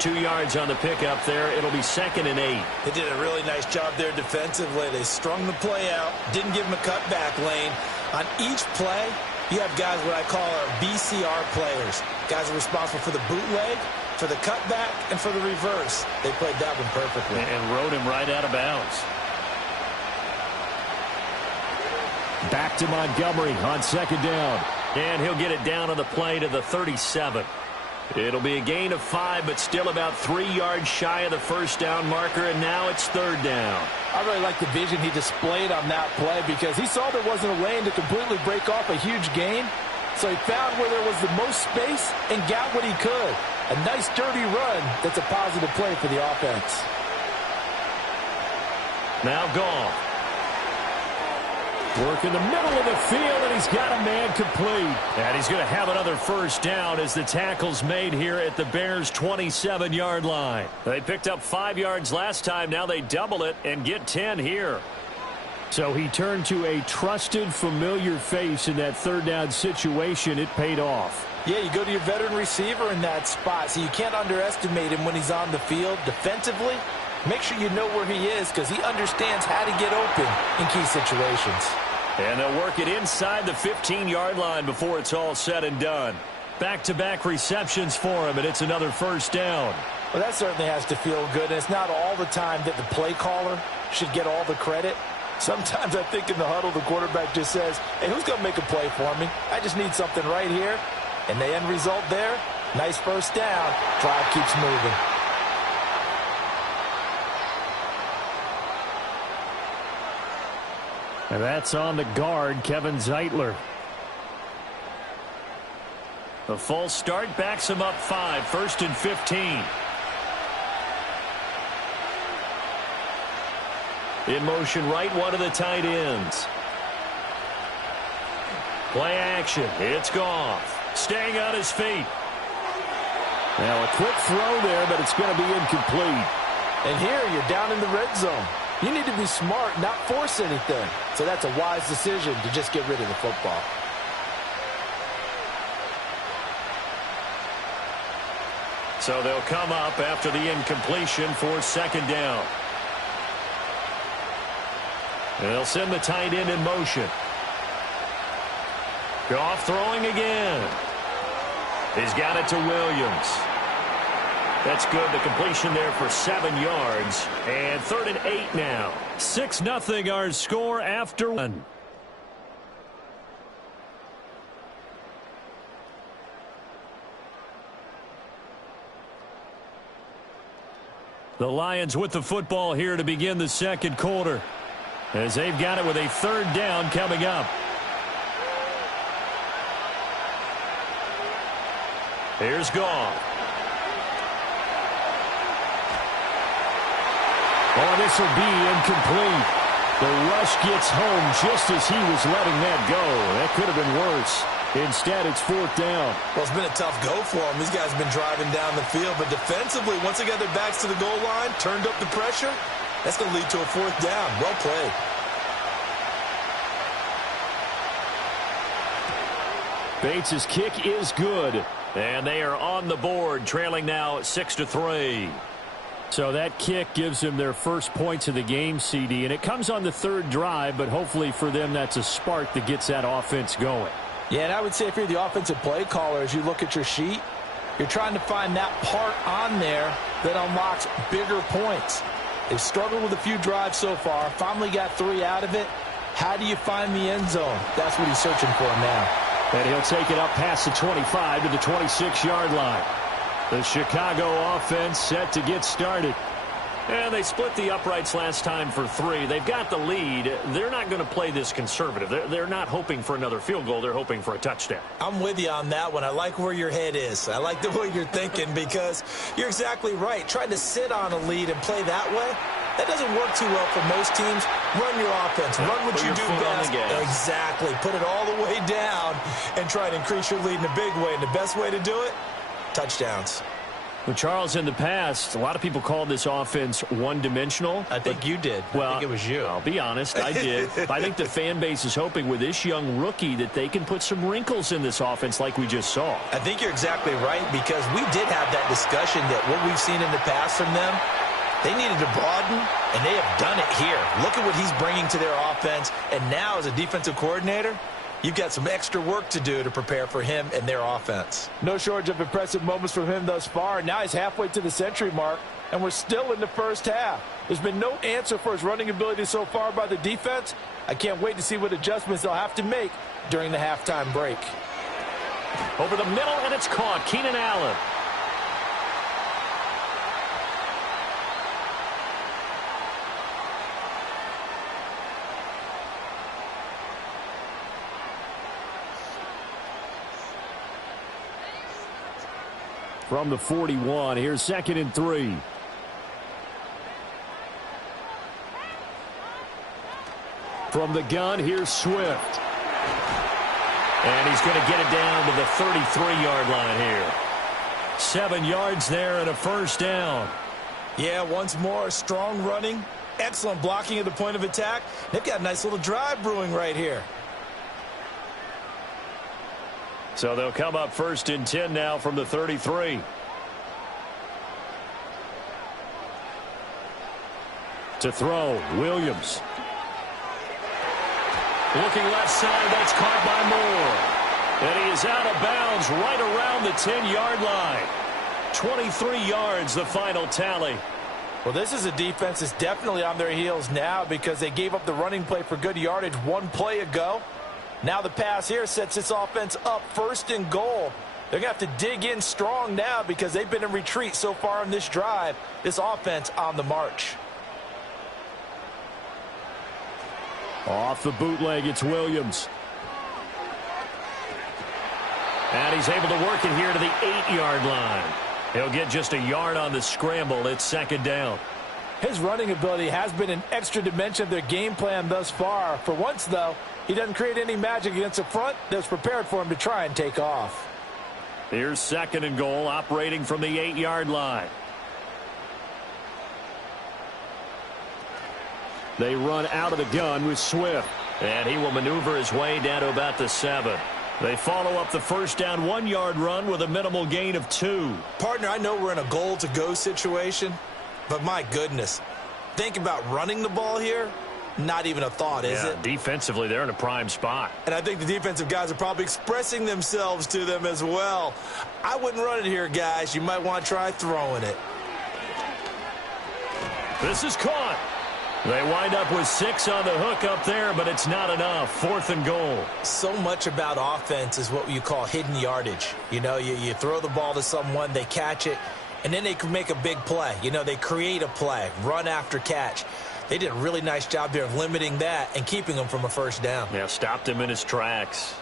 2 yards on the pickup there. It'll be 2nd and 8. They did a really nice job there defensively. They strung the play out, didn't give him a cutback lane. On each play, you have guys what I call our BCR players. Guys are responsible for the bootleg, for the cutback, and for the reverse. They played that one perfectly. And rode him right out of bounds. Back to Montgomery on 2nd down. And he'll get it down on the play to the 37. It'll be a gain of 5, but still about 3 yards shy of the first down marker, and now it's 3rd down. I really like the vision he displayed on that play because he saw there wasn't a lane to completely break off a huge gain. So he found where there was the most space and got what he could. A nice, dirty run that's a positive play for the offense. Now Goff. Work in the middle of the field, and he's got a man complete. And he's going to have another first down as the tackle's made here at the Bears' 27-yard line. They picked up 5 yards last time. Now they double it and get 10 here. So he turned to a trusted, familiar face in that 3rd down situation. It paid off. Yeah, you go to your veteran receiver in that spot, so you can't underestimate him when he's on the field. Defensively, make sure you know where he is because he understands how to get open in key situations. And they'll work it inside the 15-yard line before it's all said and done. Back-to-back receptions for him, and it's another first down. Well, that certainly has to feel good, and it's not all the time that the play caller should get all the credit. Sometimes I think in the huddle the quarterback just says, hey, who's going to make a play for me? I just need something right here. And the end result there, nice first down. Drive keeps moving. And that's on the guard, Kevin Zeitler. The false start backs him up 5, 1st and 15. In motion right, one of the tight ends. Play action. It's Goff. Staying on his feet. Now a quick throw there, but it's going to be incomplete. And here you're down in the red zone. You need to be smart, not force anything. So that's a wise decision to just get rid of the football. So they'll come up after the incompletion for 2nd down. And they'll send the tight end in motion. Goff throwing again. He's got it to Williams. That's good. The completion there for 7 yards. And 3rd and 8 now. 6-0 our score after one. The Lions with the football here to begin the 2nd quarter, as they've got it with a 3rd down coming up. Here's Goff. Oh, this will be incomplete. The rush gets home just as he was letting that go. That could have been worse. Instead, it's 4th down. Well, it's been a tough go for them. These guys have been driving down the field, but defensively, once they got their backs to the goal line, turned up the pressure, that's going to lead to a 4th down. Well played. Bates' kick is good. And they are on the board, trailing now 6-3. So that kick gives them their first points of the game, CD, and it comes on the 3rd drive, but hopefully for them that's a spark that gets that offense going. Yeah, and I would say if you're the offensive play caller, as you look at your sheet, you're trying to find that part on there that unlocks bigger points. They've struggled with a few drives so far, finally got 3 out of it. How do you find the end zone? That's what he's searching for now. And he'll take it up past the 25 to the 26-yard line. The Chicago offense set to get started. And they split the uprights last time for 3. They've got the lead. They're not going to play this conservative. They're not hoping for another field goal. They're hoping for a touchdown. I'm with you on that one. I like where your head is. I like the way you're thinking because you're exactly right. Trying to sit on a lead and play that way, that doesn't work too well for most teams. Run your offense. Run what you do best. Exactly. Put it all the way down and try to increase your lead in a big way. And the best way to do it, touchdowns. Well, Charles, in the past, a lot of people called this offense one-dimensional. I think you did. Well, I think it was you. I'll be honest, I did. I think the fan base is hoping with this young rookie that they can put some wrinkles in this offense like we just saw. I think you're exactly right because we did have that discussion that what we've seen in the past from them, they needed to broaden, and they have done it here. Look at what he's bringing to their offense, and now as a defensive coordinator, you've got some extra work to do to prepare for him and their offense. No shortage of impressive moments from him thus far. Now he's halfway to the century mark, and we're still in the first half. There's been no answer for his running ability so far by the defense. I can't wait to see what adjustments they'll have to make during the halftime break. Over the middle, and it's caught. Keenan Allen. From the 41, here's 2nd and 3. From the gun, here's Swift. And he's going to get it down to the 33-yard line here. 7 yards there and a first down. Yeah, once more, strong running, excellent blocking at the point of attack. They've got a nice little drive brewing right here. So they'll come up 1st and 10 now from the 33. To throw, Williams. Looking left side, that's caught by Moore. And he is out of bounds right around the 10-yard line. 23 yards, the final tally. Well, this is a defense that's definitely on their heels now because they gave up the running play for good yardage one play ago. Now the pass here sets this offense up 1st and goal. They're going to have to dig in strong now because they've been in retreat so far in this drive. This offense on the march. Off the bootleg, it's Williams. And he's able to work it here to the 8-yard line. He'll get just a yard on the scramble. It's 2nd down. His running ability has been an extra dimension of their game plan thus far. For once, though, he doesn't create any magic against the front that's prepared for him to try and take off. Here's 2nd and goal, operating from the 8-yard line. They run out of the gun with Swift. And he will maneuver his way down to about the 7. They follow up the first down 1-yard run with a minimal gain of 2. Partner, I know we're in a goal-to-go situation, but my goodness, think about running the ball here. Not even a thought, is it? Defensively, they're in a prime spot. And I think the defensive guys are probably expressing themselves to them as well. I wouldn't run it here, guys. You might want to try throwing it. This is caught. They wind up with 6 on the hook up there, but it's not enough. 4th and goal. So much about offense is what you call hidden yardage. You know, you throw the ball to someone, they catch it, and then they can make a big play. You know, they create a play, run after catch. They did a really nice job there of limiting that and keeping him from a first down. Yeah, stopped him in his tracks.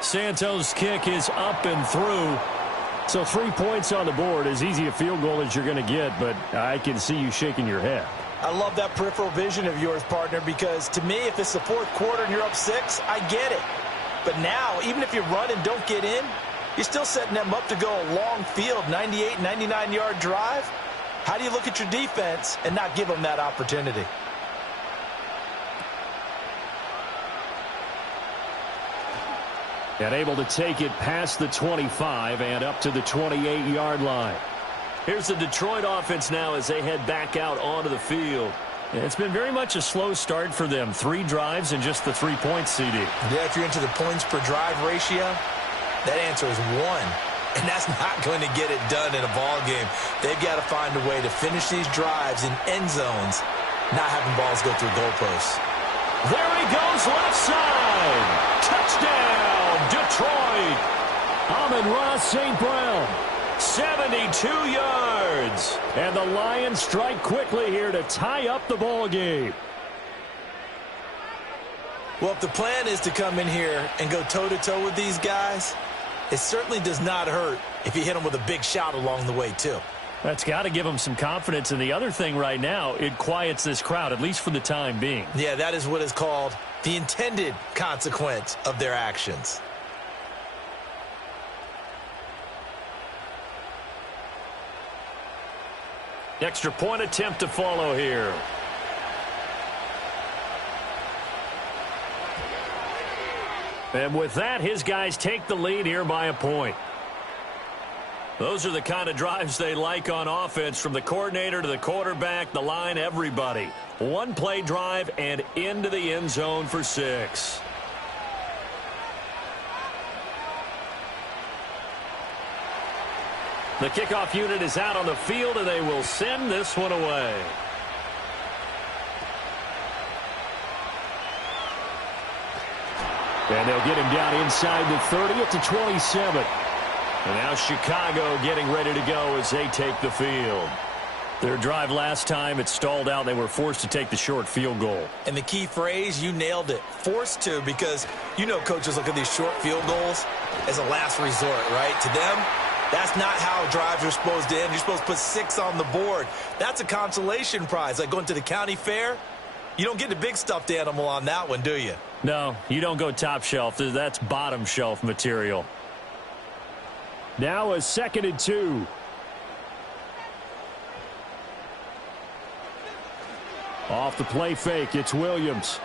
Santos' kick is up and through. So 3 points on the board, as easy a field goal as you're going to get, but I can see you shaking your head. I love that peripheral vision of yours, partner, because to me, if it's the 4th quarter and you're up 6, I get it. But now, even if you run and don't get in, you're still setting them up to go a long field, 98, 99-yard drive. How do you look at your defense and not give them that opportunity? And able to take it past the 25 and up to the 28-yard line. Here's the Detroit offense now as they head back out onto the field. It's been very much a slow start for them. 3 drives and just the 3 points, CD. Yeah, if you're into the points per drive ratio, that answer is 1. And that's not going to get it done in a ball game. They've got to find a way to finish these drives in end zones, not having balls go through goalposts. There he goes, left side. Touchdown, Detroit. Amon-Ra St. Brown. 72 yards. And the Lions strike quickly here to tie up the ball game. Well, if the plan is to come in here and go toe-to-toe with these guys, it certainly does not hurt if you hit them with a big shout along the way, too. That's got to give them some confidence. And the other thing right now, it quiets this crowd, at least for the time being. Yeah, that is what is called the intended consequence of their actions. Extra point attempt to follow here. And with that, his guys take the lead here by a point. Those are the kind of drives they like on offense, from the coordinator to the quarterback, the line, everybody. One play drive and into the end zone for 6. The kickoff unit is out on the field, and they will send this one away. And they'll get him down inside the 30 at the 27. And now Chicago getting ready to go as they take the field. Their drive last time, it stalled out. They were forced to take the short field goal. And the key phrase, you nailed it, forced to, because you know coaches look at these short field goals as a last resort, right? To them, that's not how drives are supposed to end. You're supposed to put 6 on the board. That's a consolation prize, like going to the county fair. You don't get the big stuffed animal on that one, do you? No, you don't go top shelf. That's bottom shelf material. Now a 2nd and 2. Off the play fake, it's Williams.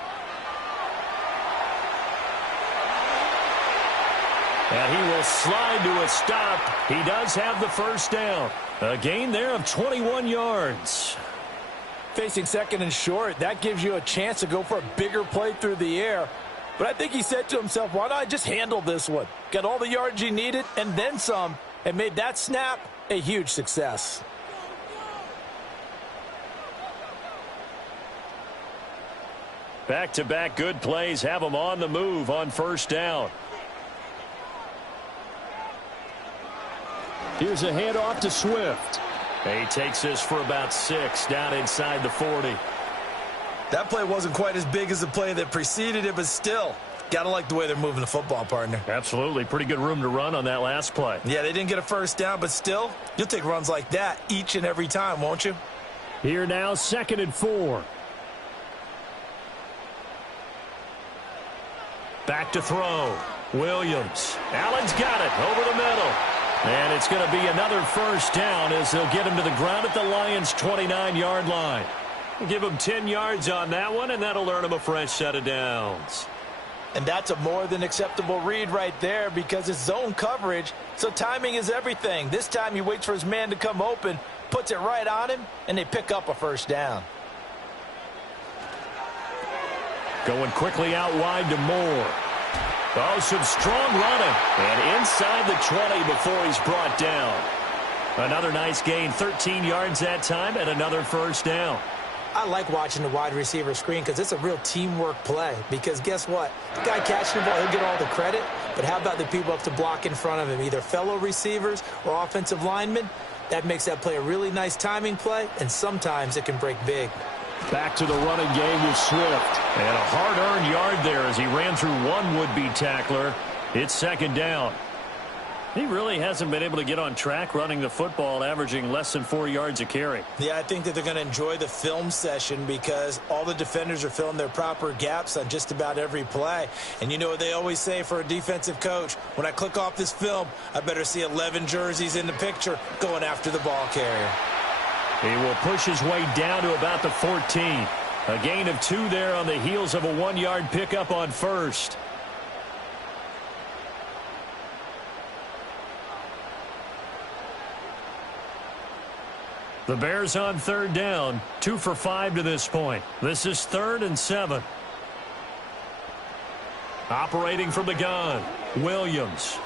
And he will slide to a stop. He does have the first down. A gain there of 21 yards. Facing 2nd and short, that gives you a chance to go for a bigger play through the air. But I think he said to himself, why not just handle this one? Got all the yards he needed and then some, and made that snap a huge success. Back-to-back good plays have them on the move on first down. Here's a handoff to Swift. He takes this for about 6 down inside the 40. That play wasn't quite as big as the play that preceded it, but still, got to like the way they're moving the football, partner. Absolutely. Pretty good room to run on that last play. Yeah, they didn't get a first down, but still, you'll take runs like that each and every time, won't you? Here now, 2nd and 4. Back to throw. Williams. Allen's got it over the middle. And it's going to be another first down as they'll get him to the ground at the Lions' 29-yard line. Give him 10 yards on that one, and that'll earn him a fresh set of downs. And that's a more than acceptable read right there, because it's zone coverage, so timing is everything. This time he waits for his man to come open, puts it right on him, and they pick up a first down. Going quickly out wide to Moore. Oh, some strong running. And inside the 20 before he's brought down. Another nice gain, 13 yards that time, and another first down. I like watching the wide receiver screen because it's a real teamwork play. Because guess what? The guy catching the ball, he'll get all the credit. But how about the people up to block in front of him, either fellow receivers or offensive linemen? That makes that play a really nice timing play, and sometimes it can break big. Back to the running game with Swift. And a hard-earned yard there as he ran through one would-be tackler. It's 2nd down. He really hasn't been able to get on track running the football, averaging less than 4 yards a carry. Yeah, I think that they're going to enjoy the film session because all the defenders are filling their proper gaps on just about every play. And you know what they always say for a defensive coach? When I click off this film, I better see 11 jerseys in the picture going after the ball carrier. He will push his way down to about the 14. A gain of 2 there on the heels of a 1-yard pickup on first. The Bears on 3rd down, 2 for 5 to this point. This is 3rd and 7. Operating from the gun, Williams.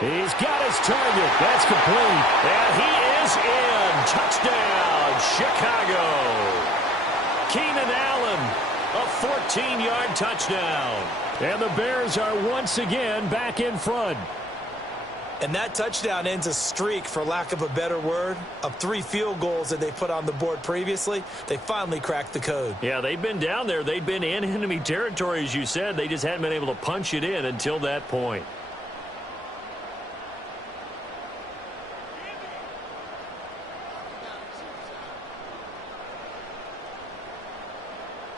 He's got his target. That's complete. And he is in. Touchdown, Chicago. Keenan Allen, a 14-yard touchdown. And the Bears are once again back in front. And that touchdown ends a streak, for lack of a better word, of 3 field goals that they put on the board previously. They finally cracked the code. Yeah, they've been down there. They've been in enemy territory, as you said. They just hadn't been able to punch it in until that point.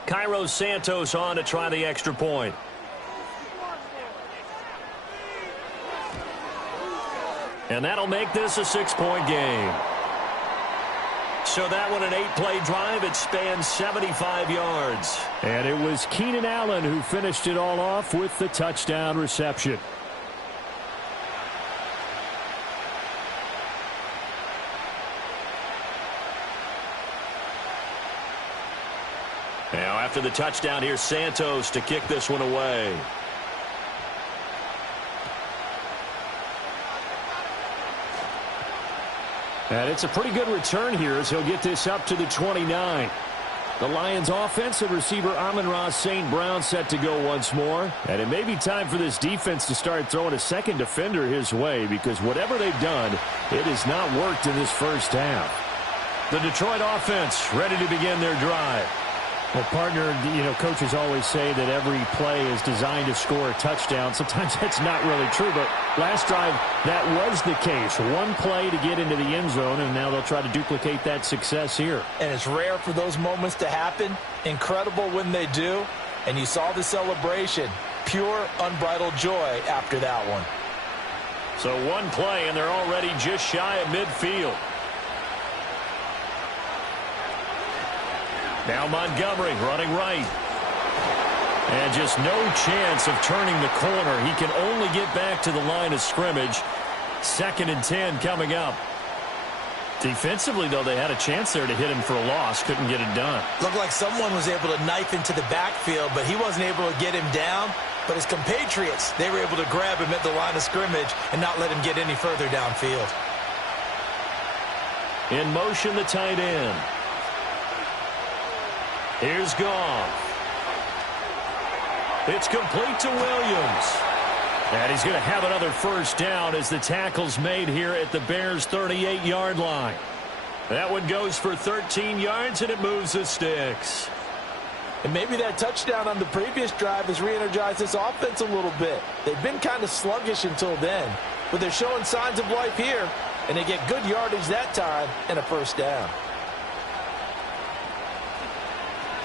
Cairo Santos on to try the extra point. And that'll make this a 6-point game. So that one, an 8-play drive. It spans 75 yards. And it was Keenan Allen who finished it all off with the touchdown reception. Now after the touchdown, here's Santos to kick this one away. And it's a pretty good return here as he'll get this up to the 29. The Lions offense and receiver Amon-Ra St. Brown set to go once more. And it may be time for this defense to start throwing a second defender his way, because whatever they've done, it has not worked in this first half. The Detroit offense ready to begin their drive. Well, partner, coaches always say that every play is designed to score a touchdown. Sometimes that's not really true, but last drive, that was the case. One play to get into the end zone, and now they'll try to duplicate that success here. And it's rare for those moments to happen. Incredible when they do. And you saw the celebration. Pure, unbridled joy after that one. So one play, and they're already just shy of midfield. Now Montgomery running right. And just no chance of turning the corner. He can only get back to the line of scrimmage. 2nd and 10 coming up. Defensively, though, they had a chance there to hit him for a loss. Couldn't get it done. Looked like someone was able to knife into the backfield, but he wasn't able to get him down. But his compatriots, they were able to grab him at the line of scrimmage and not let him get any further downfield. In motion, the tight end. Here's Goff. It's complete to Williams. And he's going to have another first down as the tackle's made here at the Bears' 38-yard line. That one goes for 13 yards, and it moves the sticks. And maybe that touchdown on the previous drive has re-energized this offense a little bit. They've been kind of sluggish until then, but they're showing signs of life here, and they get good yardage that time and a first down.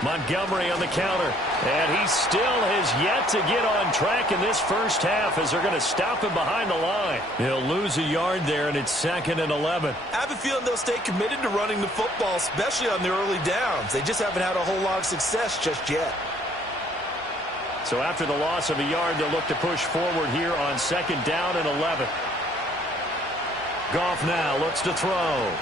Montgomery on the counter, and he still has yet to get on track in this first half as they're going to stop him behind the line. He'll lose a yard there, and it's 2nd and 11. I have a feeling they'll stay committed to running the football, especially on the early downs. They just haven't had a whole lot of success just yet. So after the loss of a yard, they'll look to push forward here on 2nd down and 11. Goff now looks to throw.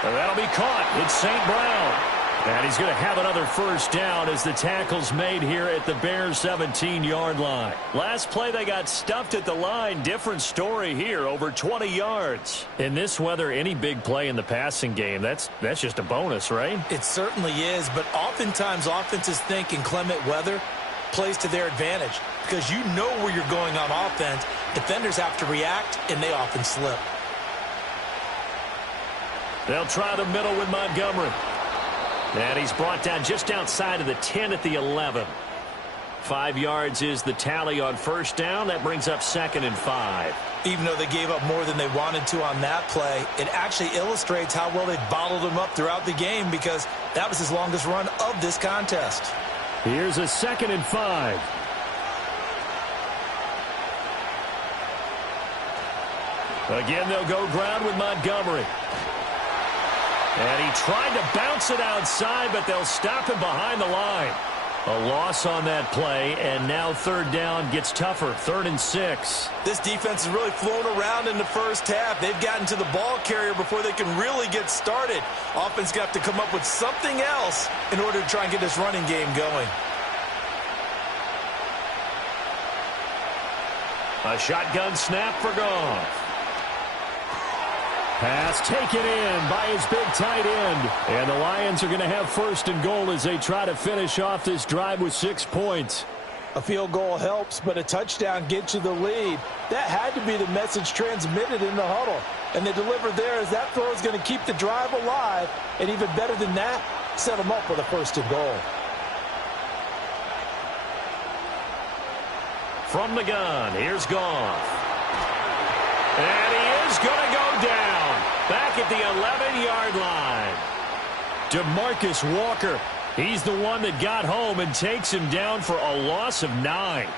And that'll be caught. It's St. Brown. And he's going to have another first down as the tackle's made here at the Bears' 17-yard line. Last play, they got stuffed at the line. Different story here, over 20 yards. In this weather, any big play in the passing game, that's just a bonus, right? It certainly is, but oftentimes offenses think inclement weather plays to their advantage because you know where you're going on offense. Defenders have to react, and they often slip. They'll try the middle with Montgomery. And he's brought down just outside of the 10 at the 11. 5 yards is the tally on first down. That brings up 2nd and 5. Even though they gave up more than they wanted to on that play, it actually illustrates how well they bottled him up throughout the game because that was his longest run of this contest. Here's a 2nd and 5. Again, they'll go ground with Montgomery. And he tried to bounce it outside, but they'll stop him behind the line. A loss on that play, and now 3rd down gets tougher. 3rd and 6. This defense has really flown around in the first half. They've gotten to the ball carrier before they can really get started. Offense got to come up with something else in order to try and get this running game going. A shotgun snap for Goff. Pass taken in by his big tight end. And the Lions are going to have 1st and goal as they try to finish off this drive with 6 points. A field goal helps, but a touchdown gets you the lead. That had to be the message transmitted in the huddle. And they delivered there as that throw is going to keep the drive alive. And even better than that, set them up with a 1st and goal. From the gun, here's Goff. And he is going to go down. Back at the 11-yard line. DeMarcus Walker. He's the one that got home and takes him down for a loss of 9.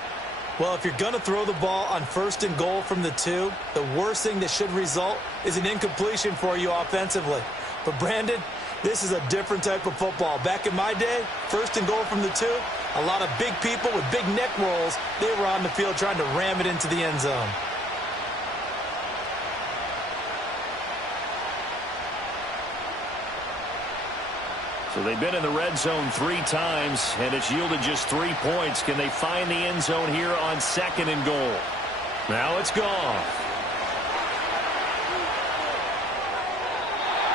Well, if you're going to throw the ball on 1st and goal from the 2, the worst thing that should result is an incompletion for you offensively. But, Brandon, this is a different type of football. Back in my day, 1st and goal from the 2, a lot of big people with big neck rolls, they were on the field trying to ram it into the end zone. So they've been in the red zone 3 times, and it's yielded just 3 points. Can they find the end zone here on 2nd and goal? Now it's Goff.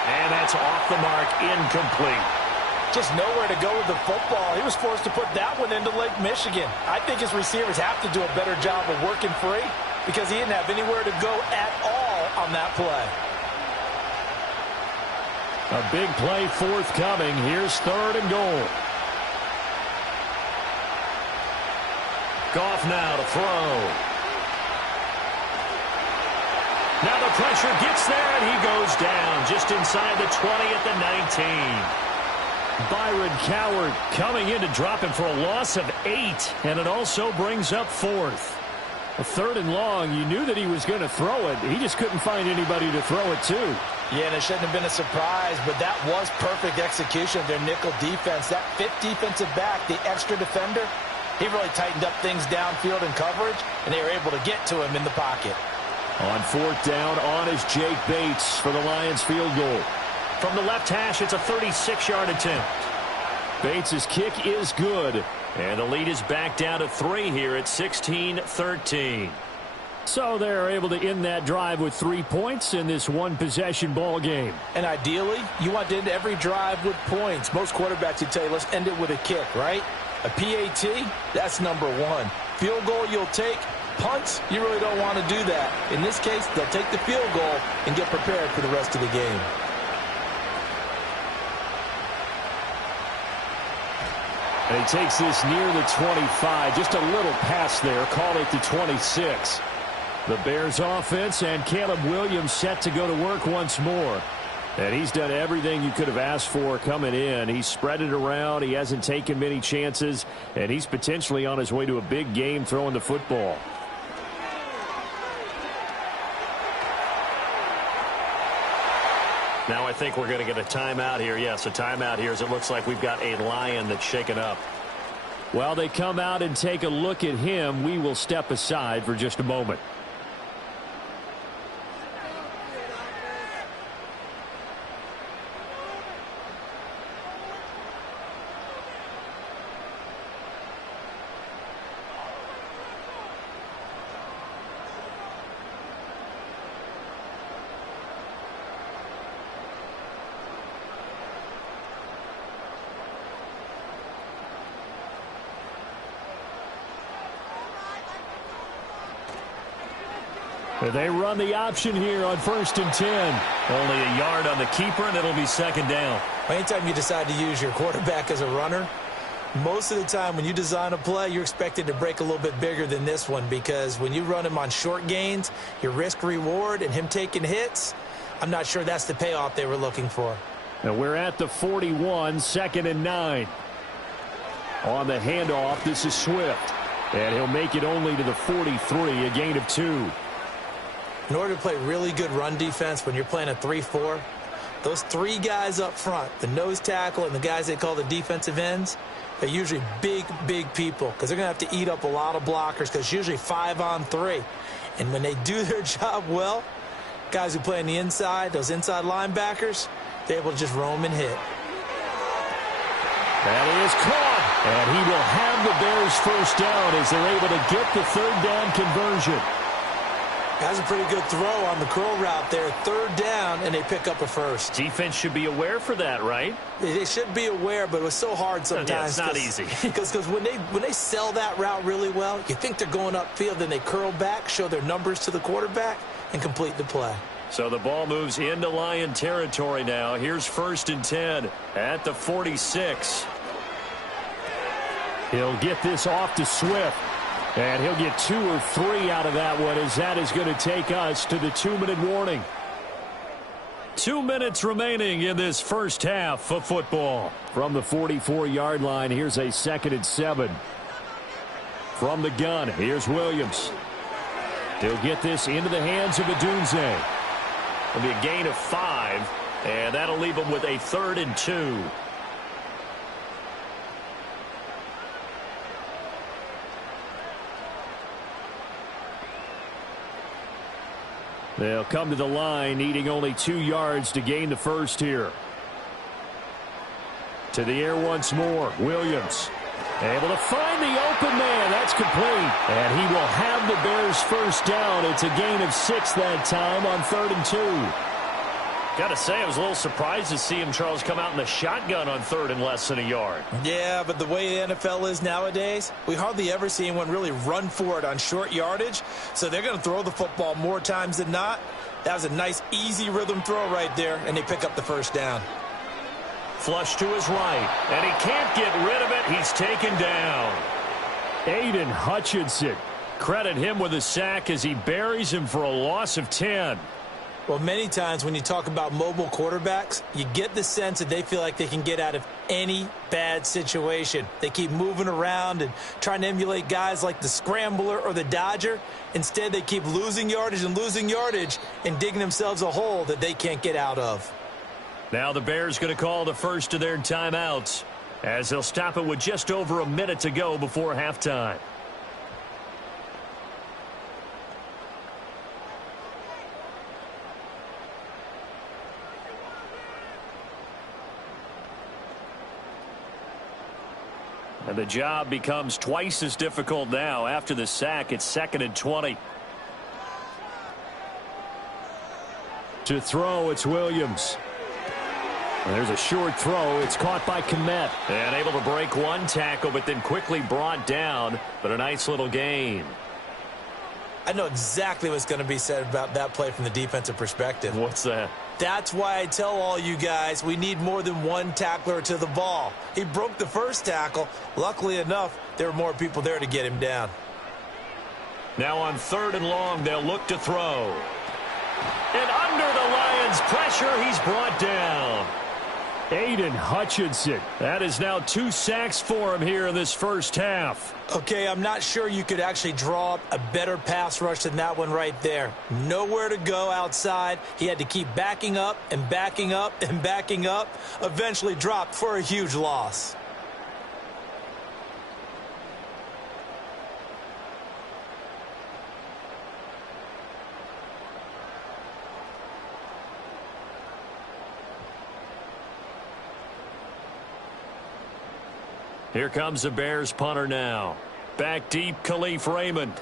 And that's off the mark, incomplete. Just nowhere to go with the football. He was forced to put that one into Lake Michigan. I think his receivers have to do a better job of working free because he didn't have anywhere to go at all on that play. A big play forthcoming. Here's 3rd and goal. Goff now to throw. Now the pressure gets there, and he goes down just inside the 20 at the 19. Byron Coward coming in to drop him for a loss of 8, and it also brings up 4th. A 3rd and long, you knew that he was going to throw it. He just couldn't find anybody to throw it to. Yeah, and it shouldn't have been a surprise, but that was perfect execution of their nickel defense. That 5th defensive back, the extra defender, he really tightened up things downfield in coverage, and they were able to get to him in the pocket. On 4th down, on is Jake Bates for the Lions field goal. From the left hash, it's a 36-yard attempt. Bates' kick is good. And the lead is back down to 3 here at 16-13. So they're able to end that drive with 3 points in this one-possession ball game. And ideally, you want to end every drive with points. Most quarterbacks would tell you, let's end it with a kick, right? A PAT, that's number 1. Field goal you'll take. Punts, you really don't want to do that. In this case, they'll take the field goal and get prepared for the rest of the game. And he takes this near the 25. Just a little pass there. Call it the 26. The Bears offense and Caleb Williams set to go to work once more. And he's done everything you could have asked for coming in. He's spread it around. He hasn't taken many chances. And he's potentially on his way to a big game throwing the football. Now I think we're going to get a timeout here. Yes, a timeout here as it looks like we've got a Lion that's shaken up. While they come out and take a look at him, we will step aside for just a moment. They run the option here on 1st and 10. Only a yard on the keeper, and it'll be 2nd down. Anytime you decide to use your quarterback as a runner, most of the time when you design a play, you're expected to break a little bit bigger than this one because when you run him on short gains, your risk-reward and him taking hits, I'm not sure that's the payoff they were looking for. Now we're at the 41, 2nd and 9. On the handoff, this is Swift. And he'll make it only to the 43, a gain of 2. In order to play really good run defense when you're playing a 3-4, those 3 guys up front, the nose tackle and the guys they call the defensive ends, they're usually big, big people because they're going to have to eat up a lot of blockers because it's usually 5-on-3. And when they do their job well, guys who play on the inside, those inside linebackers, they're able to just roam and hit. That is caught. And he will have the Bears first down as they're able to get the 3rd down conversion. That's a pretty good throw on the curl route there. Third down, and they pick up a first. Defense should be aware for that, right? They should be aware, but it was so hard sometimes. Yeah, it's not easy. Because when they sell that route really well, you think they're going upfield, then they curl back, show their numbers to the quarterback, and complete the play. So the ball moves into Lion territory now. Here's 1st and 10 at the 46. He'll get this off to Swift. And he'll get 2 or 3 out of that one, as that is going to take us to the 2-minute warning. 2 minutes remaining in this first half of football. From the 44-yard line, here's a 2nd and 7. From the gun, here's Williams. He'll get this into the hands of Adunze. It'll be a gain of 5, and that'll leave him with a 3rd and 2. They'll come to the line, needing only 2 yards to gain the first here. To the air once more, Williams. Able to find the open man. That's complete. And he will have the Bears first down. It's a gain of 6 that time on 3rd and 2. Got to say, I was a little surprised to see him, Charles, come out in the shotgun on 3rd and less than a yard. Yeah, but the way the NFL is nowadays, we hardly ever see anyone really run for it on short yardage. So they're going to throw the football more times than not. That was a nice, easy rhythm throw right there, and they pick up the first down. Flush to his right, and he can't get rid of it. He's taken down. Aiden Hutchinson. Credit him with a sack as he buries him for a loss of 10. Well, many times when you talk about mobile quarterbacks, you get the sense that they feel like they can get out of any bad situation. They keep moving around and trying to emulate guys like the Scrambler or the Dodger. Instead, they keep losing yardage and digging themselves a hole that they can't get out of. Now the Bears going to call the first of their timeouts as they'll stop it with just over a minute to go before halftime. And the job becomes twice as difficult now. After the sack, it's 2nd and 20. To throw, it's Williams. And there's a short throw. It's caught by Kmet. And able to break one tackle, but then quickly brought down. But a nice little gain. I know exactly what's going to be said about that play from the defensive perspective. What's that? That's why I tell all you guys we need more than one tackler to the ball. He broke the first tackle. Luckily enough, there were more people there to get him down. Now on 3rd and long, they'll look to throw. And under the Lions' pressure, he's brought down. Aiden Hutchinson. That is now 2 sacks for him here in this first half. Okay, I'm not sure you could actually draw up a better pass rush than that one right there. Nowhere to go outside. He had to keep backing up and backing up and backing up. Eventually dropped for a huge loss. Here comes the Bears punter now. Back deep, Khalif Raymond.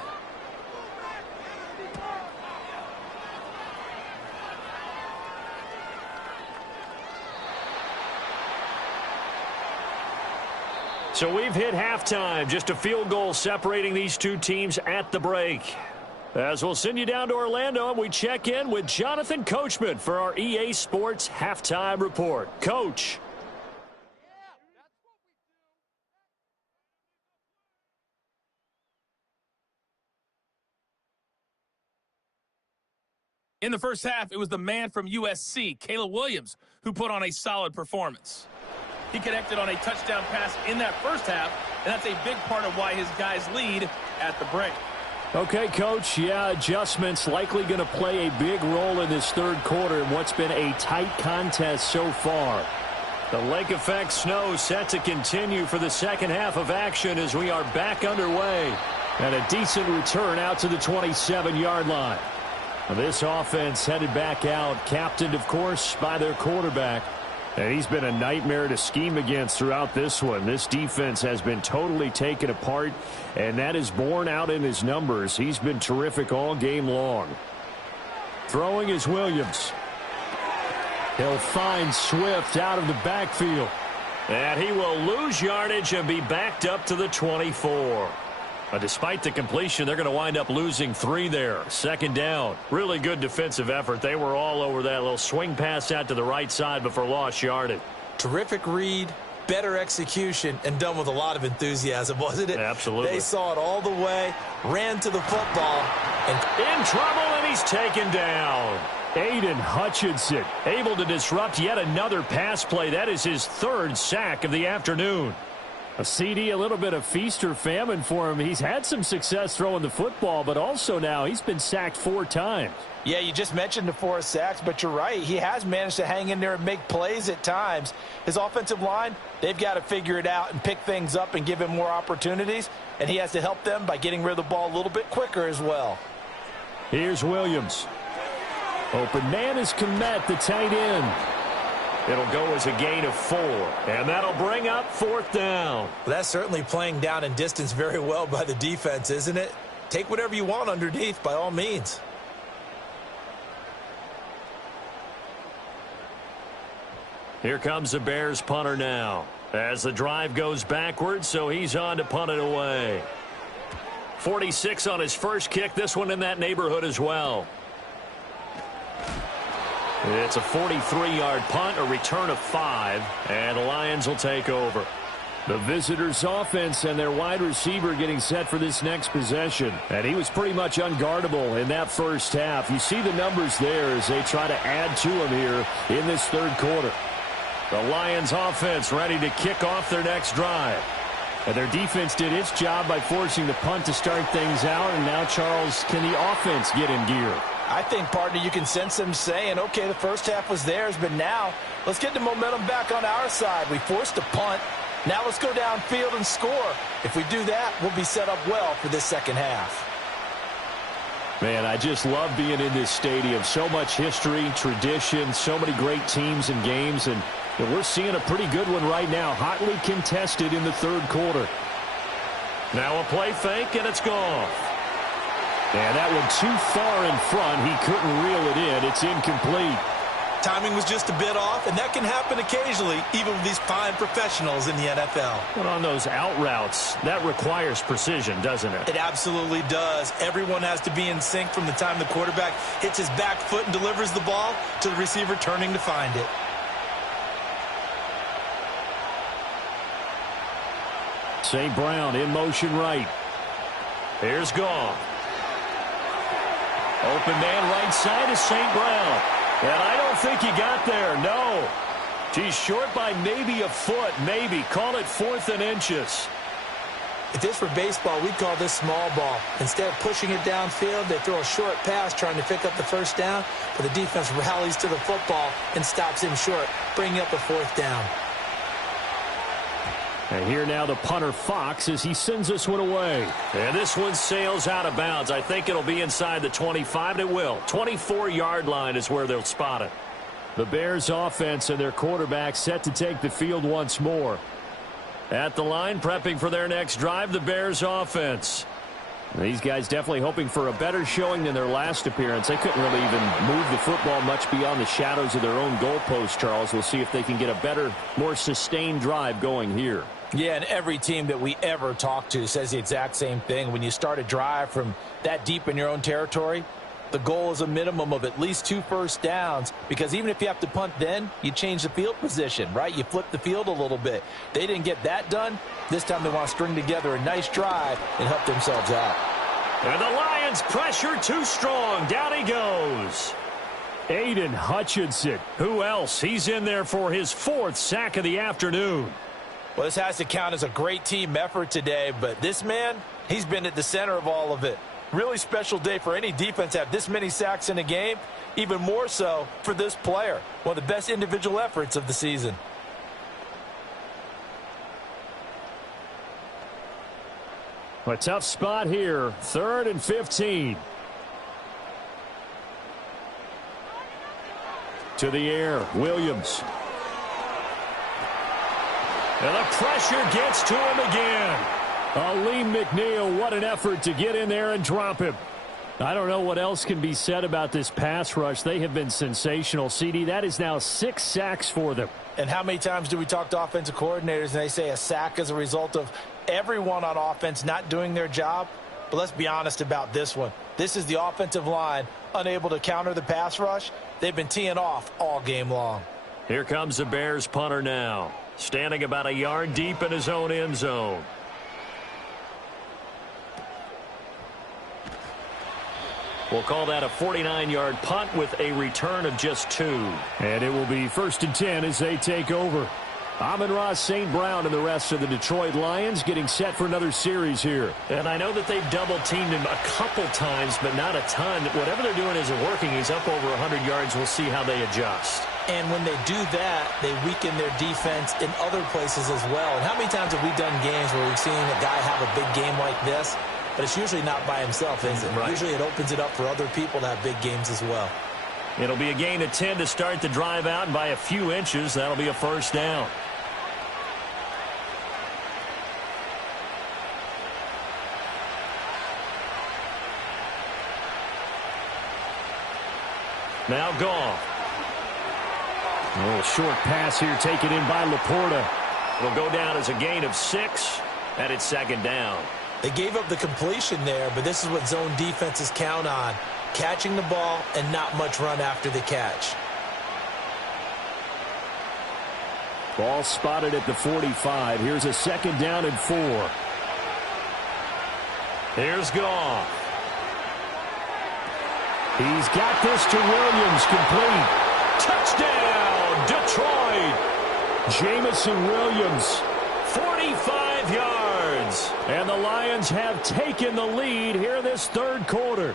So we've hit halftime. Just a field goal separating these two teams at the break. As we'll send you down to Orlando, and we check in with Jonathan Coachman for our EA Sports Halftime Report. Coach. In the first half, it was the man from USC, Caleb Williams, who put on a solid performance. He connected on a touchdown pass in that first half, and that's a big part of why his guys lead at the break. Okay, Coach, yeah, adjustments likely going to play a big role in this third quarter in what's been a tight contest so far. The lake effect snow set to continue for the second half of action as we are back underway. And a decent return out to the 27-yard line. This offense headed back out, captained, of course, by their quarterback. And he's been a nightmare to scheme against throughout this one. This defense has been totally taken apart, and that is borne out in his numbers. He's been terrific all game long. Throwing is Williams. He'll find Swift out of the backfield. And he will lose yardage and be backed up to the 24. But despite the completion, they're going to wind up losing 3 there. Second down. Really good defensive effort. They were all over that little swing pass out to the right side before lost yardage. Terrific read, better execution, and done with a lot of enthusiasm, wasn't it? Absolutely. They saw it all the way, ran to the football, and in trouble, and he's taken down. Aiden Hutchinson able to disrupt yet another pass play. That is his 3rd sack of the afternoon. A CD, a little bit of feast or famine for him. He's had some success throwing the football, but also now he's been sacked 4 times. Yeah, you just mentioned the 4 sacks, but you're right. He has managed to hang in there and make plays at times. His offensive line, they've got to figure it out and pick things up and give him more opportunities, and he has to help them by getting rid of the ball a little bit quicker as well. Here's Williams. Open man is Kmet, the tight end. It'll go as a gain of 4, and that'll bring up 4th down. Well, that's certainly playing down in distance very well by the defense, isn't it? Take whatever you want underneath, by all means. Here comes the Bears punter now. As the drive goes backwards, so he's on to punt it away. 46 on his first kick, this one in that neighborhood as well. It's a 43-yard punt, a return of 5, and the Lions will take over. The visitors' offense and their wide receiver getting set for this next possession. And he was pretty much unguardable in that first half. You see the numbers there as they try to add to him here in this 3rd quarter. The Lions' offense ready to kick off their next drive. And their defense did its job by forcing the punt to start things out. And now, Charles, can the offense get in gear? I think, partner, you can sense them saying, okay, the first half was theirs, but now let's get the momentum back on our side. We forced a punt. Now let's go downfield and score. If we do that, we'll be set up well for this second half. Man, I just love being in this stadium. So much history, tradition, so many great teams and games, and we're seeing a pretty good one right now, hotly contested in the 3rd quarter. Now a play fake, and it's gone. And that one too far in front. He couldn't reel it in. It's incomplete. Timing was just a bit off, and that can happen occasionally, even with these fine professionals in the NFL. But on those out routes, that requires precision, doesn't it? It absolutely does. Everyone has to be in sync from the time the quarterback hits his back foot and delivers the ball to the receiver turning to find it. St. Brown in motion right. Here's Goff. Open man right side is St. Brown. And I don't think he got there, no. He's short by maybe a foot, maybe. Call it 4th and inches. If this were baseball, we'd call this small ball. Instead of pushing it downfield, they throw a short pass trying to pick up the first down, but the defense rallies to the football and stops him short, bringing up a 4th down. And here now the punter Fox as he sends this one away. And this one sails out of bounds. I think it'll be inside the 25, and it will. 24-yard line is where they'll spot it. The Bears offense and their quarterback set to take the field once more. At the line, prepping for their next drive, the Bears offense. These guys definitely hoping for a better showing than their last appearance. They couldn't really even move the football much beyond the shadows of their own goalpost, Charles. We'll see if they can get a better, more sustained drive going here. Yeah, and every team that we ever talk to says the exact same thing. When you start a drive from that deep in your own territory, the goal is a minimum of at least 2 first downs, because even if you have to punt then, you change the field position, right? You flip the field a little bit. They didn't get that done. This time they want to string together a nice drive and help themselves out. And the Lions pressure too strong. Down he goes. Aiden Hutchinson. Who else? He's in there for his 4th sack of the afternoon. Well, this has to count as a great team effort today, but this man, he's been at the center of all of it. Really special day for any defense to have this many sacks in a game, even more so for this player. One of the best individual efforts of the season. A tough spot here, 3rd and 15. To the air, Williams. And the pressure gets to him again. Lee McNeil, what an effort to get in there and drop him. I don't know what else can be said about this pass rush. They have been sensational. CD, that is now 6 sacks for them. And how many times do we talk to offensive coordinators and they say a sack is a result of everyone on offense not doing their job? But let's be honest about this one. This is the offensive line unable to counter the pass rush. They've been teeing off all game long. Here comes the Bears punter now, standing about a yard deep in his own end zone. We'll call that a 49-yard punt with a return of just 2. And it will be 1st and 10 as they take over. Amon-Ra St. Brown and the rest of the Detroit Lions getting set for another series here. And I know that they've double-teamed him a couple times, but not a ton. Whatever they're doing isn't working. He's up over 100 yards. We'll see how they adjust. And when they do that, they weaken their defense in other places as well. And how many times have we done games where we've seen a guy have a big game like this? But it's usually not by himself, is it? Right. Usually it opens it up for other people to have big games as well. It'll be a gain of 10 to start the drive out, and by a few inches, that'll be a first down. Now Goff. A little short pass here taken in by Laporta. Will go down as a gain of 6, and it's 2nd down. They gave up the completion there, but this is what zone defenses count on. Catching the ball and not much run after the catch. Ball spotted at the 45. Here's a 2nd down and 4. Here's Goff. He's got this to Williams, complete. Touchdown, Detroit. Jamison Williams. 45 yards. And the Lions have taken the lead here this 3rd quarter.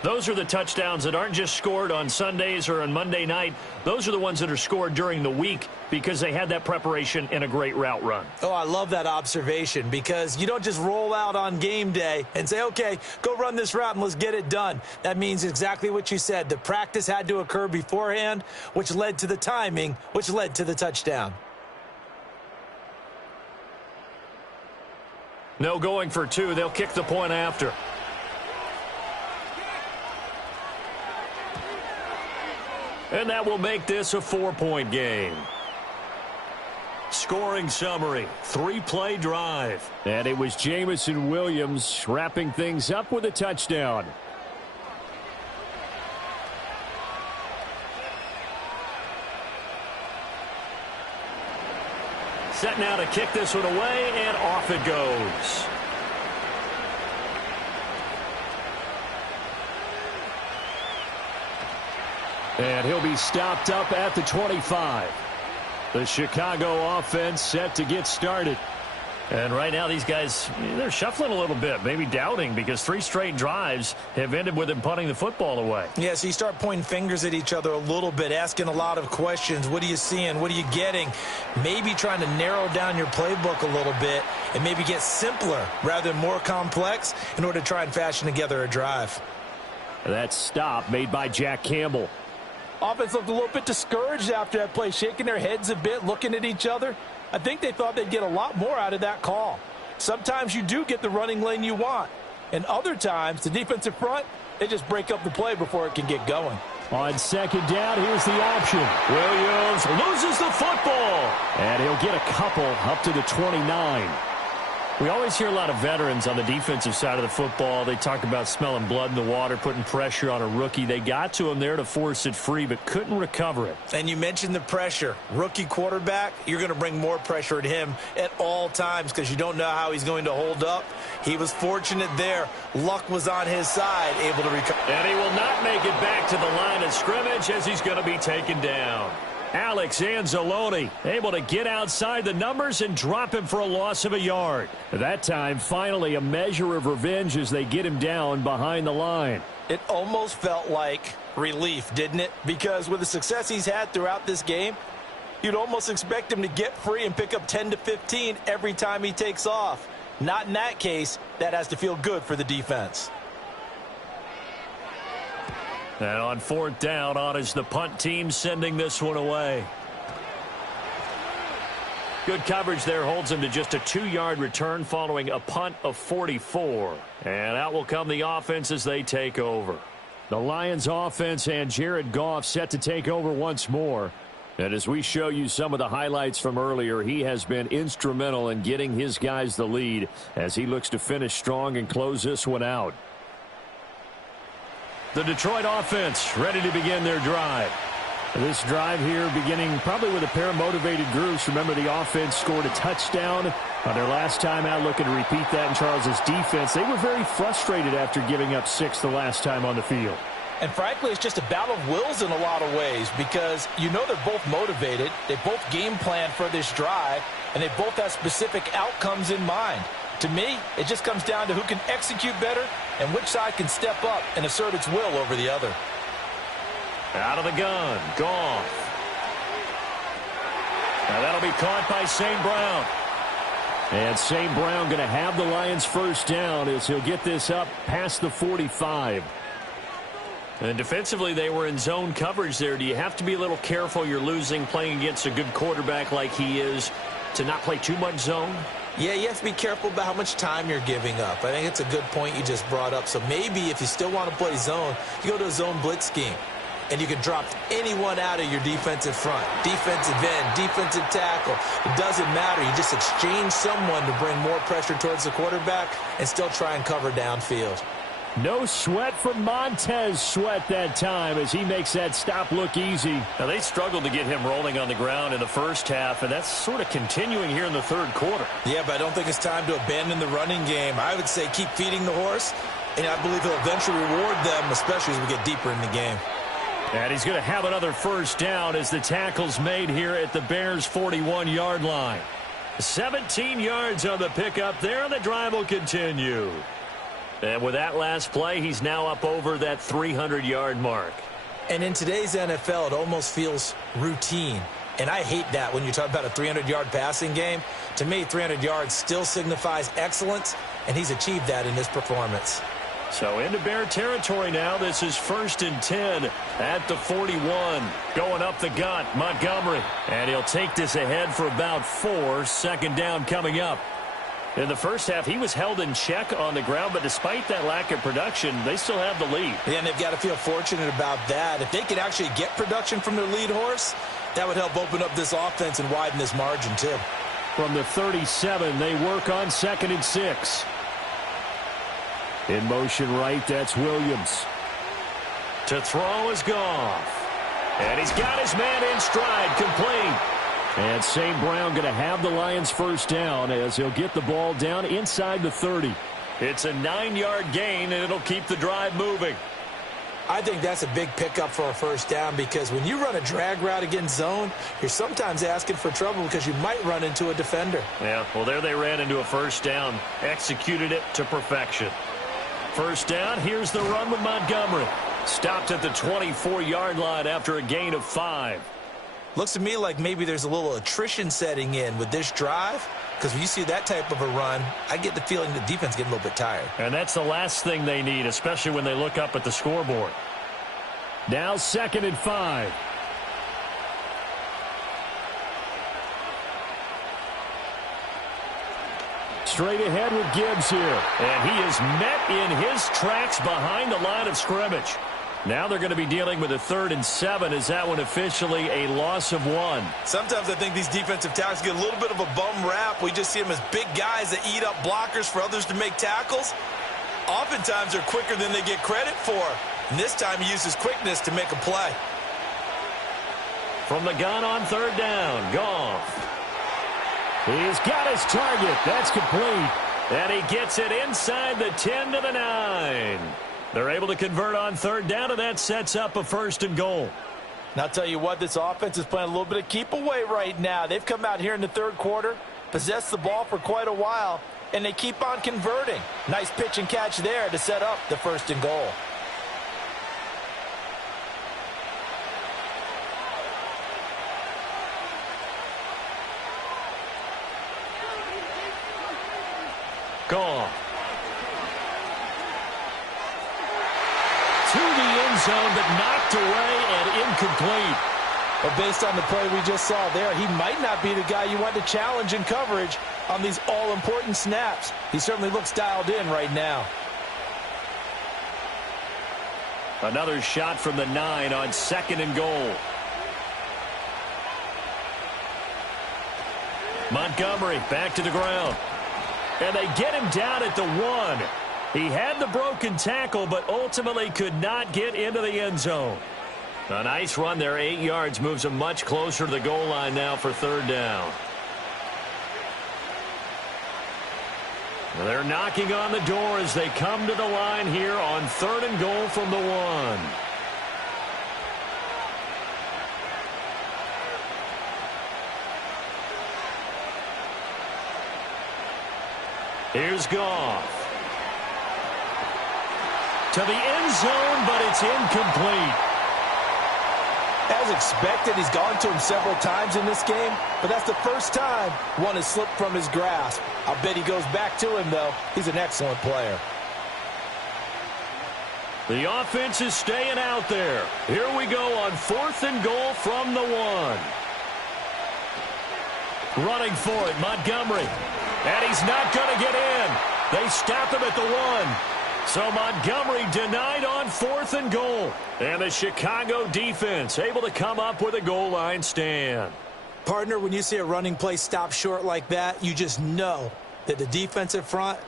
Those are the touchdowns that aren't just scored on Sundays or on Monday night. Those are the ones that are scored during the week because they had that preparation and a great route run. Oh, I love that observation because you don't just roll out on game day and say, okay, go run this route and let's get it done. That means exactly what you said. The practice had to occur beforehand, which led to the timing, which led to the touchdown. No going for 2. They'll kick the point after. And that will make this a 4-point game. Scoring summary, 3-play drive. And it was Jamison Williams wrapping things up with a touchdown. Set now to kick this one away, and off it goes. And he'll be stopped up at the 25. The Chicago offense set to get started. And right now these guys, they're shuffling a little bit, maybe doubting, because 3 straight drives have ended with them punting the football away. Yeah, so you start pointing fingers at each other a little bit, asking a lot of questions. What are you seeing? What are you getting? Maybe trying to narrow down your playbook a little bit and maybe get simpler rather than more complex in order to try and fashion together a drive. That stop made by Jack Campbell. Offense looked a little bit discouraged after that play, shaking their heads a bit, looking at each other. I think they thought they'd get a lot more out of that call. Sometimes you do get the running lane you want. And other times, the defensive front, they just break up the play before it can get going. On 2nd down, here's the option. Williams loses the football. And he'll get a couple up to the 29. We always hear a lot of veterans on the defensive side of the football. They talk about smelling blood in the water, putting pressure on a rookie. They got to him there to force it free, but couldn't recover it. And you mentioned the pressure. Rookie quarterback, you're going to bring more pressure at him at all times because you don't know how he's going to hold up. He was fortunate there. Luck was on his side, able to recover. And he will not make it back to the line of scrimmage as he's going to be taken down. Alex Anzalone able to get outside the numbers and drop him for a loss of a yard. That time, finally, a measure of revenge as they get him down behind the line. It almost felt like relief, didn't it? Because with the success he's had throughout this game, you'd almost expect him to get free and pick up 10 to 15 every time he takes off. Not in that case. That has to feel good for the defense. And on 4th down, on is the punt team sending this one away. Good coverage there holds him to just a 2-yard return following a punt of 44. And out will come the offense as they take over. The Lions offense and Jared Goff set to take over once more. And as we show you some of the highlights from earlier, he has been instrumental in getting his guys the lead as he looks to finish strong and close this one out. The Detroit offense ready to begin their drive. This drive here beginning probably with a pair of motivated groups. Remember, the offense scored a touchdown on their last time out, looking to repeat that in Charles's defense. They were very frustrated after giving up 6 the last time on the field. And frankly, it's just a battle of wills in a lot of ways because you know they're both motivated. They both game plan for this drive, and they both have specific outcomes in mind. To me, it just comes down to who can execute better and which side can step up and assert its will over the other. Out of the gun, Goff. Now that'll be caught by St. Brown. And St. Brown going to have the Lions first down as he'll get this up past the 45. And defensively, they were in zone coverage there. Do you have to be a little careful? You're losing playing against a good quarterback like he is to not play too much zone? Yeah, you have to be careful about how much time you're giving up. I think it's a good point you just brought up. So maybe if you still want to play zone, you go to a zone blitz scheme. And you can drop anyone out of your defensive front. Defensive end, defensive tackle. It doesn't matter. You just exchange someone to bring more pressure towards the quarterback and still try and cover downfield. No sweat from Montez Sweat that time as he makes that stop look easy. Now, they struggled to get him rolling on the ground in the first half, and that's sort of continuing here in the third quarter. Yeah, but I don't think it's time to abandon the running game. I would say keep feeding the horse, and I believe he'll eventually reward them, especially as we get deeper in the game. And he's going to have another first down as the tackle's made here at the Bears' 41-yard line. 17 yards on the pickup there, and the drive will continue. And with that last play, he's now up over that 300-yard mark. And in today's NFL, it almost feels routine. And I hate that when you talk about a 300-yard passing game. To me, 300 yards still signifies excellence, and he's achieved that in this performance. So into Bear territory now. This is 1st and 10 at the 41. Going up the gut, Montgomery. And he'll take this ahead for about 4. Second down coming up. In the first half, he was held in check on the ground, but despite that lack of production, they still have the lead. Yeah, and they've got to feel fortunate about that. If they could actually get production from their lead horse, that would help open up this offense and widen this margin too. From the 37, they work on 2nd and 6. In motion right, that's Williams. To throw is Goff. And he's got his man in stride, complete. And St. Brown going to have the Lions first down as he'll get the ball down inside the 30. It's a 9-yard gain, and it'll keep the drive moving. I think that's a big pickup for a first down because when you run a drag route against zone, you're sometimes asking for trouble because you might run into a defender. Yeah, well, there they ran into a first down, executed it to perfection. First down, here's the run with Montgomery. Stopped at the 24-yard line after a gain of 5. Looks to me like maybe there's a little attrition setting in with this drive because when you see that type of a run, I get the feeling the defense getting a little bit tired. And that's the last thing they need, especially when they look up at the scoreboard. Now 2nd and 5. Straight ahead with Gibbs here. And he is met in his tracks behind the line of scrimmage. Now they're going to be dealing with a 3rd and 7. Is that one officially a loss of 1? Sometimes I think these defensive tackles get a little bit of a bum rap. We just see them as big guys that eat up blockers for others to make tackles. Oftentimes they're quicker than they get credit for. And this time he uses quickness to make a play. From the gun on 3rd down, Goff. He's got his target. That's complete. And he gets it inside the 10 to the 9. They're able to convert on 3rd down, and that sets up a 1st and goal. Now, I'll tell you what, this offense is playing a little bit of keep away right now. They've come out here in the 3rd quarter, possessed the ball for quite a while, and they keep on converting. Nice pitch and catch there to set up the 1st and goal. Goff. To the end zone, but knocked away and incomplete. But based on the play we just saw there, he might not be the guy you want to challenge in coverage on these all-important snaps. He certainly looks dialed in right now. Another shot from the 9 on 2nd and goal. Montgomery back to the ground. And they get him down at the 1. He had the broken tackle, but ultimately could not get into the end zone. A nice run there, 8 yards, moves him much closer to the goal line now for 3rd down. They're knocking on the door as they come to the line here on 3rd and goal from the 1. Here's Goff. To the end zone, but it's incomplete. As expected, he's gone to him several times in this game, but that's the first time one has slipped from his grasp. I'll bet he goes back to him, though. He's an excellent player. The offense is staying out there. Here we go on 4th and goal from the 1. Running for it, Montgomery. And he's not going to get in. They stop him at the 1. So Montgomery denied on 4th and goal. And the Chicago defense able to come up with a goal line stand. Partner, when you see a running play stop short like that, you just know that the defensive front,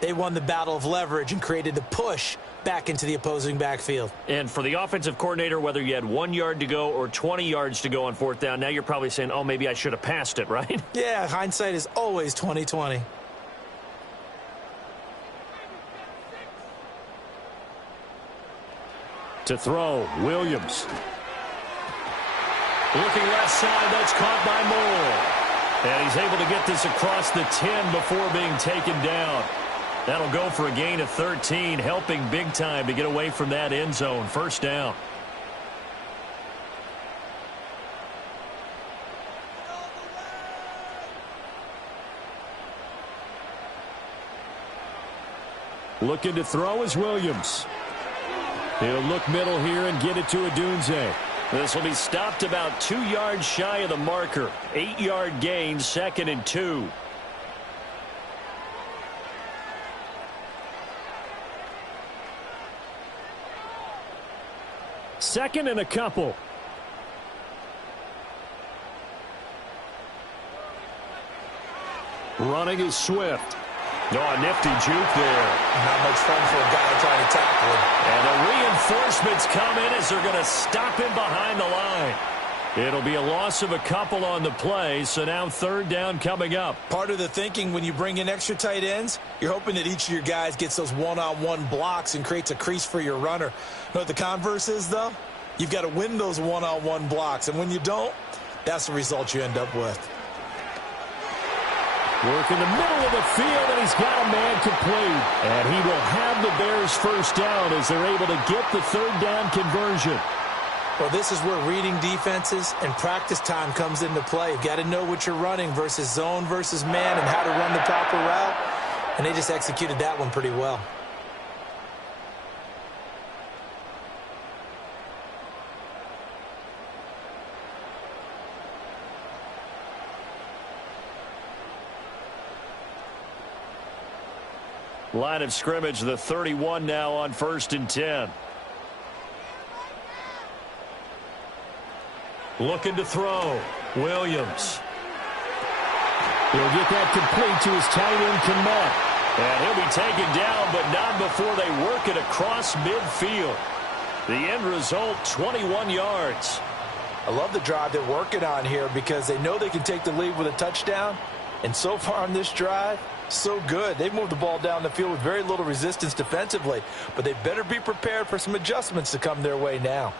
they won the battle of leverage and created the push back into the opposing backfield. And for the offensive coordinator, whether you had 1 yard to go or 20 yards to go on 4th down, now you're probably saying, oh, maybe I should have passed it, right? Yeah, hindsight is always 20/20. To throw, Williams. Looking left side, that's caught by Moore. And he's able to get this across the 10 before being taken down. That'll go for a gain of 13, helping big time to get away from that end zone. 1st down. Looking to throw is Williams. He'll look middle here and get it to Odunze. This will be stopped about 2 yards shy of the marker. 8-yard gain, 2nd and 2. Second and a couple. Running is Swift. Oh, a nifty juke there. Not much fun for a guy trying to tackle him. And the reinforcements come in as they're going to stop him behind the line. It'll be a loss of a couple on the play, so now 3rd down coming up. Part of the thinking when you bring in extra tight ends, you're hoping that each of your guys gets those one-on-one blocks and creates a crease for your runner. You know what the converse is, though? You've got to win those one-on-one blocks, and when you don't, that's the result you end up with. Work in the middle of the field, and he's got a man complete. And he will have the Bears 1st down as they're able to get the 3rd down conversion. Well, this is where reading defenses and practice time comes into play. You've got to know what you're running versus zone versus man and how to run the proper route. And they just executed that one pretty well. Line of scrimmage, the 31 now on 1st and 10. Looking to throw. Williams. He'll get that complete to his tight end, Kmet. And he'll be taken down, but not before they work it across midfield. The end result, 21 yards. I love the drive they're working on here because they know they can take the lead with a touchdown. And so far on this drive, so good. They've moved the ball down the field with very little resistance defensively, but they better be prepared for some adjustments to come their way now.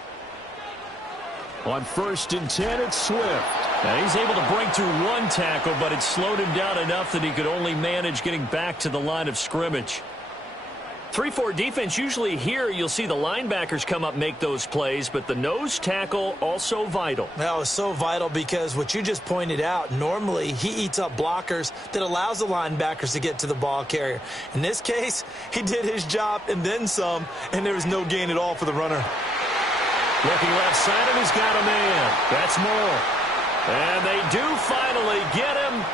On 1st and 10, it's Swift. And he's able to break through one tackle, but it slowed him down enough that he could only manage getting back to the line of scrimmage. 3-4 defense, usually here you'll see the linebackers come up make those plays, but the nose tackle also vital. That was so vital because what you just pointed out, normally he eats up blockers that allows the linebackers to get to the ball carrier. In this case, he did his job and then some, and there was no gain at all for the runner. Looking left side, and he's got a man. That's Moore. And they do finally get him,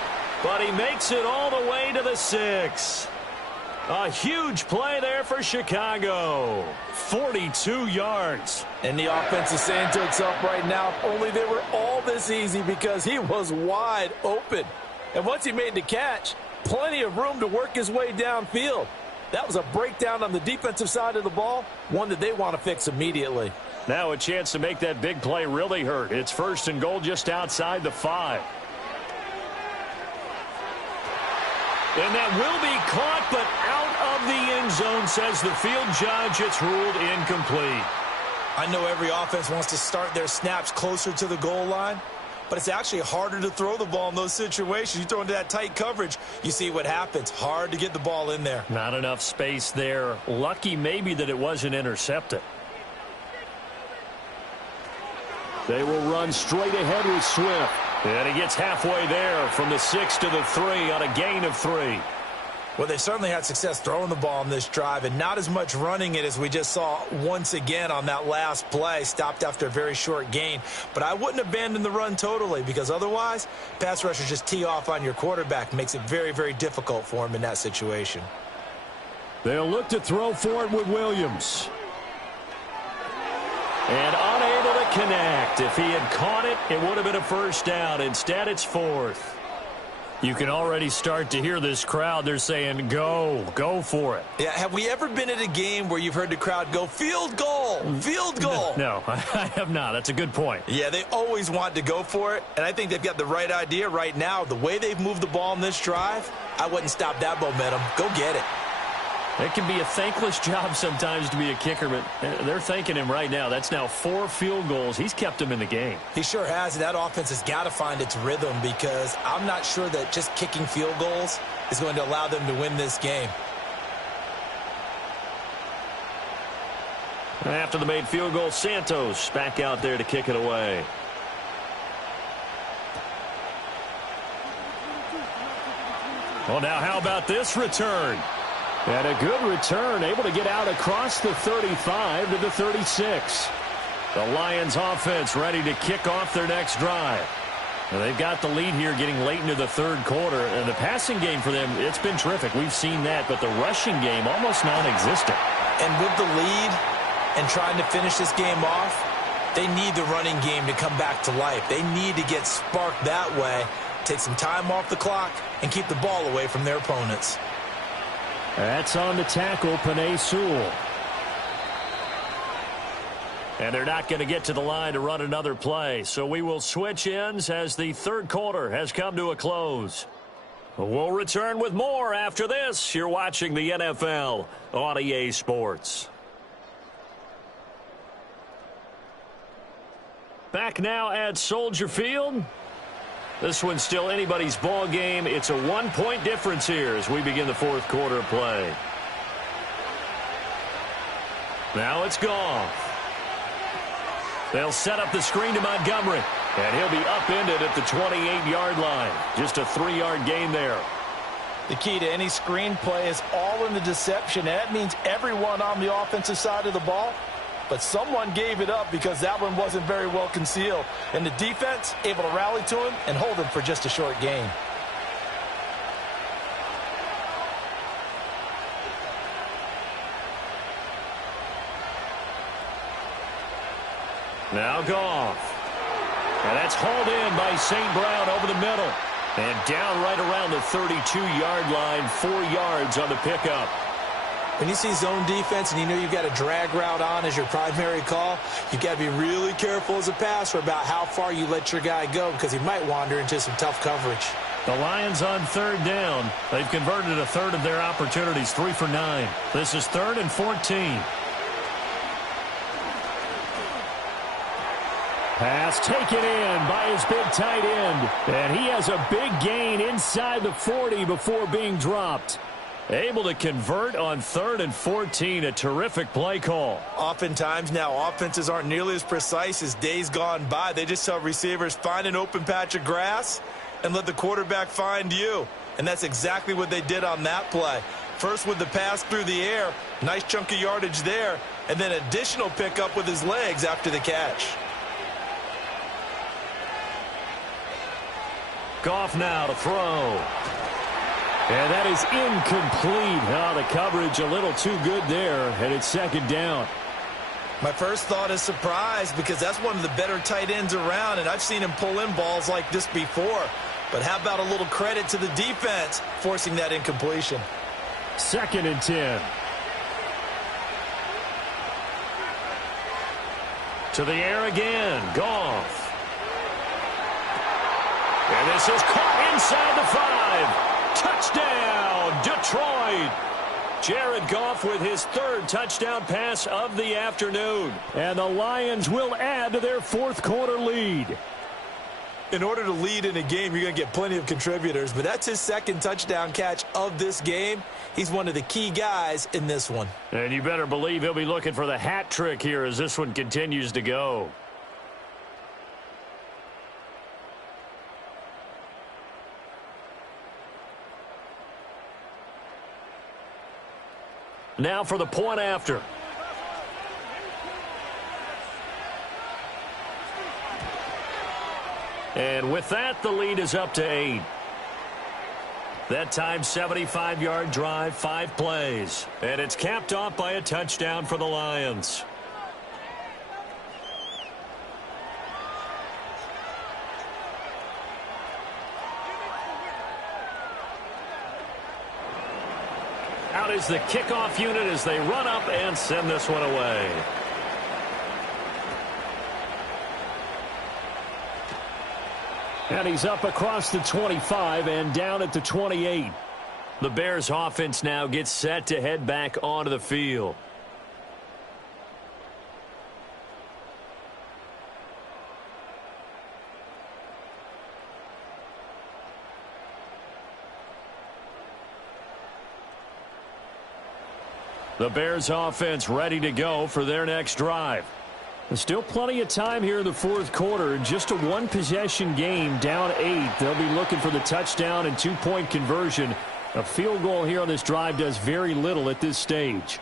but he makes it all the way to the 6. A huge play there for Chicago. 42 yards. And the offense is saying to itself right now, if only they were all this easy, because he was wide open. And once he made the catch, plenty of room to work his way downfield. That was a breakdown on the defensive side of the ball, one that they want to fix immediately. Now a chance to make that big play really hurt. It's 1st and goal just outside the 5. And that will be caught, but out of the end zone, says the field judge. It's ruled incomplete. I know every offense wants to start their snaps closer to the goal line, but it's actually harder to throw the ball in those situations. You throw into that tight coverage, you see what happens. Hard to get the ball in there. Not enough space there. Lucky maybe that it wasn't intercepted. They will run straight ahead with Swift. And he gets halfway there from the 6 to the 3 on a gain of 3. Well, they certainly had success throwing the ball on this drive, and not as much running it as we just saw once again on that last play. Stopped after a very short gain. But I wouldn't abandon the run totally, because otherwise, pass rushers just tee off on your quarterback. Makes it very, very difficult for him in that situation. They'll look to throw for it with Williams. And unable to connect. If he had caught it, it would have been a 1st down. Instead, it's 4th. You can already start to hear this crowd. They're saying, go for it. Yeah, have we ever been at a game where you've heard the crowd go, field goal, field goal? No, I have not. That's a good point. Yeah, they always want to go for it, and I think they've got the right idea right now. The way they've moved the ball in this drive, I wouldn't stop that momentum. Go get it. It can be a thankless job sometimes to be a kicker, but they're thanking him right now. That's now 4 field goals. He's kept them in the game. He sure has, and that offense has got to find its rhythm, because I'm not sure that just kicking field goals is going to allow them to win this game. After the made field goal, Santos back out there to kick it away. Well, now how about this return? And a good return, able to get out across the 35 to the 36. The Lions offense ready to kick off their next drive. And they've got the lead here getting late into the 3rd quarter. And the passing game for them, it's been terrific. We've seen that, but the rushing game almost non-existent. And with the lead and trying to finish this game off, they need the running game to come back to life. They need to get sparked that way, take some time off the clock, and keep the ball away from their opponents. That's on the tackle, Penei Sewell. And they're not going to get to the line to run another play. So we will switch ends as the 3rd quarter has come to a close. We'll return with more after this. You're watching the NFL on EA Sports. Back now at Soldier Field. This one's still anybody's ball game. It's a 1-point difference here as we begin the 4th quarter of play. Now it's Goff. They'll set up the screen to Montgomery, and he'll be upended at the 28-yard line. Just a 3-yard gain there. The key to any screen play is all in the deception. That means everyone on the offensive side of the ball, but someone gave it up because that one wasn't very well concealed. And the defense able to rally to him and hold him for just a short gain. Now Goff. And that's hauled in by St. Brown over the middle. And down right around the 32-yard line, 4 yards on the pickup. When you see zone defense and you know you've got a drag route on as your primary call, you've got to be really careful as a passer about how far you let your guy go, because he might wander into some tough coverage. The Lions on 3rd down. They've converted a third of their opportunities, 3 for 9. This is 3rd and 14. Pass taken in by his big tight end. And he has a big gain inside the 40 before being dropped. Able to convert on 3rd and 14. A terrific play call. Oftentimes now offenses aren't nearly as precise as days gone by. They just tell receivers, find an open patch of grass and let the quarterback find you. And that's exactly what they did on that play. First with the pass through the air. Nice chunk of yardage there. And then additional pickup with his legs after the catch. Goff now to throw. And that is incomplete. Oh, the coverage a little too good there, and it's second down. My first thought is surprise because that's one of the better tight ends around, and I've seen him pull in balls like this before. But how about a little credit to the defense forcing that incompletion? 2nd and 10. To the air again, Goff. And this is caught inside the 5. Touchdown, Detroit. Jared Goff with his 3rd touchdown pass of the afternoon. And the Lions will add to their 4th quarter lead. In order to lead in a game, you're going to get plenty of contributors, but that's his 2nd touchdown catch of this game. He's one of the key guys in this one. And you better believe he'll be looking for the hat trick here as this one continues to go. Now for the point after. And with that, the lead is up to 8. That time, 75-yard drive, 5 plays. And it's capped off by a touchdown for the Lions. Out is the kickoff unit as they run up and send this one away. And he's up across the 25 and down at the 28. The Bears offense now gets set to head back onto the field. The Bears offense ready to go for their next drive. There's still plenty of time here in the 4th quarter. Just a 1-possession game, down 8. They'll be looking for the touchdown and 2-point conversion. A field goal here on this drive does very little at this stage.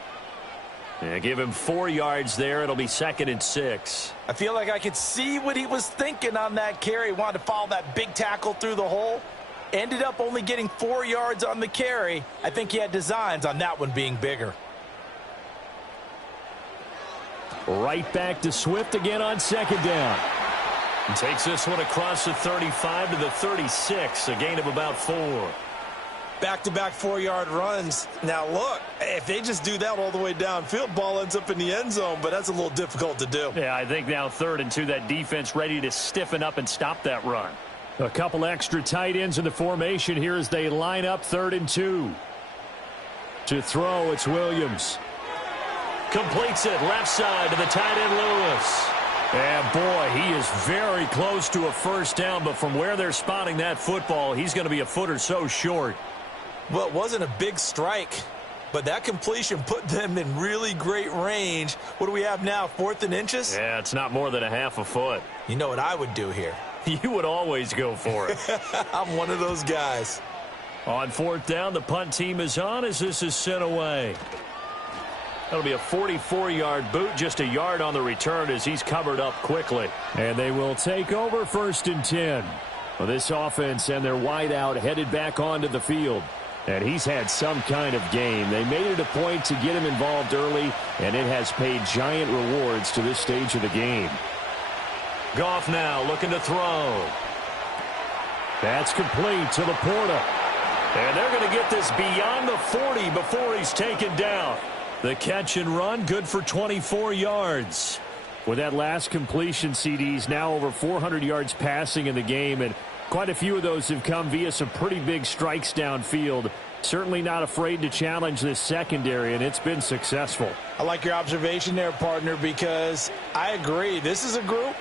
Yeah, give him 4 yards there. It'll be 2nd and 6. I feel like I could see what he was thinking on that carry. Wanted to follow that big tackle through the hole. Ended up only getting 4 yards on the carry. I think he had designs on that one being bigger. Right back to Swift again on 2nd down. He takes this one across the 35 to the 36, a gain of about 4. Back-to-back 4-yard runs. Now, look, if they just do that all the way downfield, ball ends up in the end zone, but that's a little difficult to do. Yeah, I think now 3rd and 2, that defense ready to stiffen up and stop that run. A couple extra tight ends in the formation here as they line up 3rd and 2. To throw, it's Williams. Completes it left side to the tight end Lewis. And boy, he is very close to a first down, but from where they're spotting that football, he's going to be a foot or so short. Well, it wasn't a big strike, but that completion put them in really great range. What do we have now, 4th and inches? Yeah, it's not more than a half a foot. You know what I would do here? You would always go for it. I'm one of those guys. On 4th down, the punt team is on as this is sent away. That'll be a 44-yard boot, just a yard on the return as he's covered up quickly. And they will take over 1st and 10. Well, this offense and their wideout headed back onto the field. And he's had some kind of game. They made it a point to get him involved early, and it has paid giant rewards to this stage of the game. Goff now looking to throw. That's complete to Laporta. And they're going to get this beyond the 40 before he's taken down. The catch and run, good for 24 yards. With that last completion, CDs now over 400 yards passing in the game, and quite a few of those have come via some pretty big strikes downfield. Certainly not afraid to challenge this secondary, and it's been successful. I like your observation there, partner, because I agree. This is a group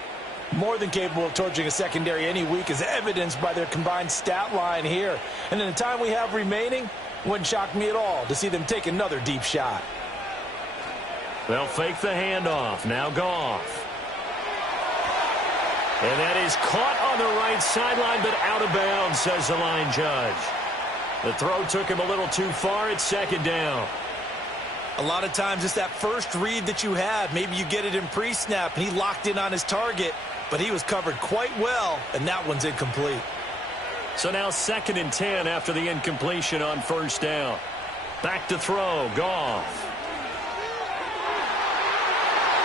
more than capable of torching a secondary any week, as evidenced by their combined stat line here. And in the time we have remaining, wouldn't shock me at all to see them take another deep shot. They'll fake the handoff. Now Goff. And that is caught on the right sideline, but out of bounds, says the line judge. The throw took him a little too far. It's second down. A lot of times it's that first read that you have. Maybe you get it in pre-snap, and he locked in on his target, but he was covered quite well, and that one's incomplete. So now 2nd and 10 after the incompletion on first down. Back to throw. Goff.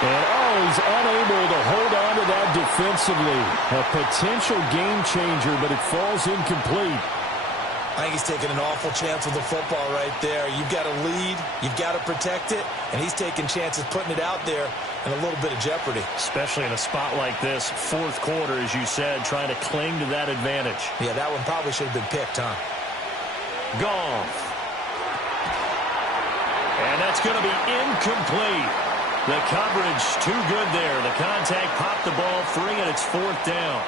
And he's unable to hold on to that defensively. A potential game changer, but it falls incomplete. I think he's taking an awful chance with the football right there. You've got to lead, you've got to protect it, and he's taking chances putting it out there in a little bit of jeopardy. Especially in a spot like this, 4th quarter, as you said, trying to cling to that advantage. Yeah, that one probably should have been picked, huh? Goff. And that's going to be incomplete. The coverage too good there. The contact popped the ball free, and it's 4th down.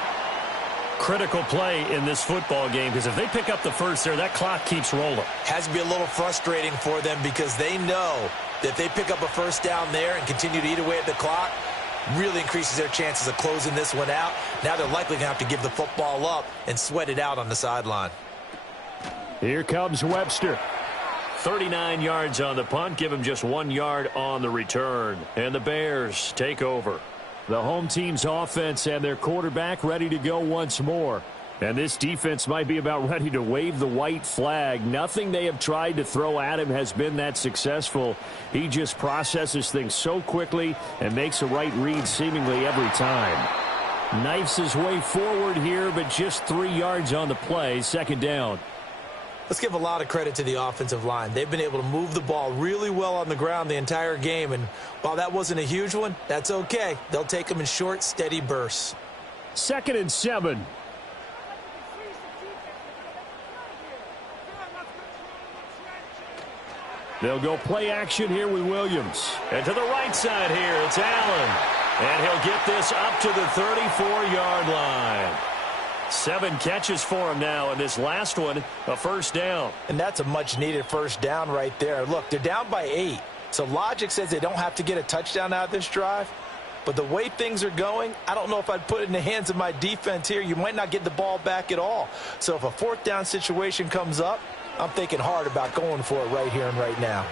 Critical play in this football game, because if they pick up the first there, that clock keeps rolling. Has to be a little frustrating for them because they know that if they pick up a first down there and continue to eat away at the clock, really increases their chances of closing this one out. Now they're likely going to have to give the football up and sweat it out on the sideline. Here comes Webster. 39 yards on the punt, give him just 1 yard on the return. And the Bears take over. The home team's offense and their quarterback ready to go once more. And this defense might be about ready to wave the white flag. Nothing they have tried to throw at him has been that successful. He just processes things so quickly and makes a right read seemingly every time. Knifes his way forward here, but just 3 yards on the play. 2nd down. Let's give a lot of credit to the offensive line. They've been able to move the ball really well on the ground the entire game, and while that wasn't a huge one, that's okay. They'll take them in short, steady bursts. 2nd and 7. They'll go play action here with Williams. And to the right side here, it's Allen. And he'll get this up to the 34-yard line. 7 catches for him now, and this last one, a first down. And that's a much-needed first down right there. Look, they're down by 8, so logic says they don't have to get a touchdown out of this drive. But the way things are going, I don't know if I'd put it in the hands of my defense here. You might not get the ball back at all. So if a 4th down situation comes up, I'm thinking hard about going for it right here and right now.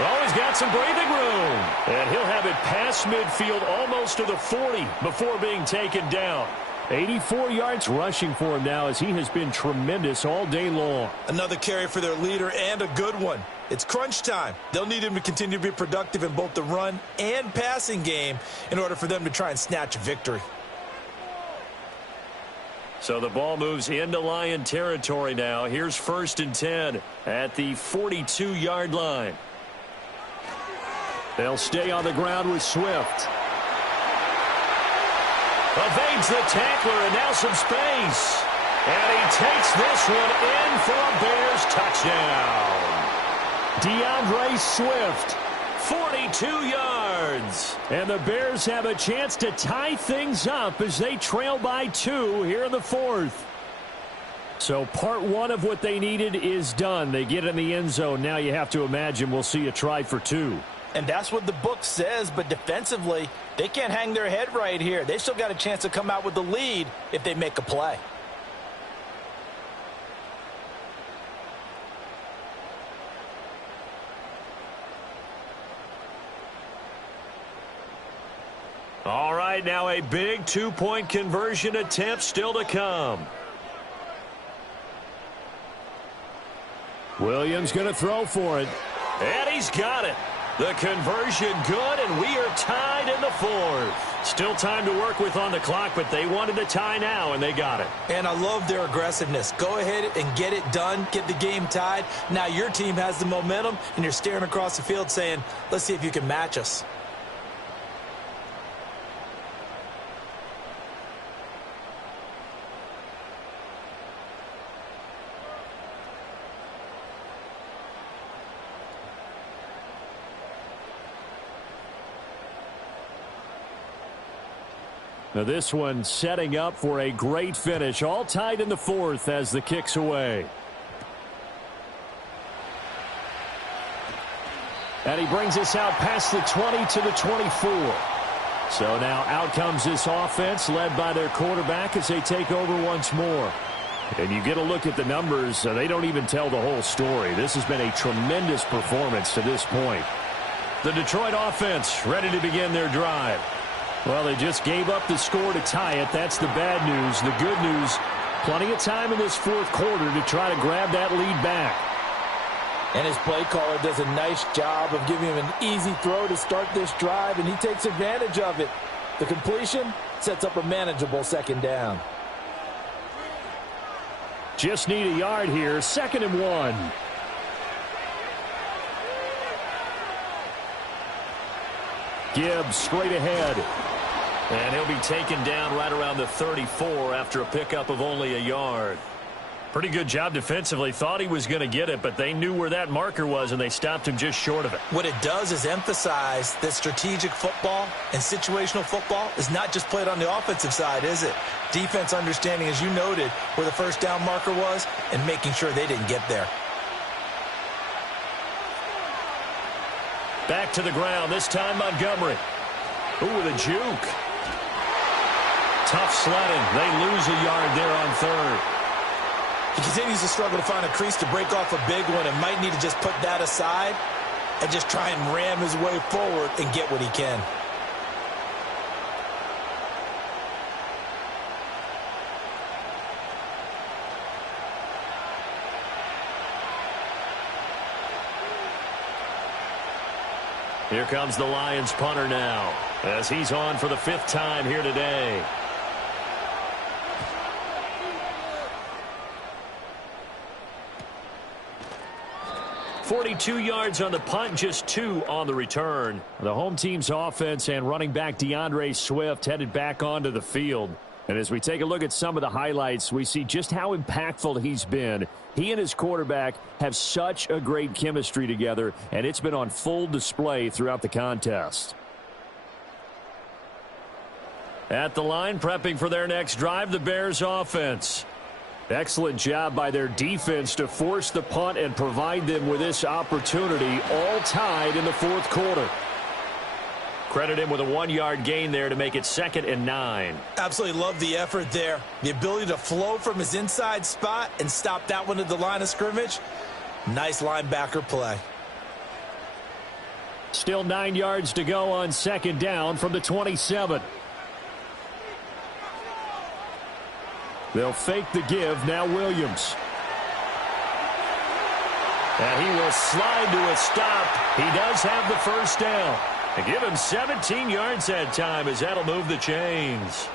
Oh, he's got some breathing room. And he'll have it past midfield almost to the 40 before being taken down. 84 yards rushing for him now as he has been tremendous all day long. Another carry for their leader and a good one. It's crunch time. They'll need him to continue to be productive in both the run and passing game in order for them to try and snatch a victory. So the ball moves into Lion territory now. Here's 1st and 10 at the 42-yard line. They'll stay on the ground with Swift. Evades the tackler, and now some space. And he takes this one in for a Bears touchdown. DeAndre Swift. 42 yards. And the Bears have a chance to tie things up as they trail by 2 here in the 4th. So part 1 of what they needed is done. They get in the end zone. Now you have to imagine we'll see a try for 2. And that's what the book says, but defensively, they can't hang their head right here. They still got a chance to come out with the lead if they make a play. All right, now a big 2-point conversion attempt still to come. Williams going to throw for it. And he's got it. The conversion good, and we are tied in the 4th. Still time to work with on the clock, but they wanted to tie now, and they got it. And I love their aggressiveness. Go ahead and get it done, get the game tied. Now your team has the momentum, and you're staring across the field saying, let's see if you can match us. Now this one setting up for a great finish. All tied in the 4th as the kick's away. And he brings us out past the 20 to the 24. So now out comes this offense led by their quarterback as they take over once more. And you get a look at the numbers, they don't even tell the whole story. This has been a tremendous performance to this point. The Detroit offense ready to begin their drive. Well, they just gave up the score to tie it. That's the bad news. The good news, plenty of time in this fourth quarter to try to grab that lead back. And his play caller does a nice job of giving him an easy throw to start this drive, and he takes advantage of it. The completion sets up a manageable second down. Just need a yard here. 2nd and 1. Gibbs straight ahead. And he'll be taken down right around the 34 after a pickup of only a yard. Pretty good job defensively. Thought he was going to get it, but they knew where that marker was, and they stopped him just short of it. What it does is emphasize that strategic football and situational football is not just played on the offensive side, is it? Defense understanding, as you noted, where the first down marker was and making sure they didn't get there. Back to the ground, this time Montgomery. Ooh, with a juke. Tough sledding. They lose a yard there on 3rd. He continues to struggle to find a crease to break off a big one and might need to just put that aside and just try and ram his way forward and get what he can. Here comes the Lions punter now as he's on for the 5th time here today. .42 yards on the punt, just 2 on the return. The home team's offense and running back DeAndre Swift headed back onto the field. And as we take a look at some of the highlights, we see just how impactful he's been. He and his quarterback have such a great chemistry together, and it's been on full display throughout the contest. At the line, prepping for their next drive, the Bears offense. Excellent job by their defense to force the punt and provide them with this opportunity, all tied in the 4th quarter. Credit him with a 1-yard gain there to make it 2nd and 9. Absolutely love the effort there. The ability to flow from his inside spot and stop that one at the line of scrimmage. Nice linebacker play. Still 9 yards to go on 2nd down from the 27. They'll fake the give. Now Williams. And he will slide to a stop. He does have the first down. And give him 17 yards that time as that'll move the chains.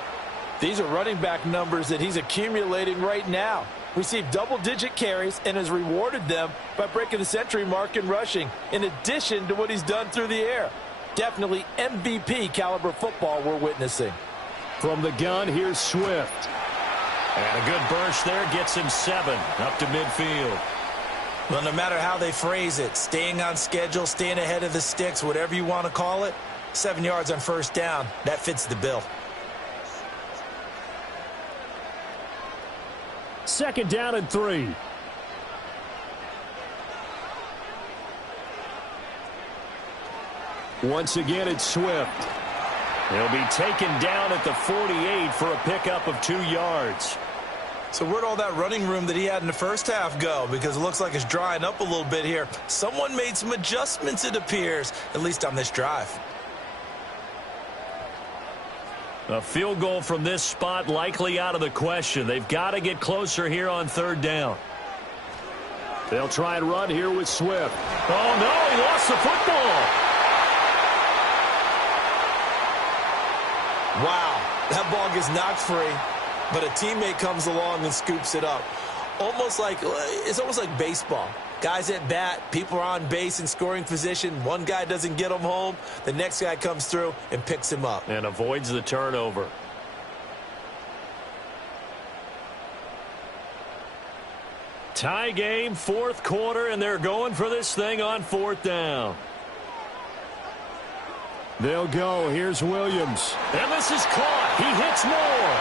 These are running back numbers that he's accumulating right now. Received double-digit carries and has rewarded them by breaking the century mark in rushing, in addition to what he's done through the air. Definitely MVP caliber football we're witnessing. From the gun, here's Swift. And a good burst there gets him 7 up to midfield. Well, no matter how they phrase it, staying on schedule, staying ahead of the sticks, whatever you want to call it, 7 yards on first down, that fits the bill. 2nd down and 3. Once again, it's Swift. He'll be taken down at the 48 for a pickup of 2 yards. So where'd all that running room that he had in the first half go? Because it looks like it's drying up a little bit here. Someone made some adjustments, it appears, at least on this drive. A field goal from this spot likely out of the question. They've got to get closer here on 3rd down. They'll try and run here with Swift. Oh, no, he lost the football. Wow, that ball gets knocked free, but a teammate comes along and scoops it up. It's almost like baseball. Guys at bat, people are on base in scoring position. One guy doesn't get him home. The next guy comes through and picks him up. And avoids the turnover. Tie game, 4th quarter, and they're going for this thing on 4th down. They'll go. Here's Williams. And this is caught. He hits more.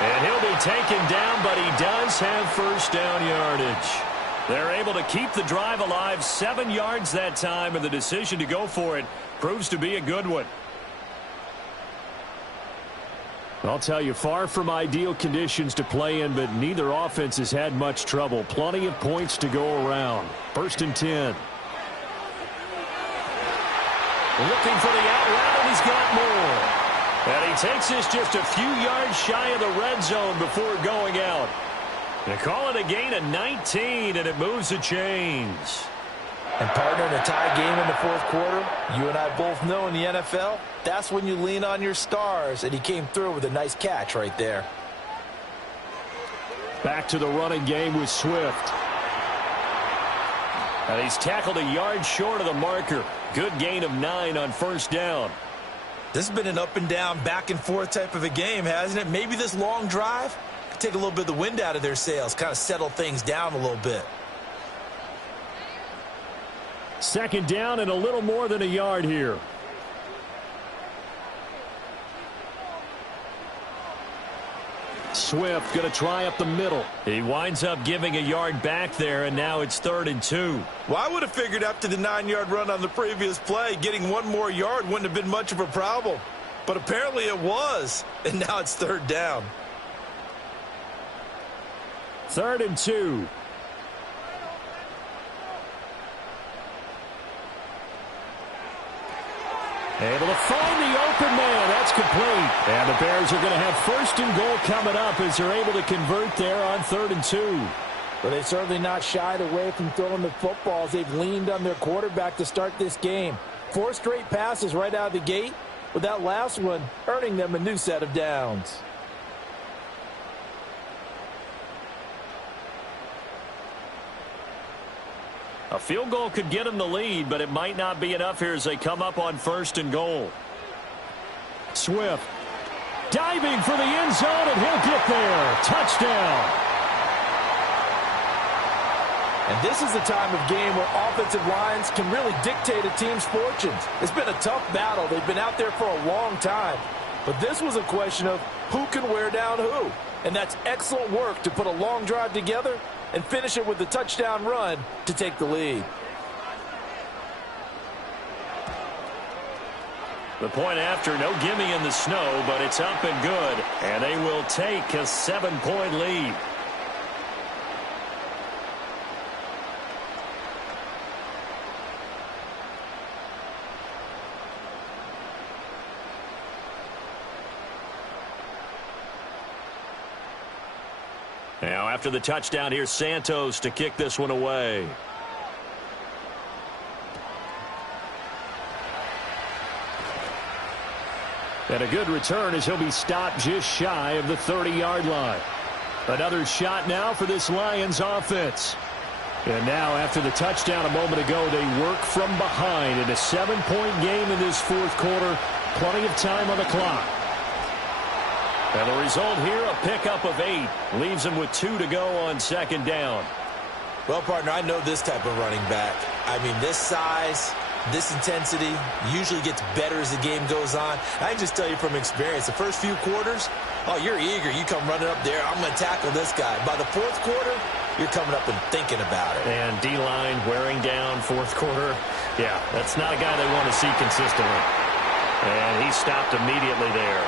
And he'll be taken down, but he does have first down yardage. They're able to keep the drive alive, 7 yards that time, and the decision to go for it proves to be a good one. I'll tell you, far from ideal conditions to play in, but neither offense has had much trouble. Plenty of points to go around. 1st and 10. Looking for the out route, and he's got more. And he takes this just a few yards shy of the red zone before going out. They call it a gain of 19, and it moves the chains. And partner, in a tie game in the 4th quarter, you and I both know in the NFL, that's when you lean on your stars, and he came through with a nice catch right there. Back to the running game with Swift. And he's tackled a yard short of the marker. Good gain of 9 on 1st down. This has been an up and down, back and forth type of a game, hasn't it? Maybe this long drive could take a little bit of the wind out of their sails, kind of settle things down a little bit. 2nd down and a little more than a yard here. Swift going to try up the middle. He winds up giving a yard back there, and now it's 3rd and 2. Well, I would have figured after the 9-yard run on the previous play, getting one more yard wouldn't have been much of a problem. But apparently it was, and now it's 3rd down. 3rd and 2. Able to find the open man. That's complete. And the Bears are going to have 1st and goal coming up as they're able to convert there on 3rd and 2. But they've certainly not shied away from throwing the footballs. They've leaned on their quarterback to start this game. 4 straight passes right out of the gate, with that last one earning them a new set of downs. A field goal could get them the lead, but it might not be enough here as they come up on 1st and goal. Swift diving for the end zone, and he'll get there. Touchdown. And this is the time of game where offensive lines can really dictate a team's fortunes. It's been a tough battle. They've been out there for a long time. But this was a question of who can wear down who. And that's excellent work to put a long drive together and finish it with the touchdown run to take the lead. The point after, no gimme in the snow, but it's up and good. And they will take a 7-point lead. Now, after the touchdown, here's Santos to kick this one away. And a good return as he'll be stopped just shy of the 30-yard line. Another shot now for this Lions offense. And now, after the touchdown a moment ago, they work from behind in a 7-point game in this 4th quarter. Plenty of time on the clock. And the result here, a pickup of 8. Leaves them with 2 to go on 2nd down. Well, partner, I know this type of running back. I mean, this size, this intensity usually gets better as the game goes on. I can just tell you from experience, the first few quarters, oh, you're eager. You come running up there, I'm going to tackle this guy. By the 4th quarter, you're coming up and thinking about it. And D-line wearing down 4th quarter. Yeah, that's not a guy they want to see consistently. And he stopped immediately there.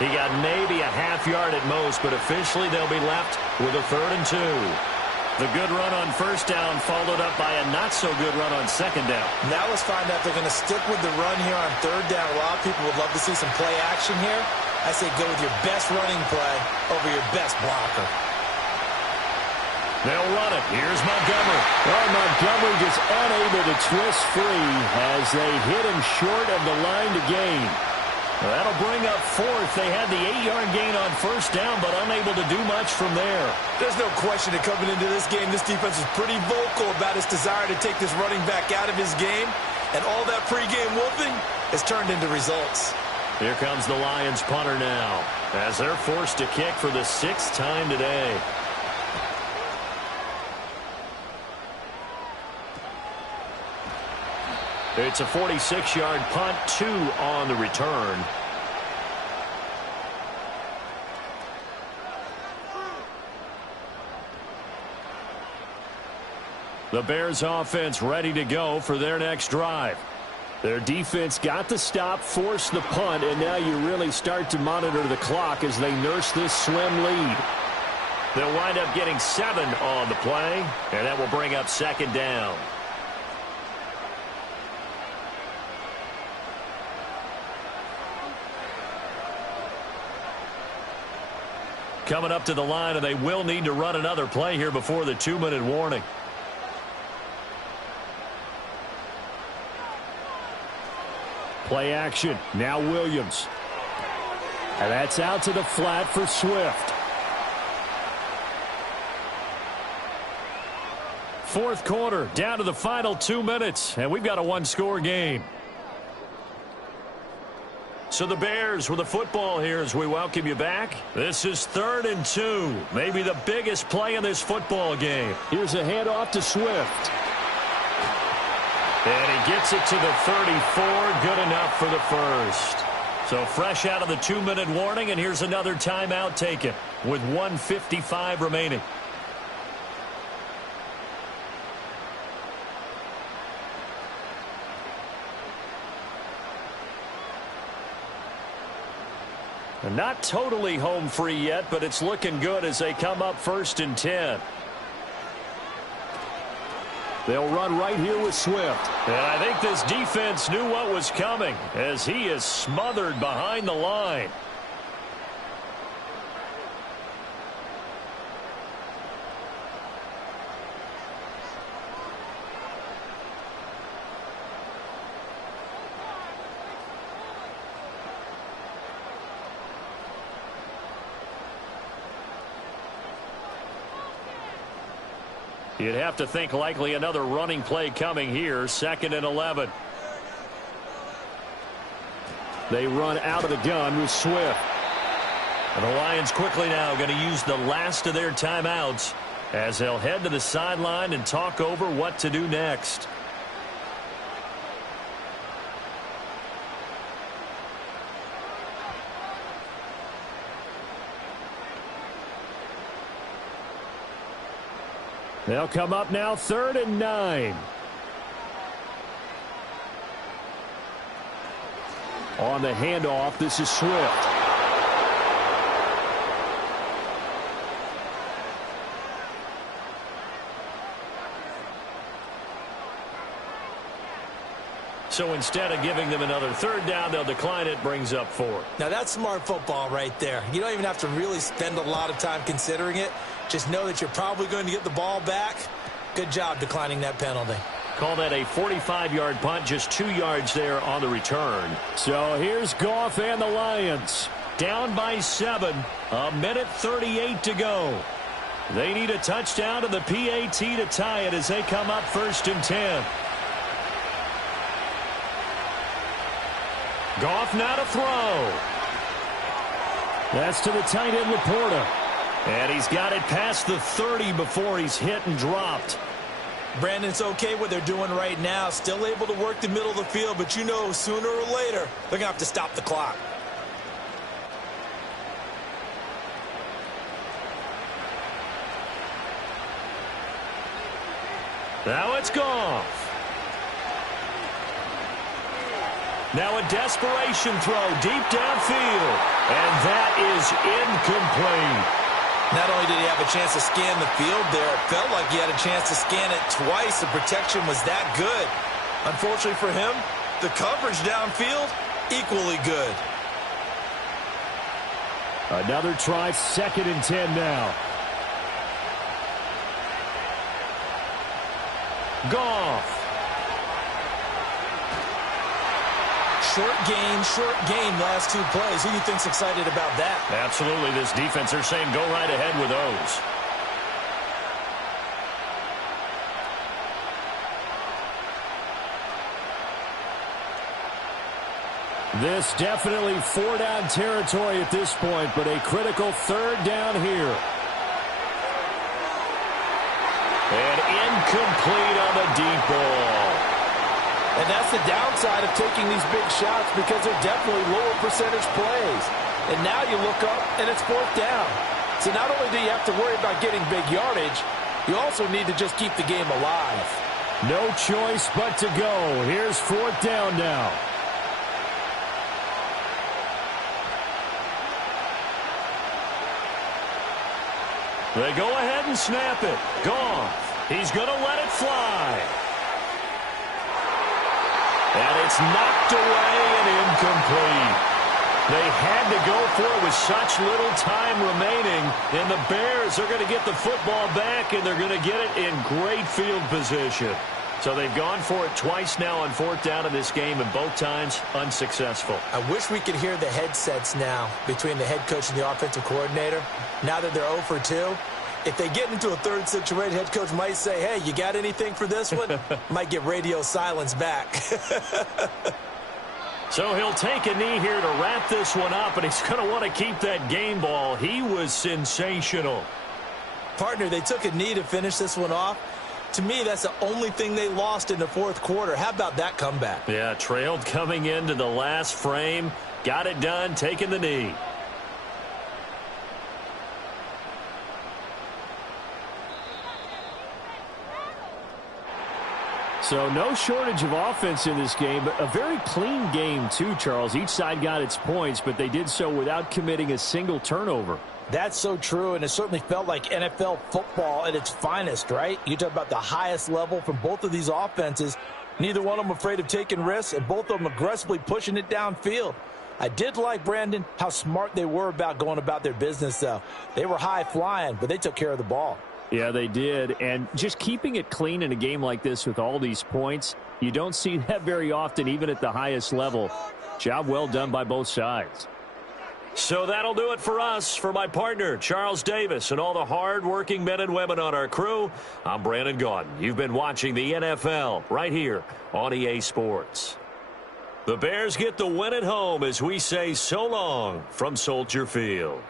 He got maybe a half yard at most, but officially they'll be left with a 3rd and 2. The good run on 1st down followed up by a not-so-good run on 2nd down. Now let's find out if they're going to stick with the run here on 3rd down. A lot of people would love to see some play action here. I say go with your best running play over your best blocker. They'll run it. Here's Montgomery. Well, Montgomery just unable to twist free as they hit him short of the line to gain. That'll bring up 4th. They had the 8-yard gain on 1st down, but unable to do much from there. There's no question that coming into this game, this defense is pretty vocal about its desire to take this running back out of his game. And all that pregame wolfing has turned into results. Here comes the Lions punter now, as they're forced to kick for the 6th time today. It's a 46-yard punt, 2 on the return. The Bears offense ready to go for their next drive. Their defense got the stop, forced the punt, and now you really start to monitor the clock as they nurse this slim lead. They'll wind up getting 7 on the play, and that will bring up second down. Coming up to the line, and they will need to run another play here before the 2-minute warning. Play action. Now Williams. And that's out to the flat for Swift. Fourth quarter, down to the final 2 minutes, and we've got a one-score game. So the Bears with the football here as we welcome you back. This is 3rd and 2, maybe the biggest play in this football game. Here's a handoff to Swift. And he gets it to the 34, good enough for the first. So fresh out of the 2-minute warning, and here's another timeout taken with 1:55 remaining. Not totally home free yet, but it's looking good as they come up 1st and 10. They'll run right here with Swift. And I think this defense knew what was coming as he is smothered behind the line. You'd have to think likely another running play coming here. 2nd and 11. They run out of the gun with Swift. And the Lions quickly now going to use the last of their timeouts as they'll head to the sideline and talk over what to do next. They'll come up now 3rd and 9. On the handoff, this is Swift. So instead of giving them another 3rd down, they'll decline it, brings up 4. Now that's smart football right there. You don't even have to really spend a lot of time considering it. Just know that you're probably going to get the ball back. Good job declining that penalty. Call that a 45-yard punt, just 2 yards there on the return. So here's Goff and the Lions. Down by 7, 1:38 to go. They need a touchdown to the PAT to tie it as they come up 1st and 10. Goff now to throw. That's to the tight end, Laporta. And he's got it past the 30 before he's hit and dropped. Brandon, it's okay what they're doing right now. Still able to work the middle of the field, but you know sooner or later they're going to have to stop the clock. Now it's Goff. Now a desperation throw deep downfield. And that is incomplete. Not only did he have a chance to scan the field there, it felt like he had a chance to scan it twice. The protection was that good. Unfortunately for him, the coverage downfield, equally good. Another try, 2nd and 10 now. Goff. Short game, last 2 plays. Who do you think's excited about that? Absolutely. This defense, they're saying go right ahead with those. This definitely 4-down territory at this point, but a critical 3rd down here. And incomplete on the deep ball. And that's the downside of taking these big shots because they're definitely lower percentage plays. And now you look up and it's 4th down. So not only do you have to worry about getting big yardage, you also need to just keep the game alive. No choice but to go. Here's 4th down now. They go ahead and snap it. Goff. He's going to let it fly. And it's knocked away and incomplete. They had to go for it with such little time remaining, and the Bears are going to get the football back, and they're going to get it in great field position. So they've gone for it twice now on 4th down in this game, and both times unsuccessful. I wish we could hear the headsets now between the head coach and the offensive coordinator. Now that they're 0 for 2, if they get into a third situation, head coach might say, hey, you got anything for this one? Might get radio silence back. So he'll take a knee here to wrap this one up, and he's going to want to keep that game ball. He was sensational. Partner, they took a knee to finish this one off. To me, that's the only thing they lost in the 4th quarter. How about that comeback? Yeah, trailed coming into the last frame. Got it done, taking the knee. So no shortage of offense in this game, but a very clean game too, Charles. Each side got its points, but they did so without committing a single turnover. That's so true, and it certainly felt like NFL football at its finest, right? You talk about the highest level from both of these offenses. Neither one of them afraid of taking risks, and both of them aggressively pushing it downfield. I did like, Brandon, how smart they were about going about their business, though. They were high-flying, but they took care of the ball. Yeah, they did, and just keeping it clean in a game like this with all these points, you don't see that very often, even at the highest level. Job well done by both sides. So that'll do it for us. For my partner, Charles Davis, and all the hard-working men and women on our crew, I'm Brandon Gaudin. You've been watching the NFL right here on EA Sports. The Bears get the win at home as we say so long from Soldier Field.